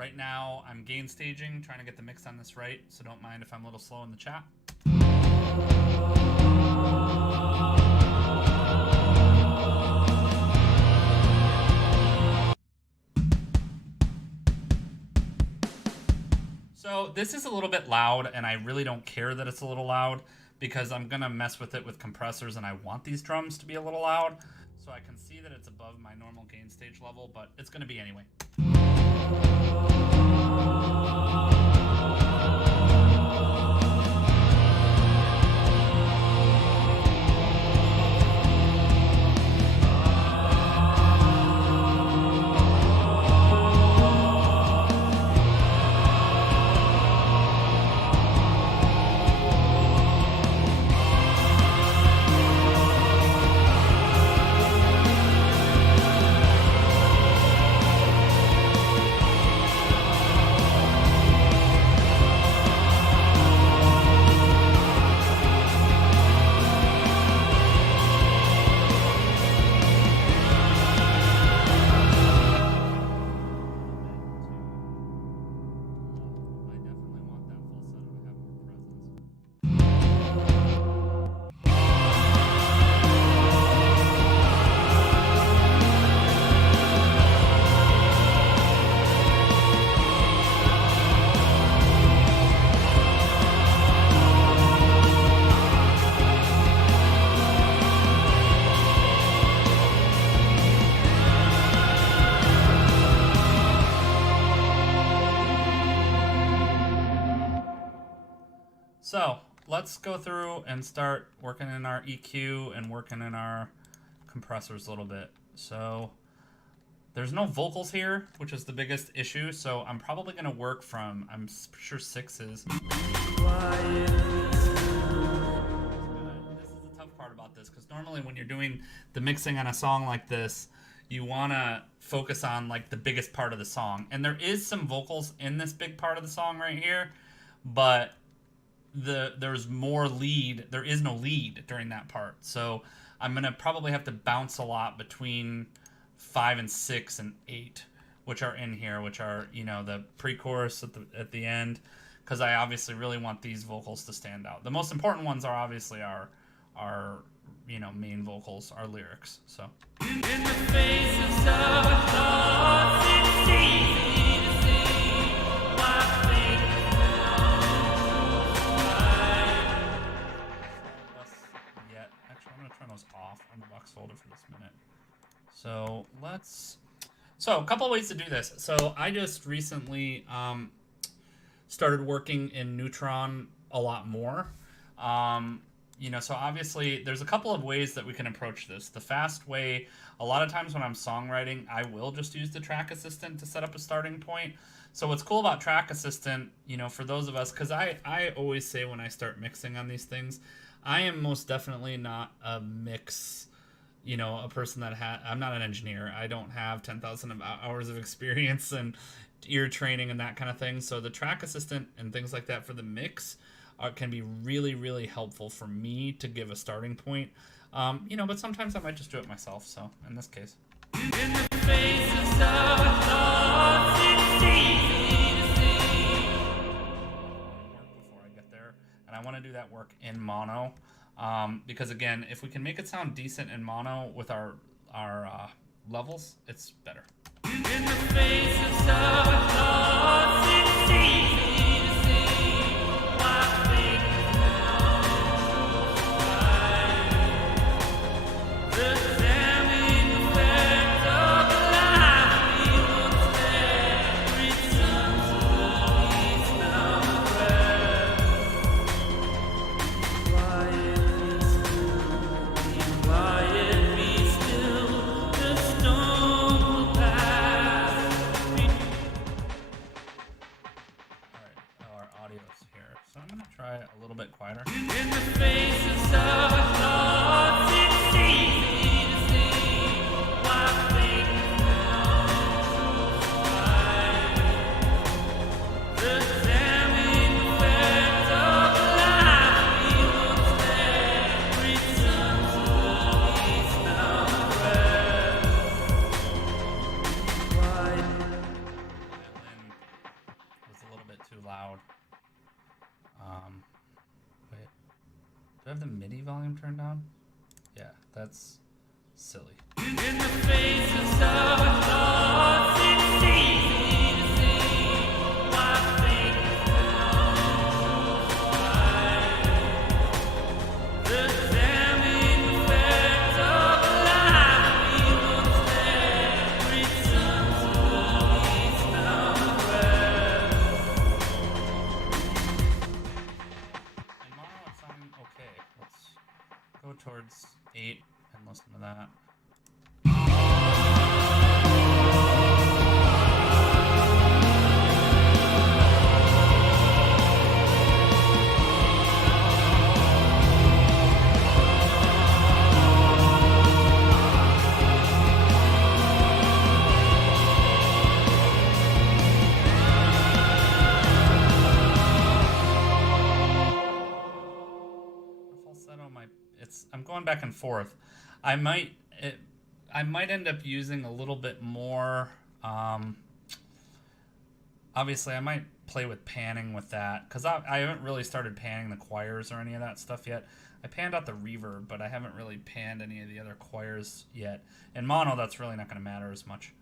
Right now, I'm gain staging, trying to get the mix on this right, so don't mind if I'm a little slow in the chat. So this is a little bit loud, and I really don't care that it's a little loud because I'm gonna mess with it with compressors, and I want these drums to be a little loud, so I can see that it's above my normal gain stage level, but it's gonna be anyway. So let's go through and start working in our EQ and working in our compressors a little bit. So there's no vocals here, which is the biggest issue. So I'm probably going to work from, I'm sure sixes. This is the tough part about this, because normally when you're doing the mixing on a song like this, you want to focus on like the biggest part of the song. And there is some vocals in this big part of the song right here, but there's more lead. There is no lead during that part. So I'm going to probably have to bounce a lot between 5 and 6 and 8, which are in here, which are, you know, the pre-chorus at the end, because I obviously really want these vocals to stand out. The most important ones are obviously our you know, main vocals, our lyrics. So in the face of thoughts, it's easy to see why actually, I'm going to turn those off on the box folder for this minute. So a couple of ways to do this. So I just recently started working in Neutron a lot more. You know, so obviously there's a couple of ways that we can approach this. The fast way, a lot of times when I'm songwriting, I will just use the track assistant to set up a starting point. So what's cool about track assistant, you know, for those of us, because I always say when I start mixing on these things, I am most definitely not a mix, you know, a person that I'm not an engineer. I don't have 10,000 hours of experience and ear training and that kind of thing. So the track assistant and things like that for the mix can be really, really helpful for me to give a starting point. You know, but sometimes I might just do it myself. So in this case. In the face of thoughts, it's easy to see. Before I get there, and I want to do that work in mono, because again, if we can make it sound decent in mono with our levels, it's better. In the face of thoughts, it's easy to see why fake the damning effect of the life we once had returns to these now quiet be still, the storm will pass. loud. Wait. Do I have the MIDI volume turned down? Yeah, that's silly. In the face of such loss, it's easy to see why things don't right. The damning effect of life we once had returns to these now rest. In mono, it's sounding okay. Let's go towards 8 and listen to that. I'm going back and forth. I might end up using a little bit more. Obviously, I might play with panning with that because I haven't really started panning the choirs or any of that stuff yet. I panned out the reverb, but I haven't really panned any of the other choirs yet. In mono, that's really not going to matter as much.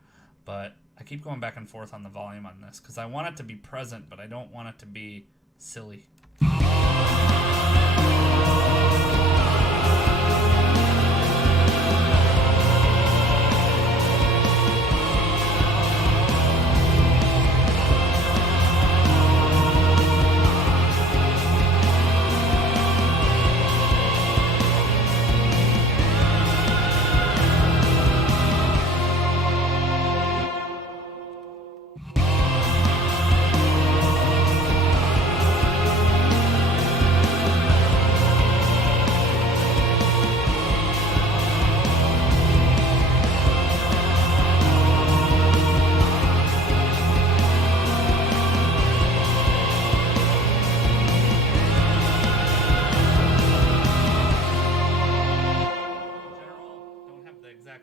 But I keep going back and forth on the volume on this because I want it to be present, but I don't want it to be silly.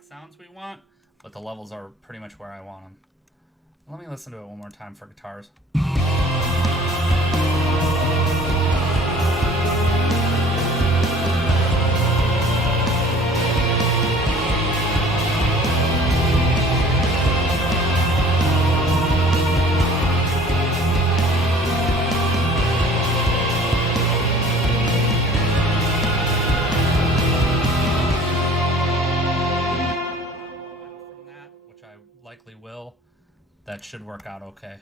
Sounds we want, but the levels are pretty much where I want them. Let me listen to it one more time for guitars. Likely will. That should work out okay.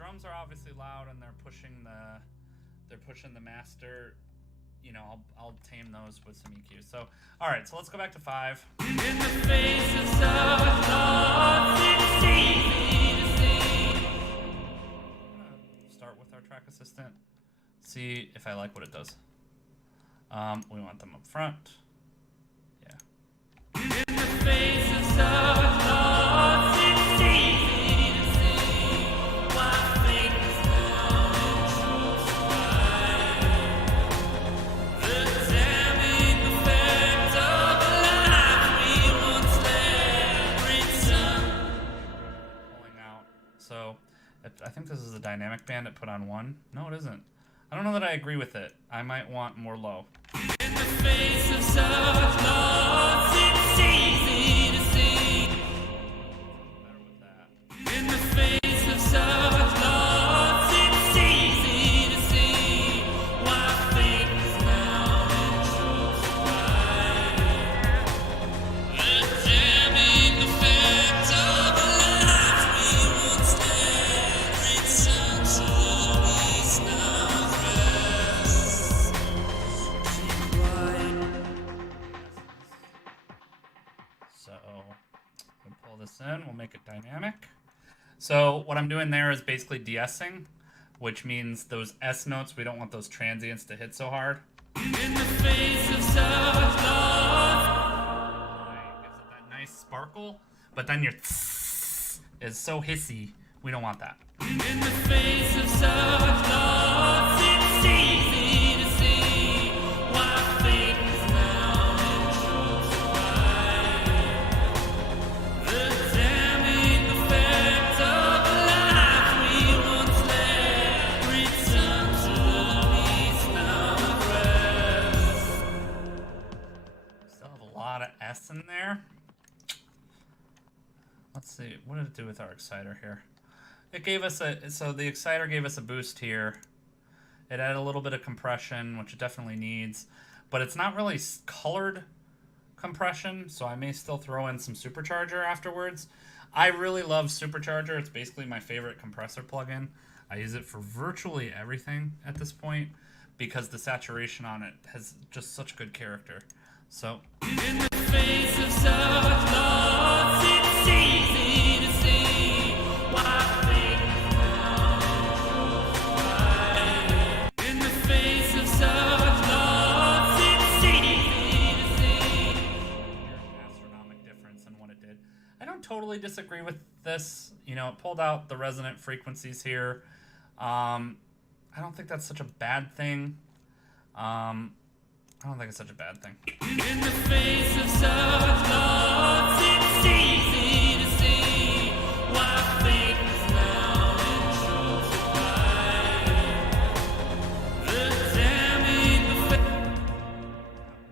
drums are obviously loud and they're pushing the master. You know, I'll tame those with some EQ. So, all right, so let's go back to 5. In the face of such loss, it's easy to see. I'm gonna start with our track assistant. See if I like what it does. We want them up front. Yeah. In the face of such loss, it's easy to see why things now and truth lie. The damning effect of the life we once led return. Pulling out. So, I think this is a dynamic band it put on 1. No, it isn't. I don't know that I agree with it. I might want more low. In the face of such loss, it's easy to see. Better with that. In the face of such loss, it's easy to see why things now and truth lie. The damning effect of a life we once led return to these now. So we'll pull this in, we'll make it dynamic. So what I'm doing there is basically de-essing, which means those S notes, we don't want those transients to hit so hard. In the face of such love. Gives it that nice sparkle, but then your is so hissy, we don't want that. In the face of such love, it's easy to see why things now and truth lie. The damning effect of the life we once led return to peace now and rest. Still have a lot of S in there. Let's see, what did it do with our exciter here? It gave us so the exciter gave us a boost here. It added a little bit of compression, which it definitely needs, but it's not really colored compression, so I may still throw in some supercharger afterwards. I really love supercharger. It's basically my favorite compressor plugin. I use it for virtually everything at this point because the saturation on it has just such good character. So in the face of such loss, it's easy to see why things now and truth lie. In the face of such loss, it's easy to see. Here's an astronomical difference in what it did. I don't totally disagree with this. You know, it pulled out the resonant frequencies here. I don't think that's such a bad thing. I don't think it's such a bad thing. In the face of such loss, it's easy to see why things now and truth lie. The damning effect.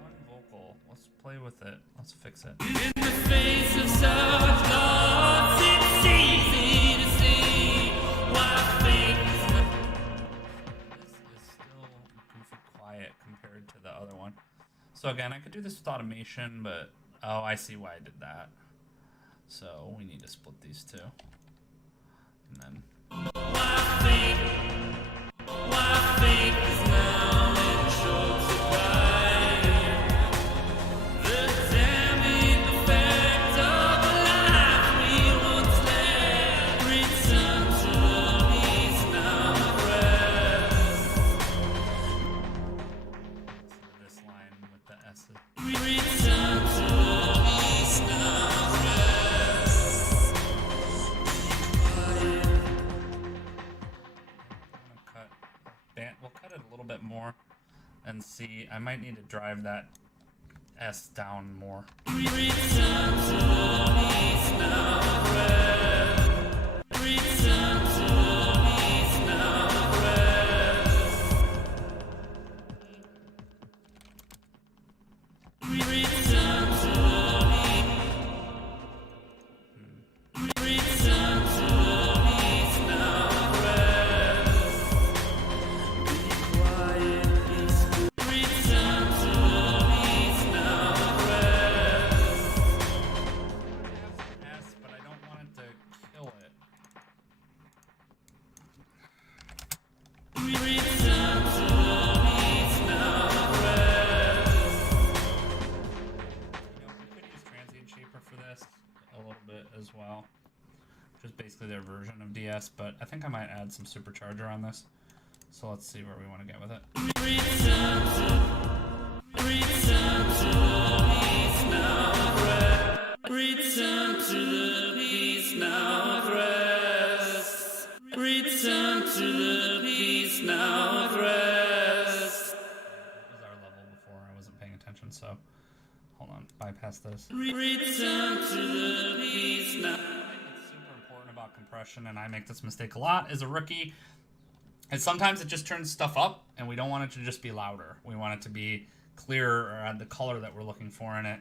One vocal. Let's play with it. Let's fix it. In the face of such loss, it's easy to see why things now. This is still goofy quiet compared to the other one. So again, I could do this with automation, but oh, I see why I did that. So we need to split these two. And then why things now and truth lie. The damning effect of a life we once led return to peace now and rest. This line with the S's. Return to peace now and rest. We'll cut it a little bit more and see. I might need to drive that S down more. Return to peace now and rest. Return to peace now and rest. Return to peace. Return to peace now and rest. Be quiet, peaceful. Return to peace now and rest. I have some S, but I don't want it to kill it. DS, but I think I might add some supercharger on this. So let's see where we want to get with it. Return to the peace now of rest. Return to the peace now of rest. Return to the peace now of rest. That was our level before. I wasn't paying attention, so hold on. Bypass this. Return to the peace now. It's super important about compression, and I make this mistake a lot as a rookie. And sometimes it just turns stuff up, and we don't want it to just be louder. We want it to be clearer or add the color that we're looking for in it.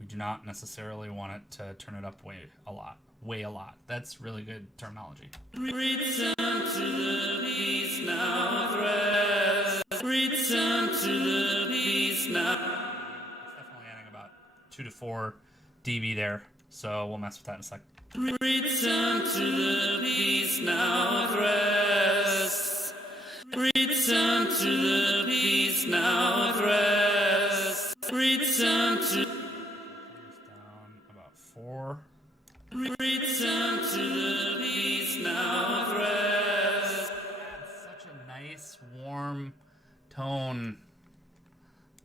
We do not necessarily want it to turn it up way a lot. Way a lot. That's really good terminology. Return to the peace now of rest. Return to the peace now. It's definitely adding about 2 to 4 dB there, so we'll mess with that in a sec. Return to the peace now of rest. Return to the peace now of rest. Return to. Down about 4. Return to the peace now of rest. It's such a nice, warm tone.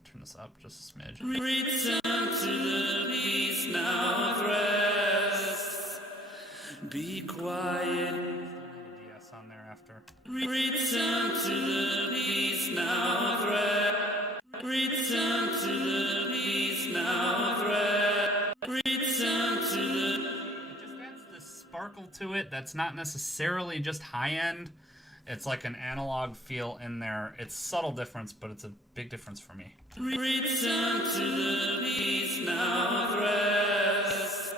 Turn this up just a smidge. Return to the peace now of rest. Be quiet. DS on there after. Return to the peace now of rest. Return to the peace now of rest. Return to the. It just adds this sparkle to it that's not necessarily just high end. It's like an analog feel in there. It's subtle difference, but it's a big difference for me. Return to the peace now of rest.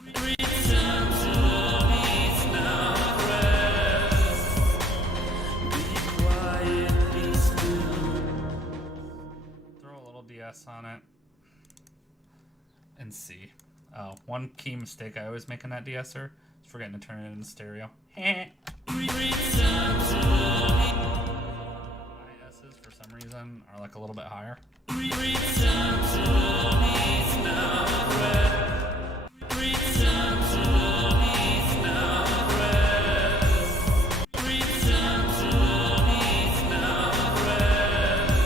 Return to the peace now of rest. Be quiet, be still. Throw a little DS on it. And C. Oh, one key mistake I always make in that DSer is forgetting to turn it into stereo. Return to the My S's for some reason are like a little bit higher. Return to the peace now of rest. Return to the peace now of rest. Return to the peace now of rest.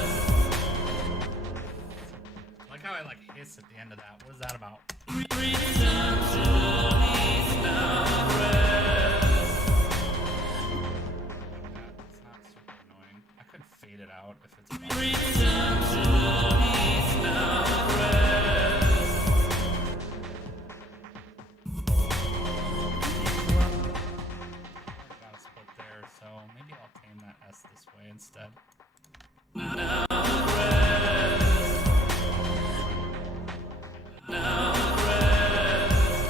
I like how I hiss at the end of that. What is that about? Return to the peace now of rest. It's not super annoying. I could fade it out if it's Return to the peace now of rest. got a split there, so maybe I'll tame that S this way instead. Now of rest. Now of rest.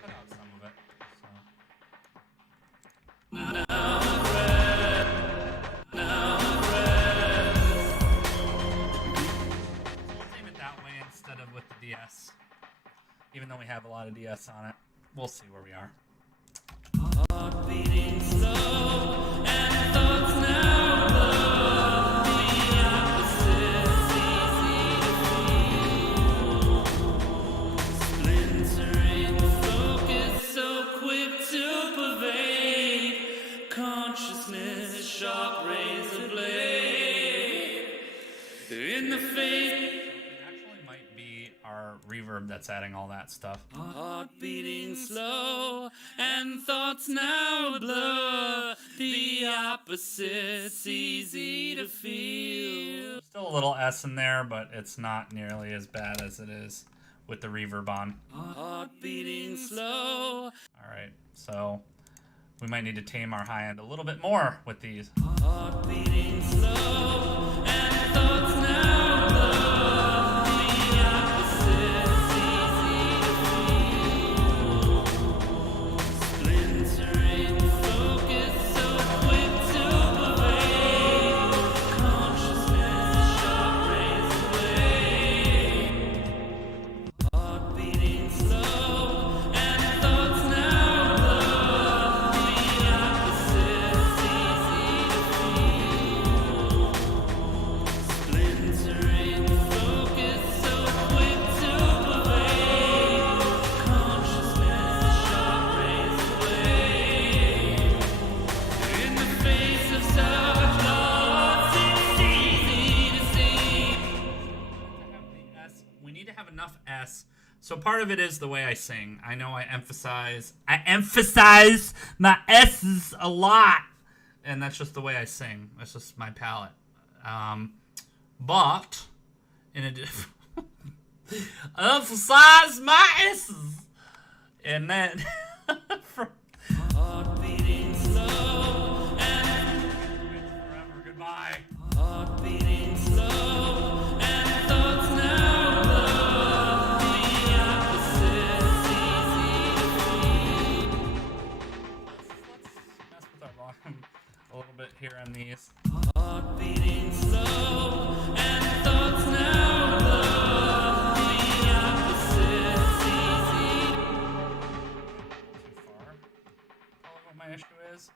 Cut out some of it. So. Now of rest. Now of rest. We'll tame it that way instead of with the DS. Even though we have a lot of DS on it, we'll see where we are. Heart beating slow and thoughts now blow. The opposite's easy to feel. Splintering focus so quick to pervade. Consciousness, sharp razor blade. In the face. It actually might be our reverb that's adding all that stuff. Heart beating slow and thoughts now blur. The opposite's easy to feel. Still a little S in there, but it's not nearly as bad as it is with the reverb on. Heart beating slow. Alright, so we might need to tame our high end a little bit more with these. Heart beating slow and thoughts now blur. The opposite's easy to feel. Splintering focus so quick to pervade. Consciousness, sharp razor blade. Heart beating slow and thoughts now blur. The opposite's easy to feel. part of it is the way I sing. I know I emphasize my S's a lot, and that's just the way I sing. That's just my palette. But in addition, emphasize my S's, and then from Heart beating slow and forever goodbye. heart beating slow and thoughts now love the opposites easy to feel. Let's mess with our volume a little bit here on these. Heart beating slow and thoughts now love the opposites easy. Too far. Probably what my issue is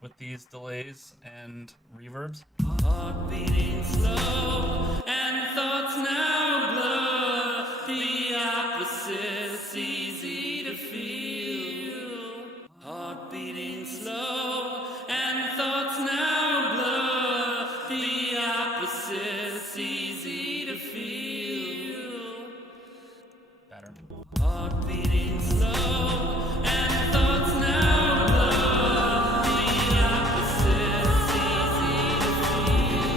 with these delays and reverbs. Heart beating slow and thoughts now blur. The opposites easy to feel. Heart beating slow and thoughts now blur. The opposites easy to feel. Better. Heart beating slow and thoughts now blur. The opposites easy to feel.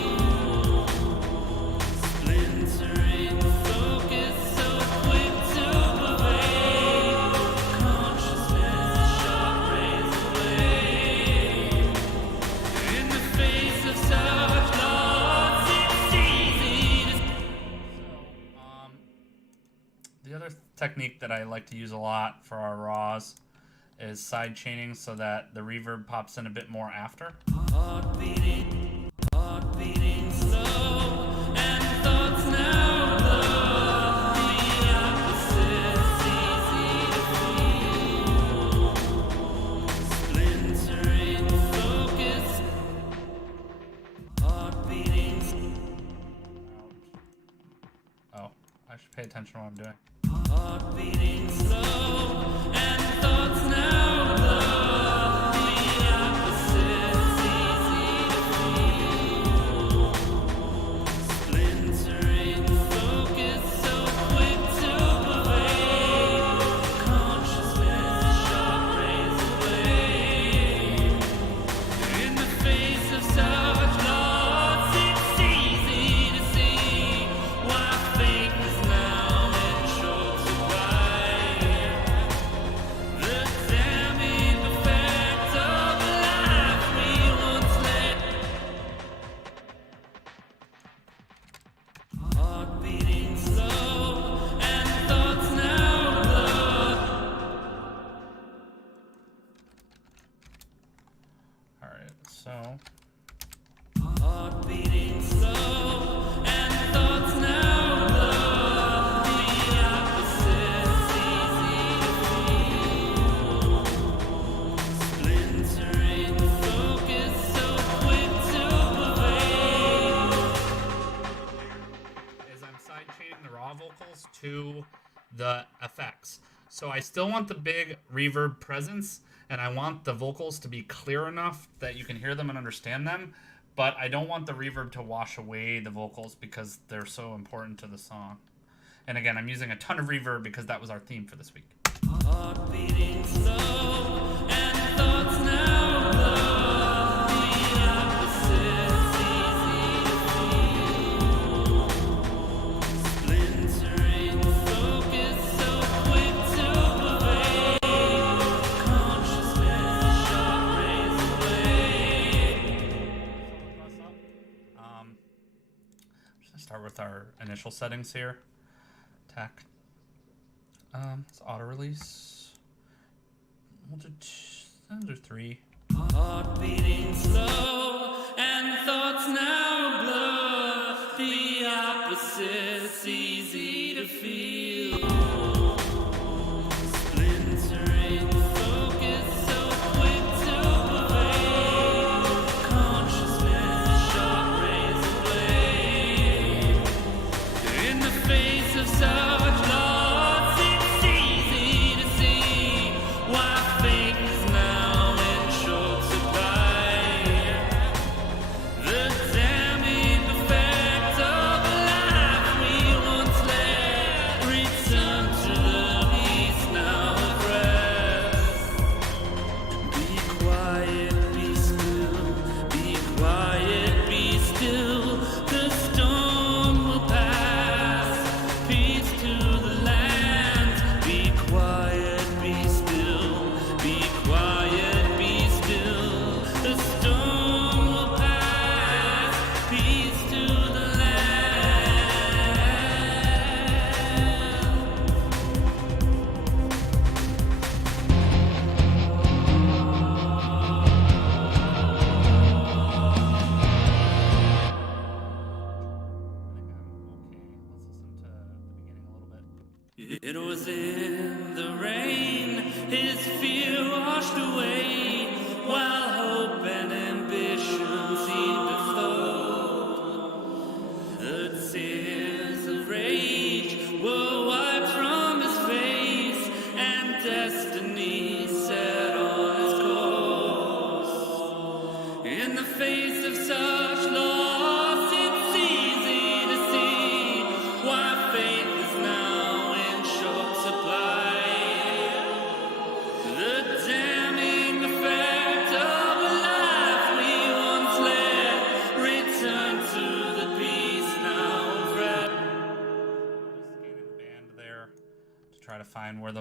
Splintering focus so quick to pervade. Consciousness sharp razor blade. In the face of such loss, it's easy to. So, the other technique that I like to use a lot for our raws is side chaining so that the reverb pops in a bit more after. Heart beating slow, and thoughts now blur. The opposites easy to feel. Splintering focus. Heart beating. Oh, I should pay attention to what I'm doing. Heart beating slow, and thoughts now blur. The opposites easy to feel. Splintering focus so quick to pervade. Consciousness sharp razor blade. In the face of such loss, it's easy to see why fake is now in short supply. The damning effect of the life we once led. Heart beating slow and thoughts now blur. Alright, so Heart beating slow and thoughts now blur. The opposites easy to feel. Splintering focus so quick to pervade. is I'm side chaining the raw vocals to the effects. So I still want the big reverb presence, and I want the vocals to be clear enough that you can hear them and understand them, but I don't want the reverb to wash away the vocals because they're so important to the song. And again, I'm using a ton of reverb because that was our theme for this week. Heart beating slow and thoughts now blur. The opposites easy to feel. Splintering focus so quick to pervade. Consciousness sharp razor blade. I'm just gonna start with our initial settings here. Tack. It's auto release. We'll do 3. Heart beating slow and thoughts now blur. The opposites easy to feel. Splintering focus so quick to pervade. Consciousness sharp razor blade. In the face of such loss, it's easy to see why fake is now in short supply. The damning effect of the life we once led.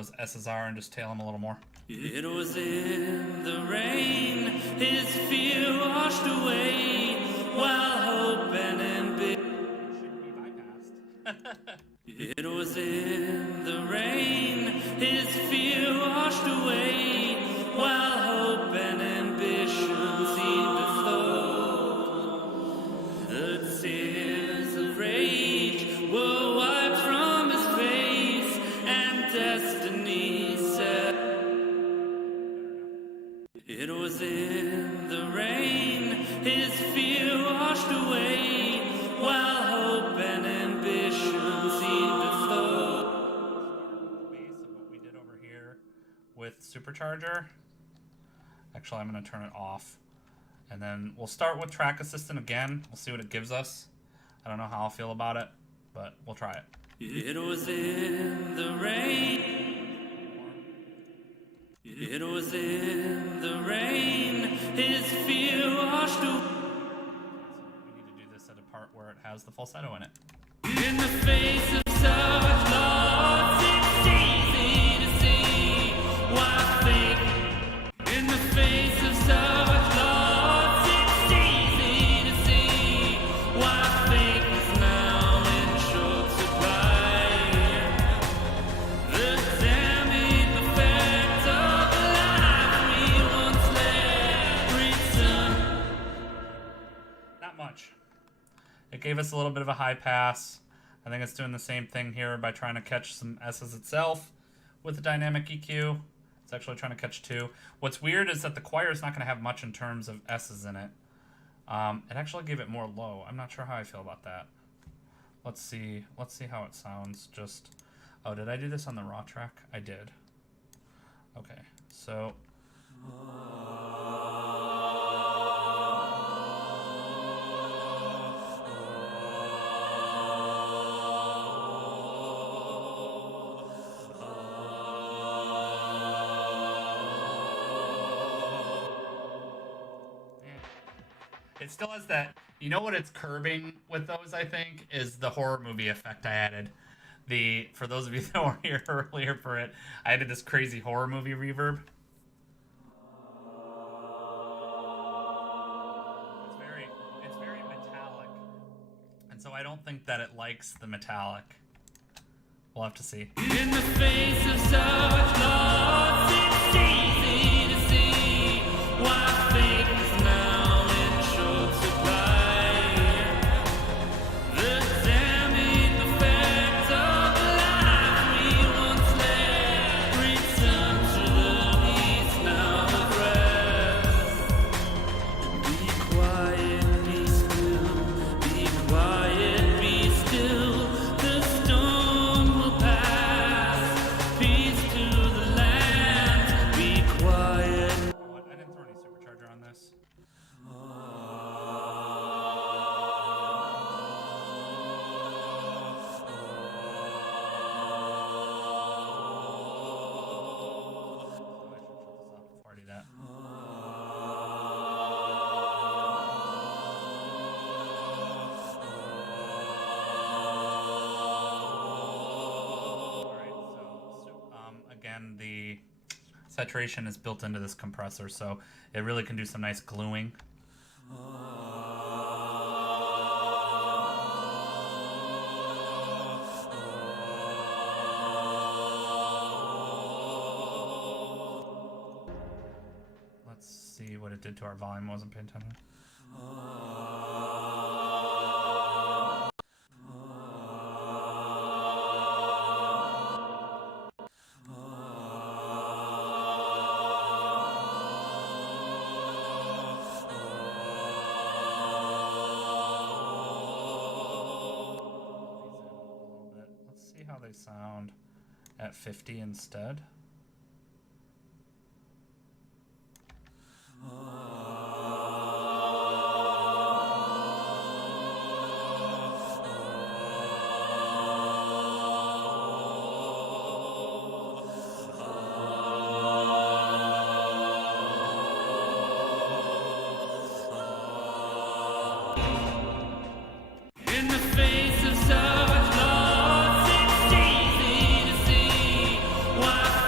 those S's are and just tail them a little more. It was in the rain, his fear washed away, while hope and ambition Shouldn't be bypassed. It was in the rain, his fear washed away, while hope and ambition seemed to flow. The tears of rage were wiped from his face, and destiny said, it was in the rain, his fear washed away, while hope and ambition seemed to flow. Base of what we did over here with Supercharger. Actually, I'm going to turn it off. And then we'll start with Track Assistant again. We'll see what it gives us. I don't know how I'll feel about it, but we'll try it. It was in the rain. It was in the rain, his fear washed away. We need to do this at a part where it has the falsetto in it. In the face of such loss, it's easy to see why faith. In the face of such loss, it's easy to see why faith is now in short supply. The damning effect of the life we once led return. Not much. It gave us a little bit of a high pass. I think it's doing the same thing here by trying to catch some S's itself with the dynamic EQ. It's actually trying to catch two. What's weird is that the choir is not going to have much in terms of S's in it. It actually gave it more low. I'm not sure how I feel about that. Let's see how it sounds. Oh, did I do this on the raw track? I did. Okay, so. It still has that, you know what it's curbing with those, I think, is the horror movie effect I added. For those of you that were here earlier for it, I added this crazy horror movie reverb. It's very metallic. And so I don't think that it likes the metallic. We'll have to see. In the face of such loss, it's easy to see why faith is now in short supply. The damning effect of the life we once led return to the peace now of rest. Be quiet, be still, be quiet, be still. The storm will pass. Peace to the land. Be quiet. What? I didn't throw any supercharger on this. I should shut this off before I do that. Again, the saturation is built into this compressor, so it really can do some nice gluing. Let's see what it did to our volume. I wasn't paying attention. Let's see how they sound at 50 instead. In the face of such loss, it's easy to see why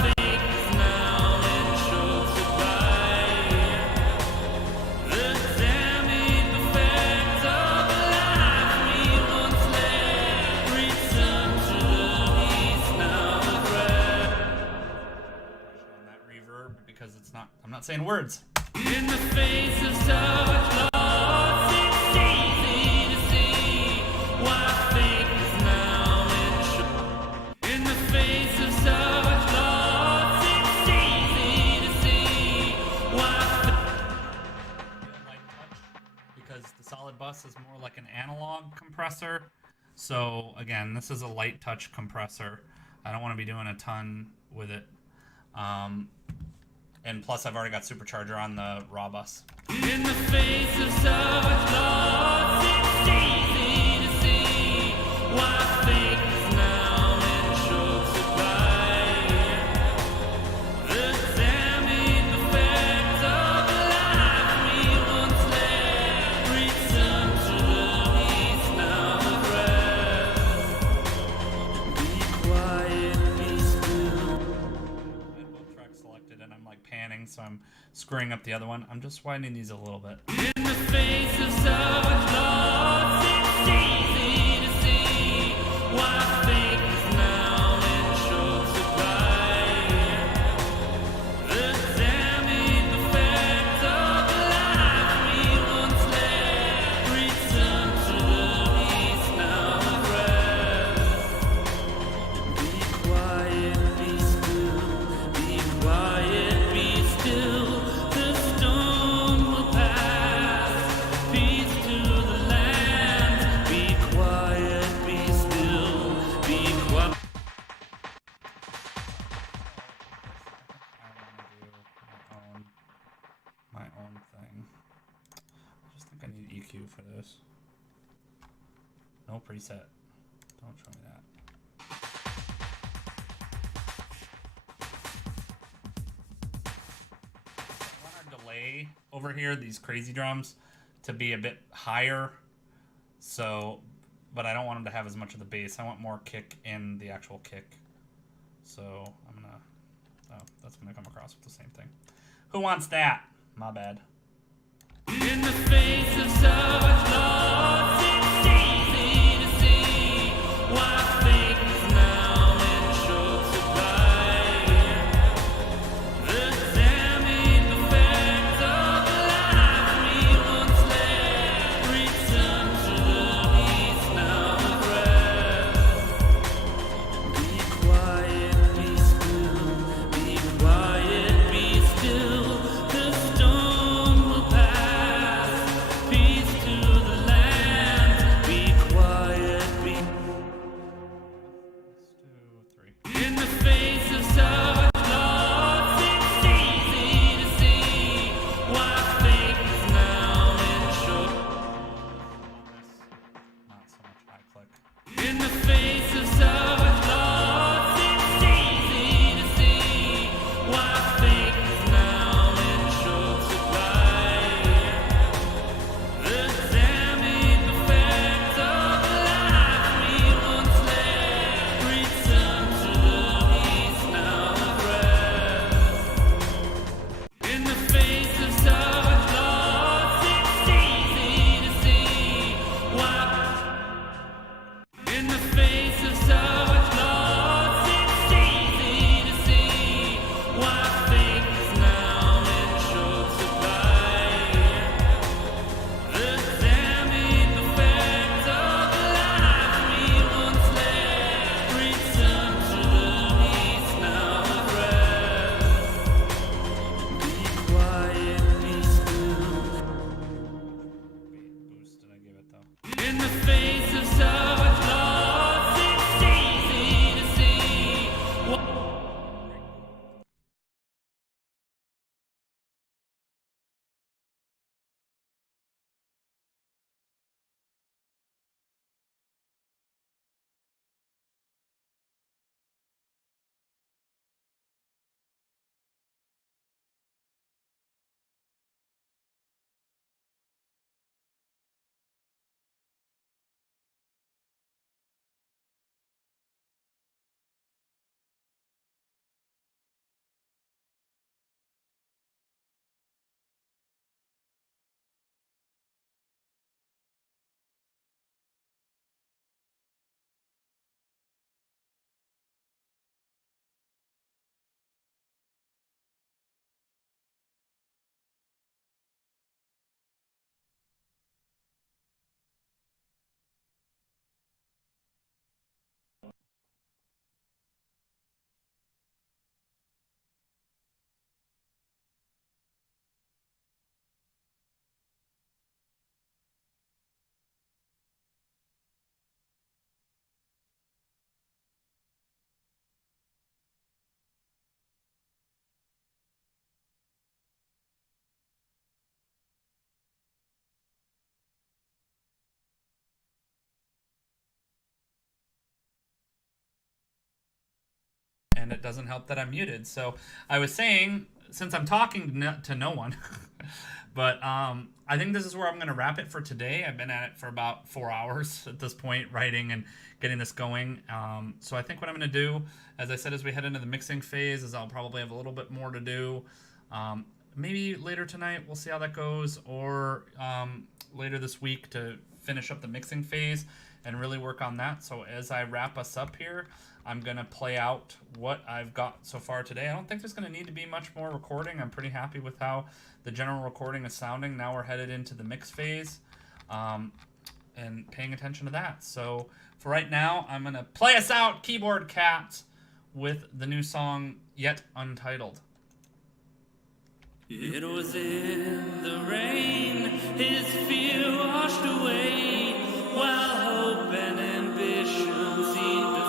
I'm not saying words. In the face of such loss, it's easy to see why fake is now in show. In the face of such loss, it's easy to see why Light touch, because the solid bus is more like an analog compressor. So again, this is a light touch compressor. I don't want to be doing a ton with it. And plus, I've already got supercharger on the raw bus. in the face of such loss, it's easy to see why fake is now in short supply. The damning effects of the life we once led return to the peace now of rest. Be quiet, be still. I have both tracks selected, and I'm like panning, so I'm screwing up the other one. I'm just widening these a little bit. In the face of such loss, it's easy to see why fake is now in short supply. The damning effects of the life we once led return to the peace now of rest. Be quiet, be still, be quiet, be still. The storm will pass. Peace to the land. Be quiet, be still, be quiet. I want to do my own thing. I just think I need EQ for this. No preset. Don't show me that. I want our delay over here, these crazy drums, to be a bit higher. So, but I don't want them to have as much of the bass. I want more kick in the actual kick. So I'm gonna, oh, that's gonna come across with the same thing. Who wants that? My bad. In the face of such loss, it's easy to see why fake is now in short supply. The damning effects of the life we once led return to the peace now of rest. Be quiet, be still, be quiet, be still. The storm will pass. Peace to and it doesn't help that I'm muted. So I was saying, since I'm talking to no one, but I think this is where I'm going to wrap it for today. I've been at it for about 4 hours at this point, writing and getting this going. So I think what I'm going to do, as I said, as we head into the mixing phase, is I'll probably have a little bit more to do. Maybe later tonight, we'll see how that goes, or later this week to finish up the mixing phase and really work on that. So as I wrap us up here, I'm going to play out what I've got so far today. I don't think there's going to need to be much more recording. I'm pretty happy with how the general recording is sounding. Now we're headed into the mix phase and paying attention to that. So for right now, I'm going to play us out, Keyboard Cat, with the new song, Yet Untitled. It was in the rain, his fear washed away, while hope and ambition seemed to